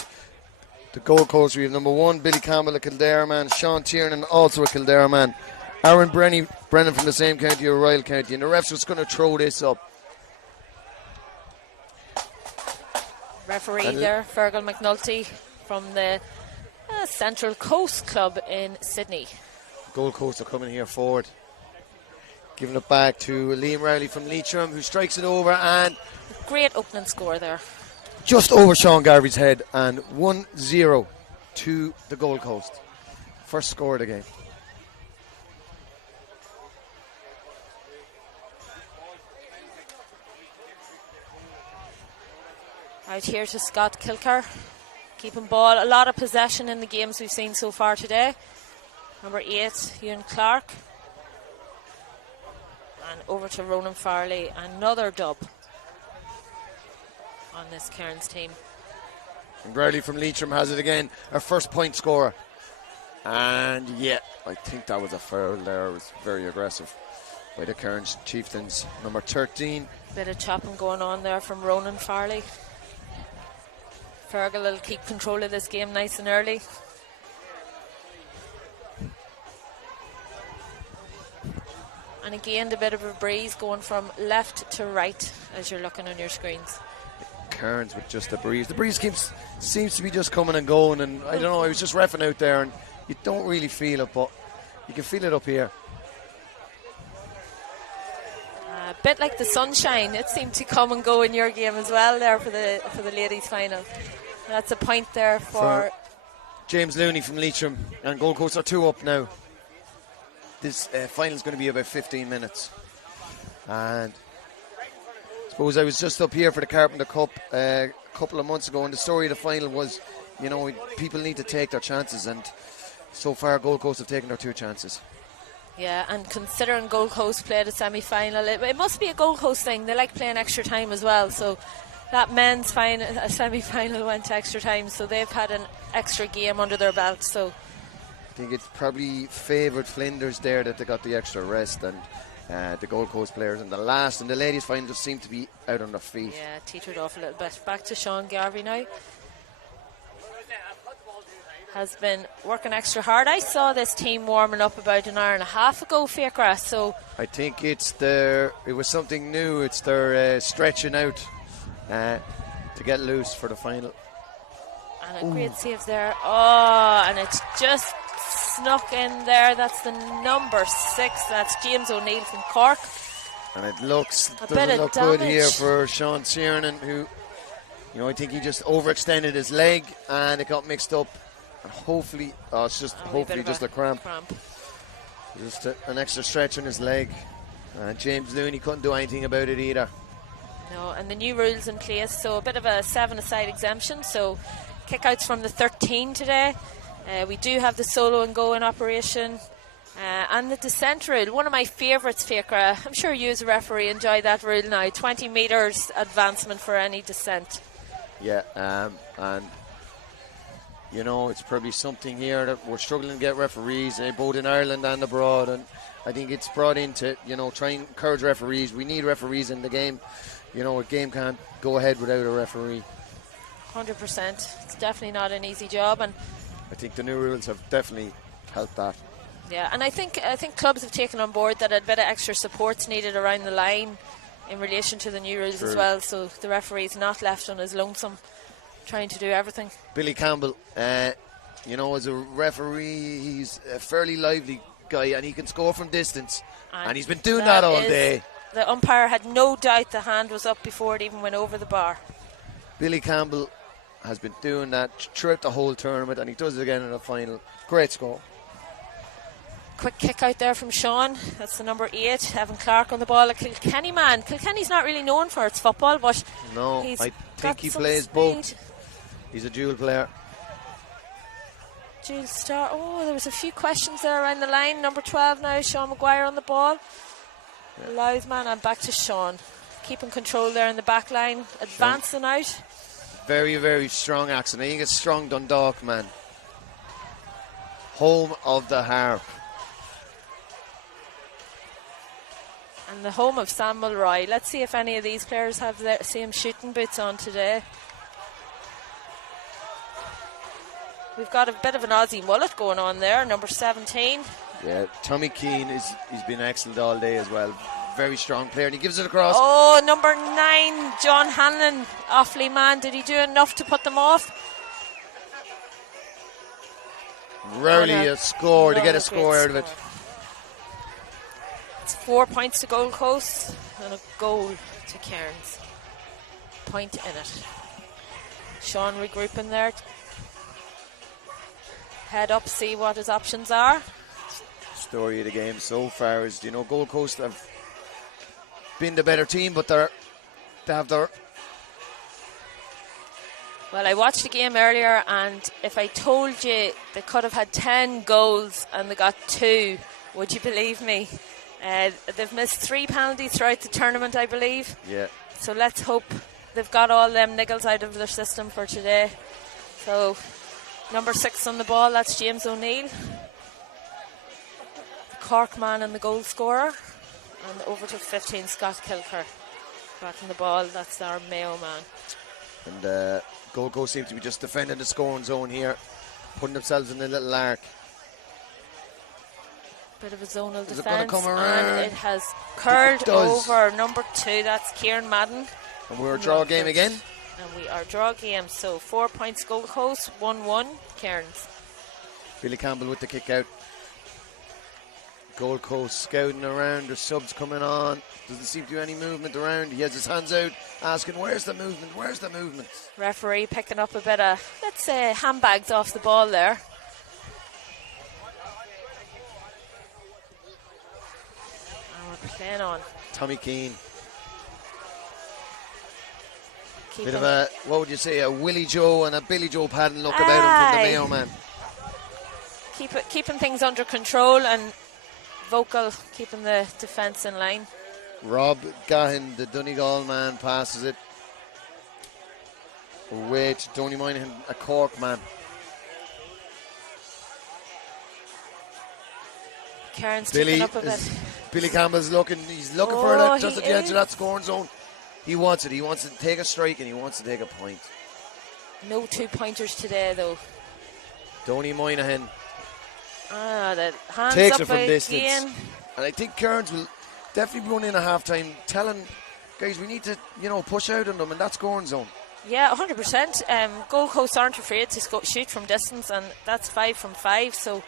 the Gold Coast, we have number 1, Billy Campbell, a Kildare man. Sean Tiernan, also a Kildare man. Aaron Brennan from the same county, Royal County. And the ref's just going to throw this up. Referee there, Fergal McNulty from the Central Coast Club in Sydney. Gold Coast are coming here forward. Giving it back to Liam Rowley from Leitrim, who strikes it over, and great opening score there. Just over Sean Garvey's head, and 1-0 to the Gold Coast. First score of the game. Out here to Scott Kilker. Keeping ball, a lot of possession in the games we've seen so far today. Number 8, Ewan Clark. And over to Ronan Farley, another dub on this Cairns team. And Bradley from Leitrim has it again, our first point scorer. And yeah, I think that was a foul there. It was very aggressive by the Cairns Chieftains. Number 13. Bit of chopping going on there from Ronan Farley. Fergal will keep control of this game nice and early. And again, a bit of a breeze going from left to right as you're looking on your screens. Cairns with just a breeze. The breeze seems to be just coming and going, and I don't know, I was just reffing out there and you don't really feel it, but you can feel it up here. A bit like the sunshine, it seemed to come and go in your game as well there for the ladies' final. That's a point there for James Looney from Leitrim, and Gold Coast are 2 up now. This final is going to be about 15 minutes. And suppose I was just up here for the Carpenter Cup a couple of months ago, and the story of the final was, people need to take their chances, and so far Gold Coast have taken their 2 chances. Yeah, and considering Gold Coast played a semi-final, it must be a Gold Coast thing. They like playing extra time as well, so that men's semi-final went to extra time, so they've had an extra game under their belt. So I think it's probably favoured Flinders there that they got the extra rest, and the Gold Coast players in the last and the ladies' final just seemed to be out on their feet. Yeah, teetered off a little bit. Back to Sean Garvey now. Has been working extra hard. I saw this team warming up about an hour and a half ago, Fiacra, so I think it was something new. It's their stretching out to get loose for the final. And a great save there. Oh, and it's just snuck in there. That's the number 6. That's James O'Neill from Cork. And it doesn't look damage good here for Sean Tiernan, who, I think he just overextended his leg and it got mixed up. And hopefully just a cramp. Just an extra stretch on his leg. James Looney couldn't do anything about it either. No, and the new rules in place, so a bit of a 7-a-side exemption. So kickouts from the 13 today. We do have the solo and go in operation. And the descent rule, one of my favourites, Fiacra. I'm sure you as a referee enjoy that rule now. 20 metres advancement for any descent. Yeah, and it's probably something here that we're struggling to get referees, both in Ireland and abroad, and I think it's brought in to, try and encourage referees. We need referees in the game. A game can't go ahead without a referee. 100%. It's definitely not an easy job, and I think the new rules have definitely helped that. Yeah, and I think clubs have taken on board that a bit of extra support's needed around the line in relation to the new rules as well, so the referee's not left on his lonesome trying to do everything. Billy Campbell, as a referee, he's a fairly lively guy and he can score from distance, and he's been doing that all day. The umpire had no doubt the hand was up before it even went over the bar. Billy Campbell has been doing that throughout the whole tournament, and he does it again in the final. Great score. Quick kick out there from Sean. That's the number 8, Evan Clark on the ball. A Kilkenny man. Kilkenny's not really known for its football, but no, I think he plays both. He's a dual player. Dual star. Oh, there was a few questions there around the line. Number 12 now, Sean Maguire on the ball. Yeah. Louth man, and back to Sean. Keeping control there in the back line. Advancing out. Very, very strong accent. I think it's strong Dundalk, man. Home of the harp. And the home of Sam Mulroy. Let's see if any of these players have the same shooting boots on today. We've got a bit of an Aussie mullet going on there, number 17. Yeah, Tommy Keane, he's been excellent all day as well. Very strong player, and he gives it across. Oh, number 9, John Hanlon. Awfully man, did he do enough to put them off? Rarely a score to get a score out of it. It's 4 points to Gold Coast and a goal to Cairns. Point in it. Sean regrouping there. Head up, see what his options are. Story of the game so far is, Gold Coast have been the better team, but they have their... Well, I watched the game earlier, and if I told you they could have had 10 goals and they got 2, would you believe me? They've missed 3 penalties throughout the tournament, I believe. Yeah. So let's hope they've got all them niggles out of their system for today. So, number 6 on the ball, that's James O'Neill. The Cork man and the goal scorer. And over to 15, Scott Kilker. Back on the ball, that's our Mayo man. And Gold Coast seems to be just defending the scoring zone here, putting themselves in a little arc. Bit of a zonal Is it gonna defence, come around? and it has curled over. Number 2, that's Kieran Madden. And we're a draw game again. And we are draw game, so 4 points Gold Coast, 1-1 Cairns. Billy Campbell with the kick out. Gold Coast scouting around, there's subs coming on. Doesn't seem to do any movement around. He has his hands out, asking, where's the movement, where's the movement? Referee picking up a bit of, let's say, handbags off the ball there. And we're playing on. Tommy Keane. Keeping Bit of a, what would you say, a Willie Joe and a Billy Joe Padden look about him from the Mayo man. keeping things under control, and Vocal keeping the defence in line. Rob Gahan, the Donegal man, passes it away to Tony Moynihan, a Cork man. Cairns ticking up a bit. Billy Campbell's looking, he's looking for that just at the edge of that scoring zone. He wants it. He wants to take a strike and he wants to take a point. No 2-pointers today, though. Tony Moynihan The hands takes up it from again. distance. And I think Cairns will definitely be running in a half-time telling guys we need to, push out on them in that scoring zone. Yeah, 100%. Gold Coast aren't afraid to shoot from distance, and that's 5 from 5, so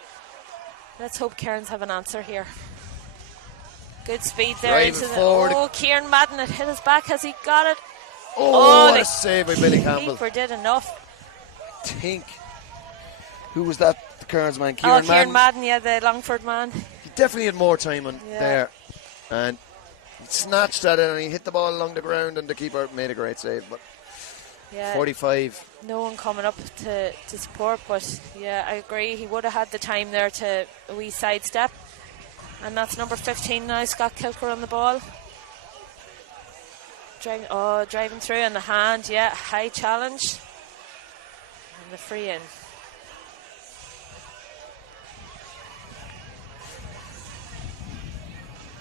let's hope Cairns have an answer here. Good speed there Driving into the forward. Kieran Madden, it hit his back. Has he got it? What a save by Billy Campbell. Keeper did enough. Who was that? The Cairns man, Kieran Madden, yeah, the Longford man. He definitely had more time on there, and he snatched at it and he hit the ball along the ground, and the keeper made a great save. But 45. No one coming up to support, but yeah, I agree. He would have had the time there to a wee sidestep. And that's number 15 now, Scott Kilker on the ball. Driving through in the hand, high challenge. And the free in.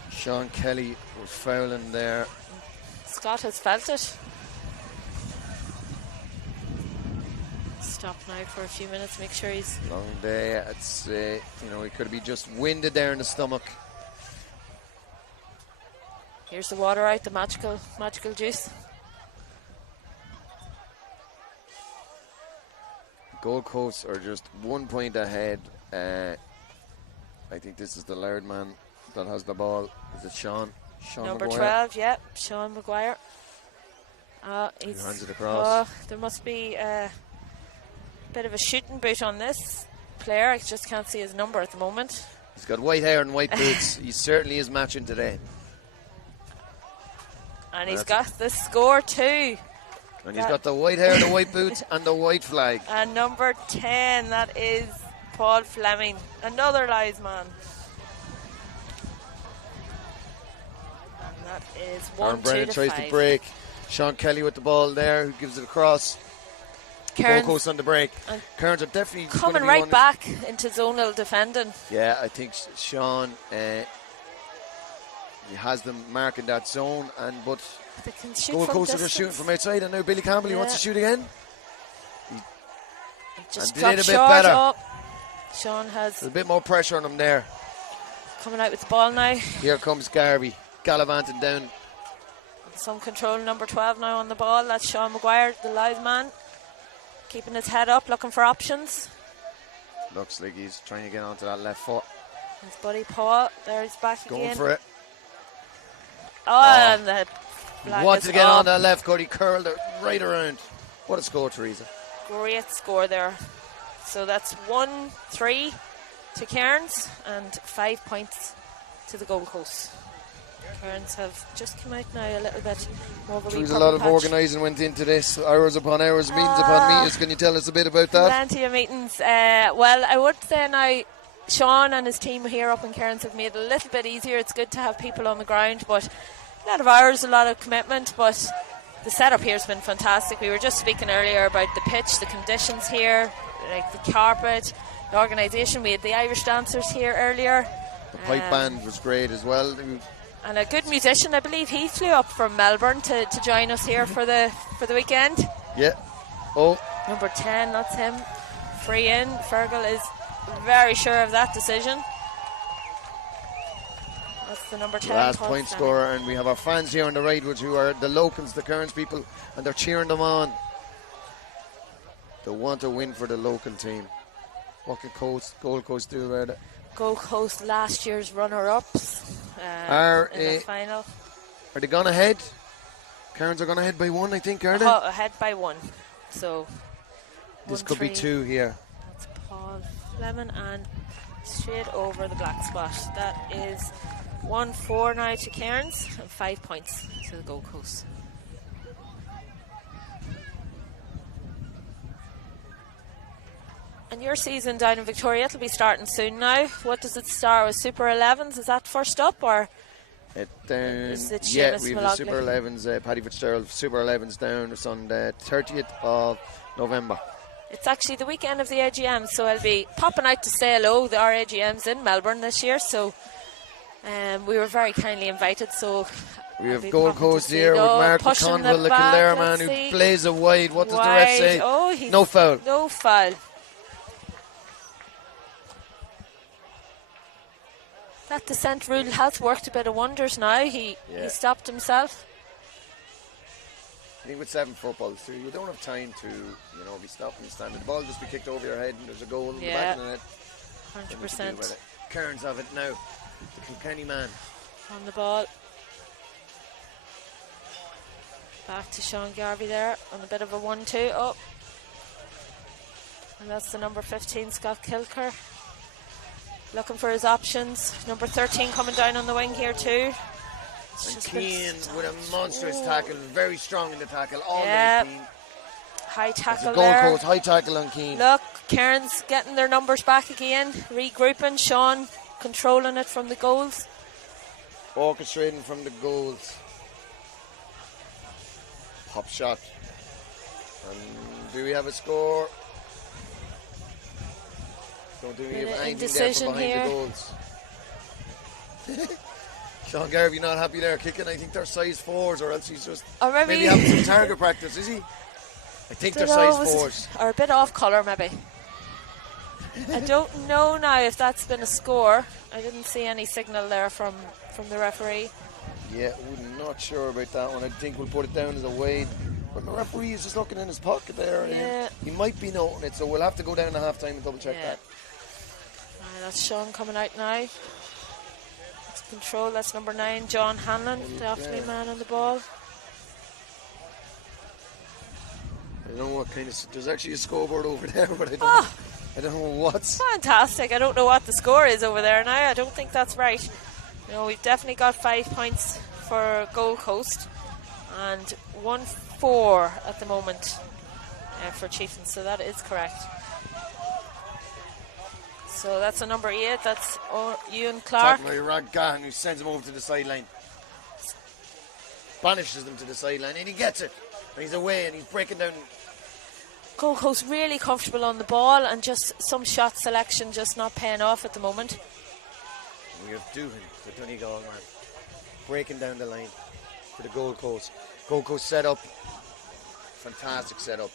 Sean Kelly was fouling there. Scott has felt it. Stop now for a few minutes, make sure he's... Long day, I'd say, he could be just winded there in the stomach. Here's the water out, the magical juice. Gold Coast are just 1 point ahead. I think this is the loud man that has the ball. Is it Sean? Number Maguire? 12, Sean Maguire. He hands it across. There must be a bit of a shooting boot on this player. I just can't see his number at the moment. He's got white hair and white boots. He certainly is matching today. And he's got the score too. And he's got the white hair, the white boots, and the white flag. And number 10, that is Paul Fleming, another Lies man. And that is 1-2 Aaron Brennan to tries 5. to break. Sean Kelly with the ball there, who gives it across. Gold Coast on the break. Cairns are definitely coming right back into zonal defending. Yeah, I think Sean he has them marking that zone, but they can shoot Gold from Coast distance. are shooting from outside, and now Billy Campbell, he wants to shoot again. He just did it a bit short better. Up. Sean has a bit more pressure on him there. Coming out with the ball now. Here comes Garvey, gallivanting down. Some control, number 12 now on the ball. That's Sean Maguire, the live man. Keeping his head up, looking for options. Looks like he's trying to get onto that left foot. His buddy Paul, there he's back Going again. for it. And the flag wants is to get up. on that left court. He curled it right around. What a score, Teresa. Great score there. So that's 1-3 to Cairns and 5 points to the Gold Coast. Cairns have just come out now a little bit more of a There's a lot of organising went into this. Hours upon hours, meetings upon meetings. Can you tell us a bit about that? Plenty of meetings. Well, I would say now Sean and his team here up in Cairns have made it a little bit easier. It's good to have people on the ground, but a lot of hours, a lot of commitment, but the setup here has been fantastic. We were just speaking earlier about the pitch, the conditions here, like the carpet, the organisation. We had the Irish dancers here earlier. The pipe band was great as well. And a good musician, I believe he flew up from Melbourne to join us here for the weekend. Yeah. Oh. Number 10, that's him. Free in. Fergal is very sure of that decision. That's the number 10. Last Paul point Fleming. scorer, and we have our fans here on the right, who are the locals, the Cairns people, and they're cheering them on. They want to win for the local team. What can Gold Coast do about it? Gold Coast last year's runner-ups in the final. Are they gone ahead? Cairns are gone ahead by 1, I think, are they? Ahead by 1. So this could be 2 here. That's Paul Fleming and straight over the black spot. That is 1-4 now to Cairns and 5 points to the Gold Coast. And your season down in Victoria, it'll be starting soon now. What does it start with? Super 11s? Is that first up, or It is it yeah, Seamus we have the Malogly? Super 11s, Paddy Fitzgerald Super 11s down. It's on the 30th of November. It's actually the weekend of the AGM, so I'll be popping out to say hello. There are AGMs in Melbourne this year, so we were very kindly invited. So We I'll have be Gold popping to Coast see- here with Oh, Mark pushing McConville, the back, Kildare let's man, see. who plays it wide. What does the ref Wide. say? Oh, he's No foul. No foul. That descent rule has worked a bit of wonders now. He Yeah. stopped himself. I think with 7 footballs too, you don't have time to, be stopping and standing. The ball just be kicked over your head and there's a goal in the Yeah. back of the net. 100% Cairns have it now. The Kilkenny man. on the ball. Back to Sean Garvey there on a bit of a 1-2. Oh. And that's the number 15, Scott Kilker. Looking for his options. Number 13 coming down on the wing here too. It's And just been Keane with a stopped. monstrous Ooh. tackle, very strong in the tackle. All Yeah. day Keane. High It's a tackle Gold there. Coast high tackle on Keane. Look, Cairns getting their numbers back again. Regrouping. Sean controlling it from the goals. Orchestrating from the goals. Pop shot. And do we have a score? Don't do we Bit have of anything there indecision from behind here. the goals? Sean Garvey not happy there kicking. I think they're size 4s, or else he's just Or maybe- maybe having some target practice, is he? I think they're Bit size off- 4s. Or a bit off colour maybe. I don't know now if that's been a score. I didn't see any signal there from the referee. Yeah, we're not sure about that one. I think we'll put it down as a wide. But the referee is just looking in his pocket there. And Yeah. he might be noting it, so we'll have to go down to half time and double check Yeah. that. Right, that's Sean coming out now. It's control. That's number 9, John Hanlon, the Offaly man on the ball. I don't know what kind of. There's actually a scoreboard over there, but I don't know what's. Fantastic. I don't know what the score is over there now. I don't think that's right. We've definitely got 5 points for Gold Coast and 1-4 at the moment for Chieftains, so that is correct. So that's a number 8. That's Ewan Clark. Talking about Rod Gahan, who sends him over to the sideline. Banishes them to the sideline, and he gets it. And he's away, and he's breaking down. Gold Coast really comfortable on the ball, and just some shot selection just not paying off at the moment. We have Doohan, the Donegal man, breaking down the line for the Gold Coast. Gold Coast set up. Fantastic setup.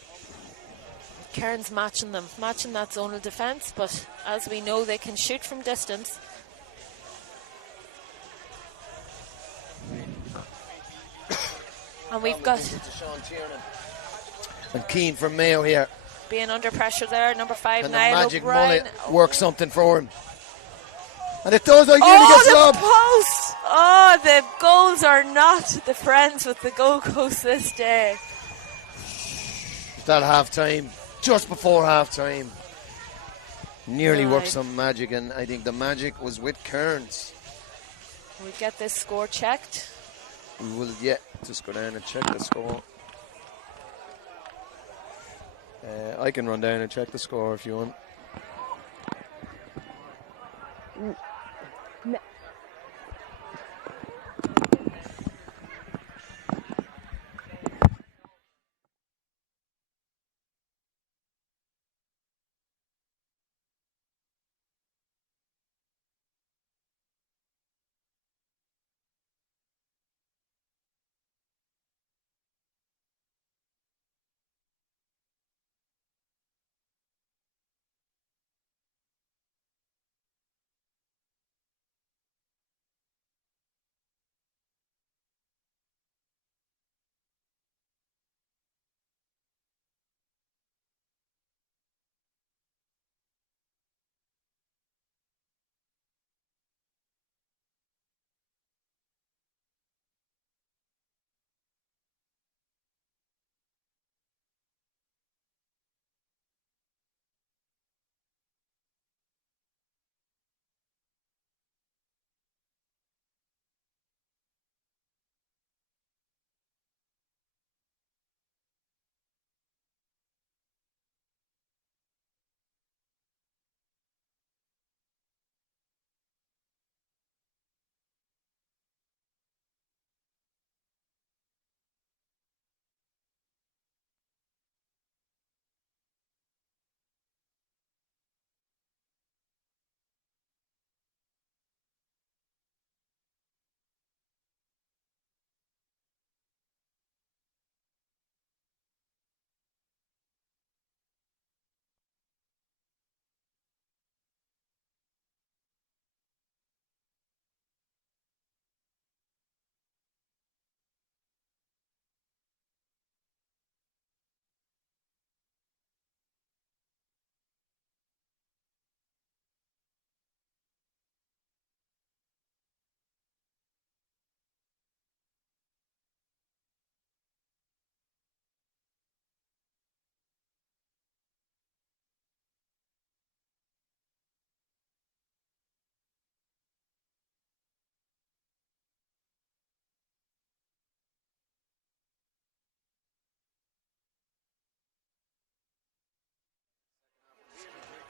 Cairns matching them, matching that zonal defence, but as we know, they can shoot from distance. And we've got And Keane from Mayo here. being under pressure there, number 5, And the Niall magic O'Brien. mullet works something for him. And it does, he nearly Oh, gets the lobbed. post! Oh, the goals are not the friends with the Gold Coast this day. It's at half time, just before half time. Nearly Right. worked some magic, and I think the magic was with Cairns. We get this score checked. We will just go down and check the score. I can run down and check the score if you want.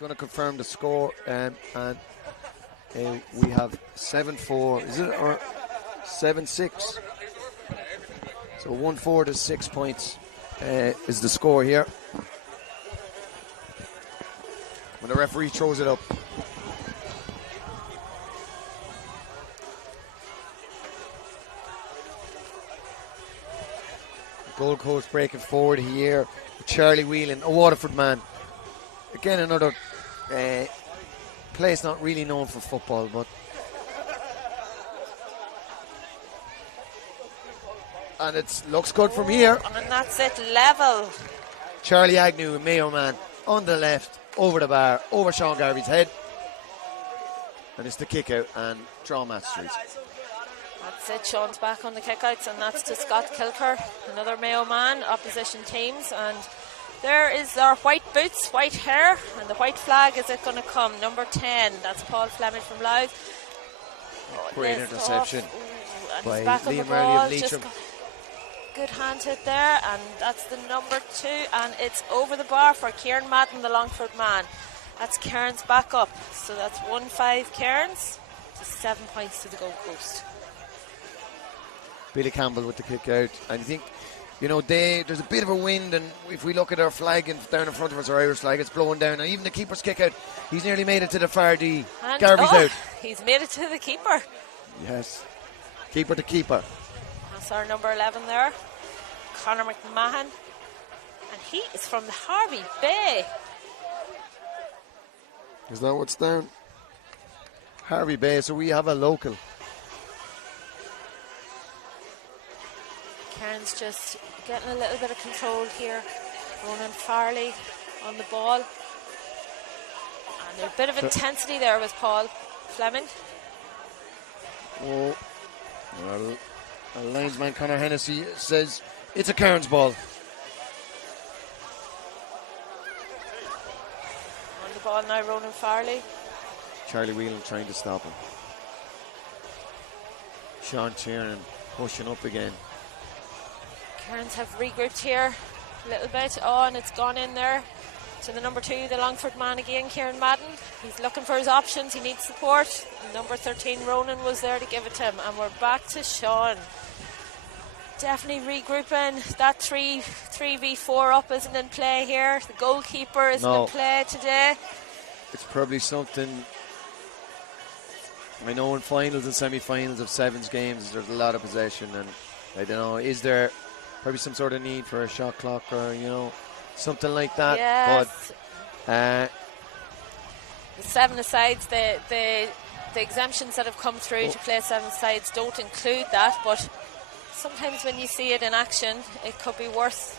going to confirm the score, and we have 7-4. Is it or 7-6? So 1-4 to 6 points is the score here. When the referee throws it up. Gold Coast breaking forward here. Charlie Whelan, a Waterford man. Again, another place not really known for football, but and it looks good from here. And that's it, level. Charlie Agnew, Mayo man, on the left, over the bar, over Sean Garvey's head. And it's the kick out and draw match street. That's it, Sean's back on the kickouts, and that's to Scott Kilker, another Mayo man, opposition teams. And there is our white boots, white hair, and the white flag. Is it going to come? Number 10, that's Paul Fleming from Louth. Great interception by by Liam Rowley of Leitrim. Good hand hit there, and that's the number 2, and it's over the bar for Kieran Madden, the Longford man. That's Cairns back up, so that's 1-5 Cairns to 7 points to the Gold Coast. Billy Campbell with the kick out. And I think, you know, there's a bit of a wind, and if we look at our flag down in front of us, our Irish flag, it's blowing down. And even the keeper's kick out, he's nearly made it to the far D. And Garvey's out. He's made it to the keeper. Yes. Keeper to keeper. That's our number 11 there, Conor McMahon. And he is from the Harvey Bay. Is that what's down? Harvey Bay, so we have a local. Cairns just getting a little bit of control here. Ronan Farley on the ball. And a bit of intensity there with Paul Fleming. Oh, well, our linesman Conor Hennessy says it's a Cairns ball. On the ball now, Ronan Farley. Charlie Whelan trying to stop him. Sean Tiernan pushing up again. Cairns have regrouped here a little bit. Oh, and it's gone in there to the number 2, the Longford man again, Kieran Madden. He's looking for his options. He needs support. Number 13, Ronan, was there to give it to him. And we're back to Sean. Definitely regrouping. That 3v4 up isn't in play here. The goalkeeper isn't in play today. It's probably something. I know in finals and semi-finals of sevens games, there's a lot of possession, and I don't know, is there probably some sort of need for a shot clock or, you know, something like that? Yes. But the 7-a-sides, the exemptions that have come through to play 7-a-sides don't include that, but sometimes when you see it in action, it could be worth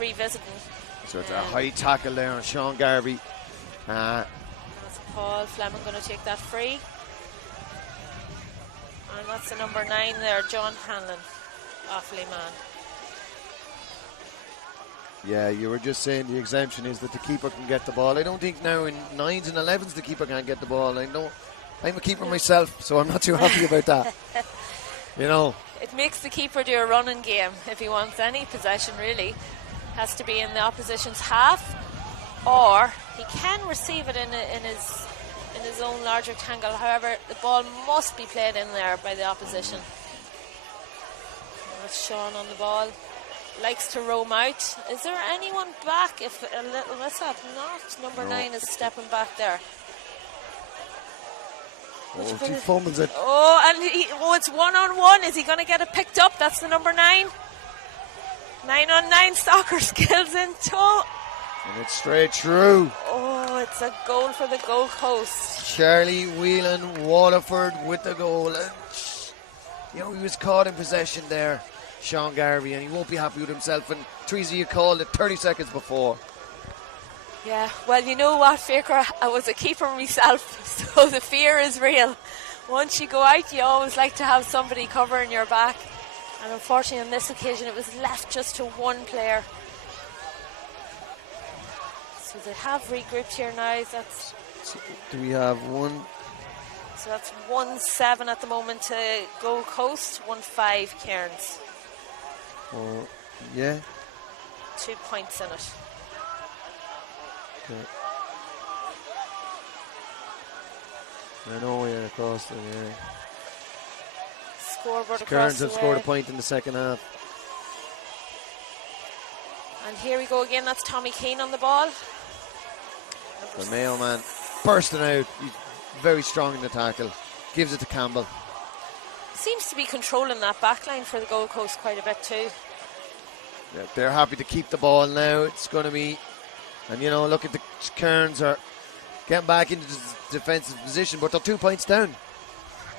revisiting. So it's a high tackle there on Sean Garvey. That's Paul Fleming going to take that free. And that's the number 9 there, John Hanlon, Offaly man. Yeah, you were just saying the exemption is that the keeper can get the ball. I don't think now in 9s and 11s the keeper can't get the ball. I'm a keeper myself, so I'm not too happy about that. You know. It makes the keeper do a running game if he wants any possession, really. Has to be in the opposition's half, or he can receive it in his own large rectangle. However, the ball must be played in there by the opposition. That's Sean on the ball. Likes to roam out. Is there anyone back? If a little mishap, not. Number 9 is stepping back there. Oh, he fumbles it. Oh, and it's 1-on-1. Is he going to get it picked up? That's the number 9. 9-on-9 soccer skills in tow. And it's straight through. Oh, it's a goal for the Gold Coast. Charlie Whelan, Waterford with the goal. And, you know, he was caught in possession there, Sean Garvey, and he won't be happy with himself. And Teresa, you called it 30 seconds before. Yeah, well, you know what, Faker, I was a keeper myself, so the fear is real. Once you go out, you always like to have somebody covering your back. And unfortunately, on this occasion, it was left just to one player. So they have regrouped here now. Do we have one? So that's 1-7 at the moment to Gold Coast, 1-5 Cairns. Oh, yeah. 2 points in it. Okay. I know, yeah, across the yeah. Scoreboard across Cairns the have scored a way. point in the second half. And here we go again. That's Tommy Keane on the ball. The Mayo man bursting out. He's very strong in the tackle. Gives it to Campbell. Seems to be controlling that back line for the Gold Coast quite a bit too. Yeah, they're happy to keep the ball now. It's going to be, and you know, look at the Cairns are getting back into the defensive position, but they're 2 points down.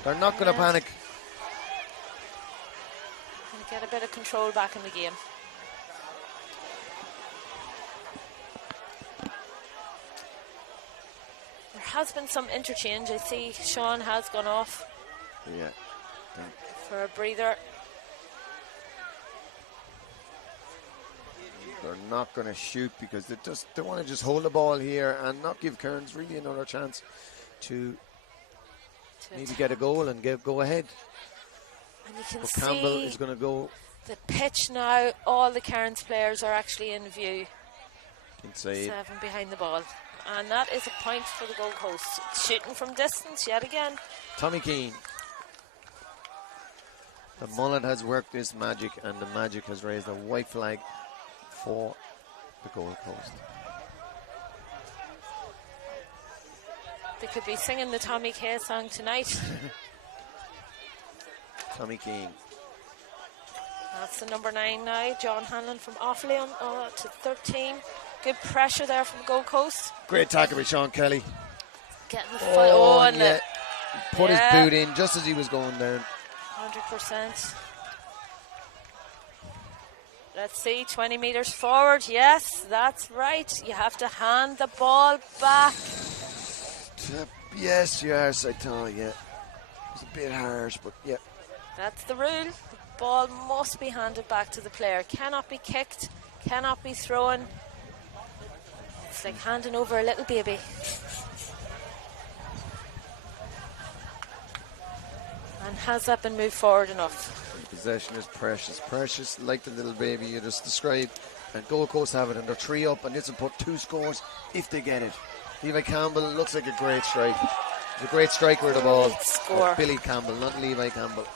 They're not going to panic. And get a bit of control back in the game. There has been some interchange. I see Sean has gone off Yeah. for a breather. They're not going to shoot because they want to just hold the ball here and not give Cairns really another chance to maybe get a goal and go ahead. And you can But Campbell see is going to go the pitch now. All the Cairns players are actually in view. inside. 7 behind the ball. And that is a point for the Gold Coast. Shooting from distance yet again. Tommy Keane. The mullet has worked this magic, and the magic has raised a white flag for the Gold Coast. They could be singing the Tommy K song tonight. Tommy Keane. That's the number 9 now. John Hanlon from Offaly to 13. Good pressure there from the Gold Coast. Great tackle by Sean Kelly. Getting the foot. And yeah. Put his boot in just as he was going down. 100%. Let's see, 20 metres forward. Yes, that's right. You have to hand the ball back. Yes, I tell you. It was a bit harsh, but yeah. That's the rule. The ball must be handed back to the player. Cannot be kicked, cannot be thrown. It's like handing over a little baby. And has that been moved forward enough? Possession is precious, like the little baby you just described. And Gold Coast have it, and they're 3 up, and this will put 2 scores if they get it. Levi Campbell looks like a great strike. He's a great striker of the ball. Great score. Billy Campbell, not Levi Campbell.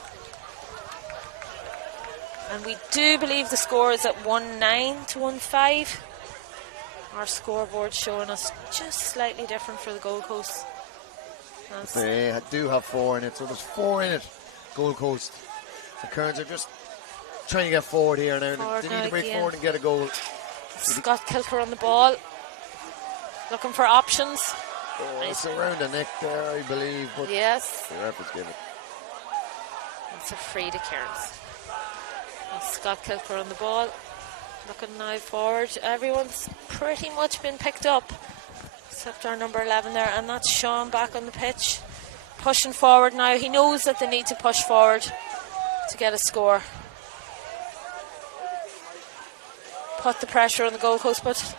And we do believe the score is at 1-9 to 1-5. Our scoreboard showing us just slightly different for the Gold Coast. They do have 4 in it, so there's 4 in it. Gold Coast. The Cairns are just trying to get forward here now. They need to break forward and get a goal. Scott Kilker on the ball, looking for options. It's around the neck there, I believe. But yes. The ref has given it. It's a free to Cairns. And Scott Kilker on the ball, looking now forward. Everyone's pretty much been picked up, except our number 11 there, and that's Sean back on the pitch, pushing forward now. He knows that they need to push forward to get a score. Put the pressure on the Gold Coast, but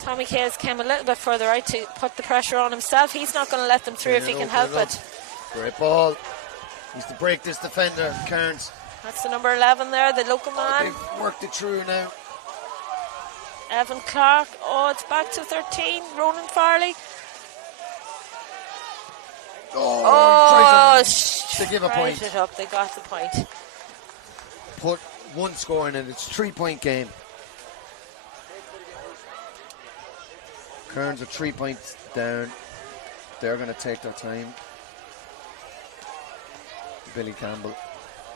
Tommy Kays came a little bit further out to put the pressure on himself. He's not going to let them through if he can help it. Great ball. Needs to break this defender, Cairns. That's the number 11 there, the local man. They've worked it through now. Evan Clark. Oh, it's back to 13. Ronan Farley. To give a point. It up. They got the point. Put 1 score in it. It's a 3-point game. Cairns are 3 points down. They're going to take their time. Billy Campbell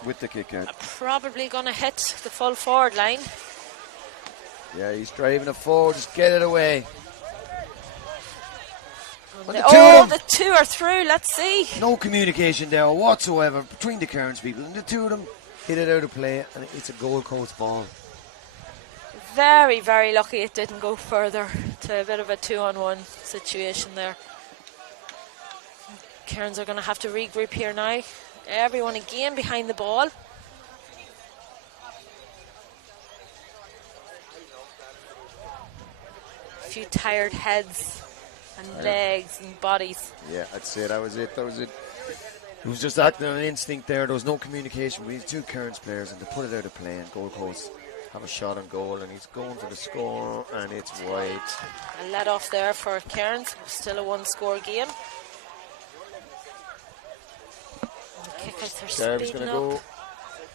with the kick out. Probably going to hit the full forward line. Yeah, he's driving it forward. Just get it away. The 2 are through. Let's see. No communication there whatsoever between the Cairns people. And the 2 of them hit it out of play, and it's a Gold Coast ball. Very, very lucky it didn't go further to a bit of a 2-on-1 situation there. Cairns are going to have to regroup here now. Everyone again behind the ball. A few tired heads and legs and bodies. Yeah, I'd say that was it. It was just acting on instinct there. There was no communication between the 2 Cairns players, and they put it out of play, and Gold Coast have a shot on goal, and he's going for the score, and it's wide. A let off there for Cairns. Still a 1-score game. Kickouts are Garvey's speeding going to up. go.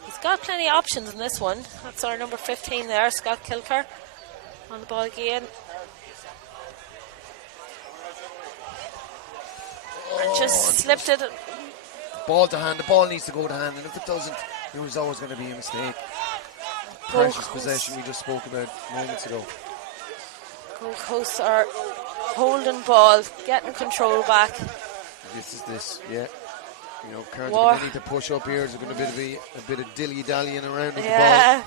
He's got plenty of options in this one. That's our number 15 there, Scott Kilker, on the ball again. And just slipped it. Ball to hand. The ball needs to go to hand, and if it doesn't, there's always going to be a mistake. Gold Precious Coast. possession we just spoke about moments ago. Gold Coast are holding ball, getting control back. Yeah. You know, Cairns War. are going to need to push up here. There's going to be a bit of dilly-dallying around with Yeah,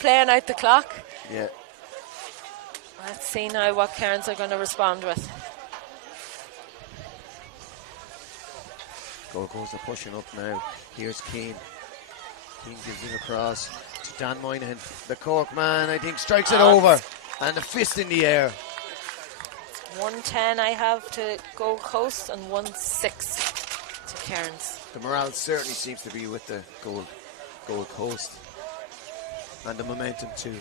playing out the clock. the ball. Yeah. Let's see now what Cairns are going to respond with. Gold Coast are pushing up now. Here's Keane. Keane gives it across to Dan Moynihan. The Cork man, I think, strikes it over. And a fist in the air. 110 I have to Gold Coast and 1-6 to Cairns. The morale certainly seems to be with the Gold Coast. And the momentum too.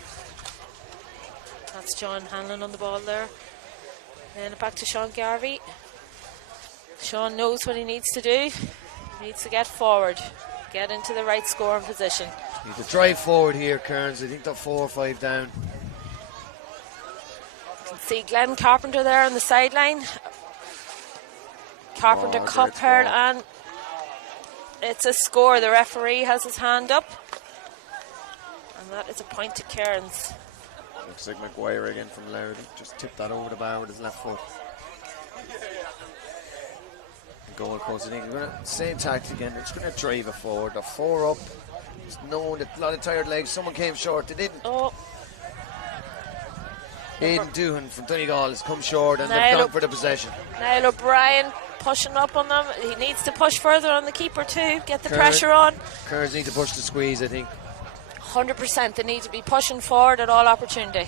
That's John Hanlon on the ball there. Then back to Sean Garvey. Sean knows what he needs to do. He needs to get forward, get into the right scoring position. Need to drive forward here, Cairns. I think they're 4 or 5 down. You can see Glenn Carpenter there on the sideline. Carpenter cup great hurl, ball. and it's a score. The referee has his hand up, and that is a point to Cairns. Looks like Maguire again from Loudy. Just tipped that over the bar with his left foot. Goal Coast, I think we're gonna same tactic again. They're just going to drive it forward. They're 4 up. Just knowing that a lot of tired legs. Someone came short. They didn't. Oh, Aidan Doohan from Donegal has come short, and Niall they've gone for the possession. Niall O'Brien pushing up on them. He needs to push further on the keeper too. Get the Cairns- pressure on. Cairns need to push the squeeze, I think. 100%. They need to be pushing forward at all opportunity.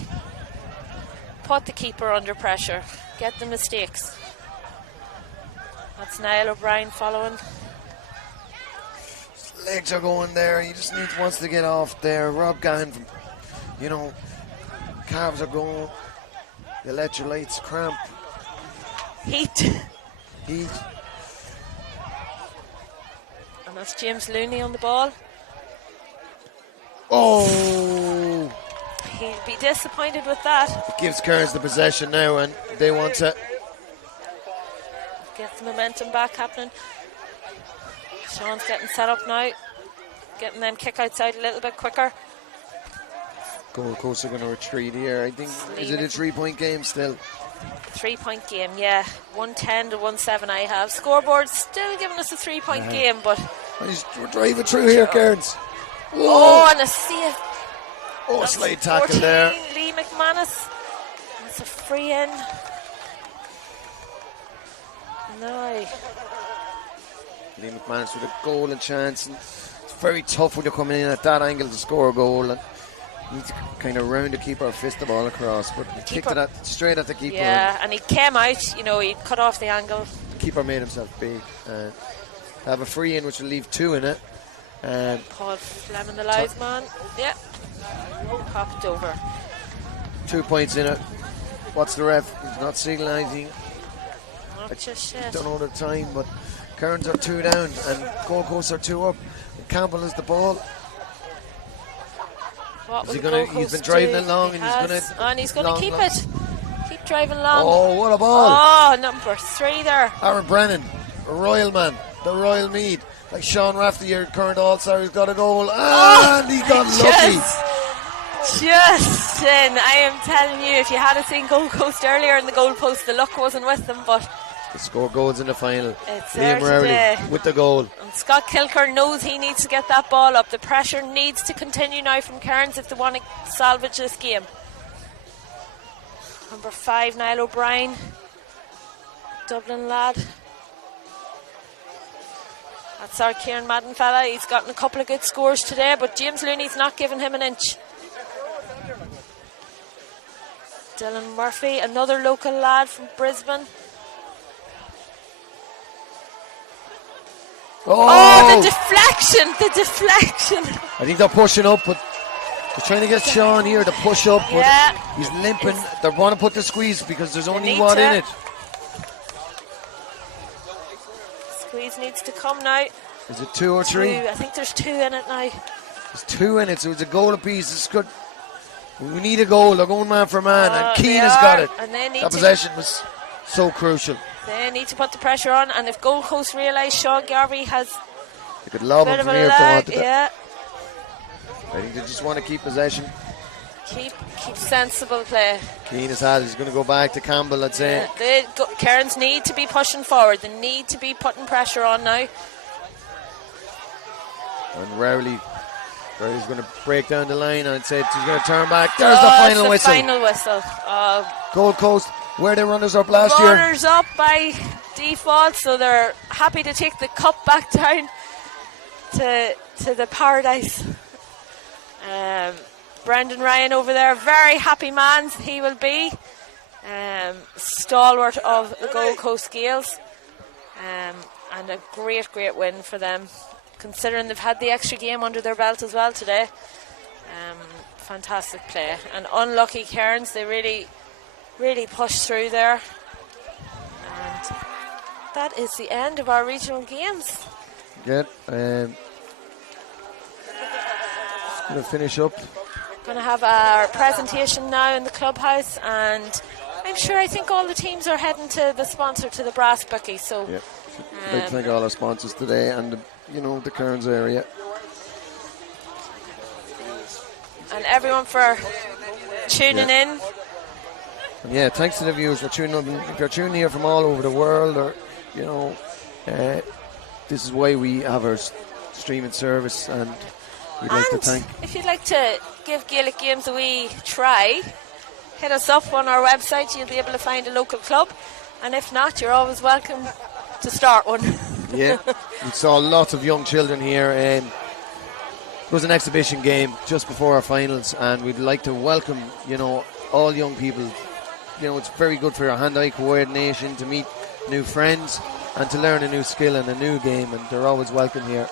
Put the keeper under pressure. Get the mistakes. That's Niall O'Brien following. Legs are going there. He just wants to get off there. Rob Gann from, calves are going. The electrolytes cramp. Heat. Heat. And that's James Looney on the ball. Oh! He'll be disappointed with that. It gives Cairns the possession now, and they want to. Get the momentum back happening. Sean's getting set up now. Getting them kick outside a little bit quicker. Gold Coast are going to retreat here. I think, is it a 3-point game still? 3-point game, yeah. 110 to 1-7 I have. Scoreboard still giving us a 3-point game, but... We're driving through here, Cairns. Oh, and a save. Oh, That's slide tackle 14, there. Lee McManus. That's a free in. No. Lee McManus with a goal and chance. And it's very tough when you're coming in at that angle to score a goal. And you need to kind of round the keeper or fist the ball across. But he kicked it straight at the keeper. Yeah, and he came out, he cut off the angle. The keeper made himself big. They have a free in, which will leave 2 in it. Paul Fleming, the live man. Yeah. Popped over. 2 points in it. What's the ref? He's not signalising. Not just yet. Don't know the time, but Cairns are 2 down and Gold Coast are 2 up. Campbell has the ball. What Is he will gonna? Gold He's been Coast driving do? it long, He and he's going to keep it. Keep driving long. Oh, what a ball! Oh, number 3 there. Aaron Brennan, a Royal man, the Royal Mead. Like Sean Rafferty, your current All-Star, he's got a goal, and he got lucky. Justin, I am telling you, if you had seen Gold Coast earlier in the goal post, the luck wasn't with them, but They score goals in the final. it's there Liam Rowley today. with the goal. And Scott Kilker knows he needs to get that ball up. The pressure needs to continue now from Cairns if they want to salvage this game. Number 5, Niall O'Brien, Dublin lad. That's our Kieran Madden fella. He's gotten a couple of good scores today, but James Looney's not giving him an inch. Dylan Murphy, another local lad from Brisbane. Oh, the deflection. I think they're pushing up, but they're trying to get Sean here to push up, but he's limping. They want to put the squeeze because there's only one in it. Squeeze needs to come now. Is it 2 or 3? I think there's 2 in it now. There's 2 in it, so it's a goal apiece. It's good. We need a goal. They're going man for man, and Keane has got it. And they need that possession was so crucial. They need to put the pressure on, and if Gold Coast realise Sean Garvey has they could lob him from here if they wanted it. Yeah. I think they just want to keep possession. Keep sensible play. Keane has had. He's going to go back to Campbell, I'd say. Cairns need to be pushing forward. They need to be putting pressure on now. And Rowley's going to break down the line. I'd say he's going to turn back. There's the final whistle. Final whistle. Gold Coast, were they runners up last year? Runners up by default, so they're happy to take the cup back down to the paradise. Brendan Ryan over there, very happy man he will be. Stalwart of the Gold Coast Gaels. And a great win for them, considering they've had the extra game under their belt as well today. Fantastic play. And unlucky Cairns, they really pushed through there. And that is the end of our regional games. Good. Going to finish up. Going to have our presentation now in the clubhouse, and I think all the teams are heading to the sponsor, to the Brass Bookie. So yeah. I'd like to thank all our sponsors today, and the Cairns area. And everyone for tuning in. And yeah, thanks to the viewers for tuning in. If you're tuning here from all over the world, or this is why we have our streaming service, and we'd like to thank. If you'd like to give Gaelic Games a wee try, hit us up on our website. You'll be able to find a local club, and if not, you're always welcome to start one. Yeah, we saw lots of young children here. It was an exhibition game just before our finals, and we'd like to welcome all young people. It's very good for your hand-eye coordination, to meet new friends and to learn a new skill and a new game, and they're always welcome here.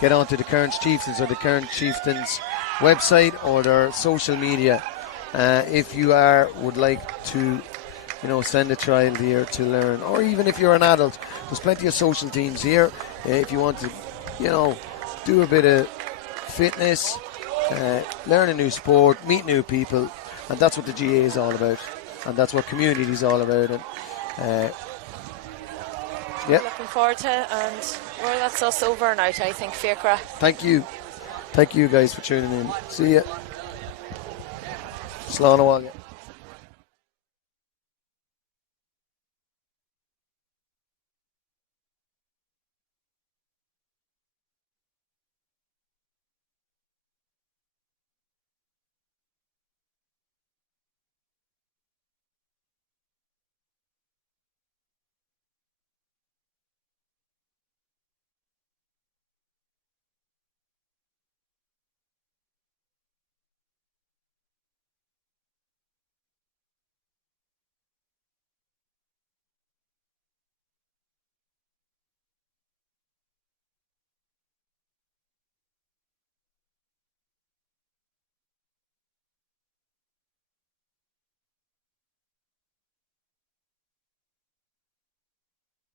Get on to the Cairns Chieftains or the Cairns Chieftains website or their social media if you would like to send a child here to learn, or even if you're an adult. There's plenty of social teams here if you want to do a bit of fitness, learn a new sport, meet new people, and that's what the GA is all about, and that's what community is all about. And looking forward to it, and that's us over and out, I think. Fiacra. Thank you guys for tuning in. See ya. Slán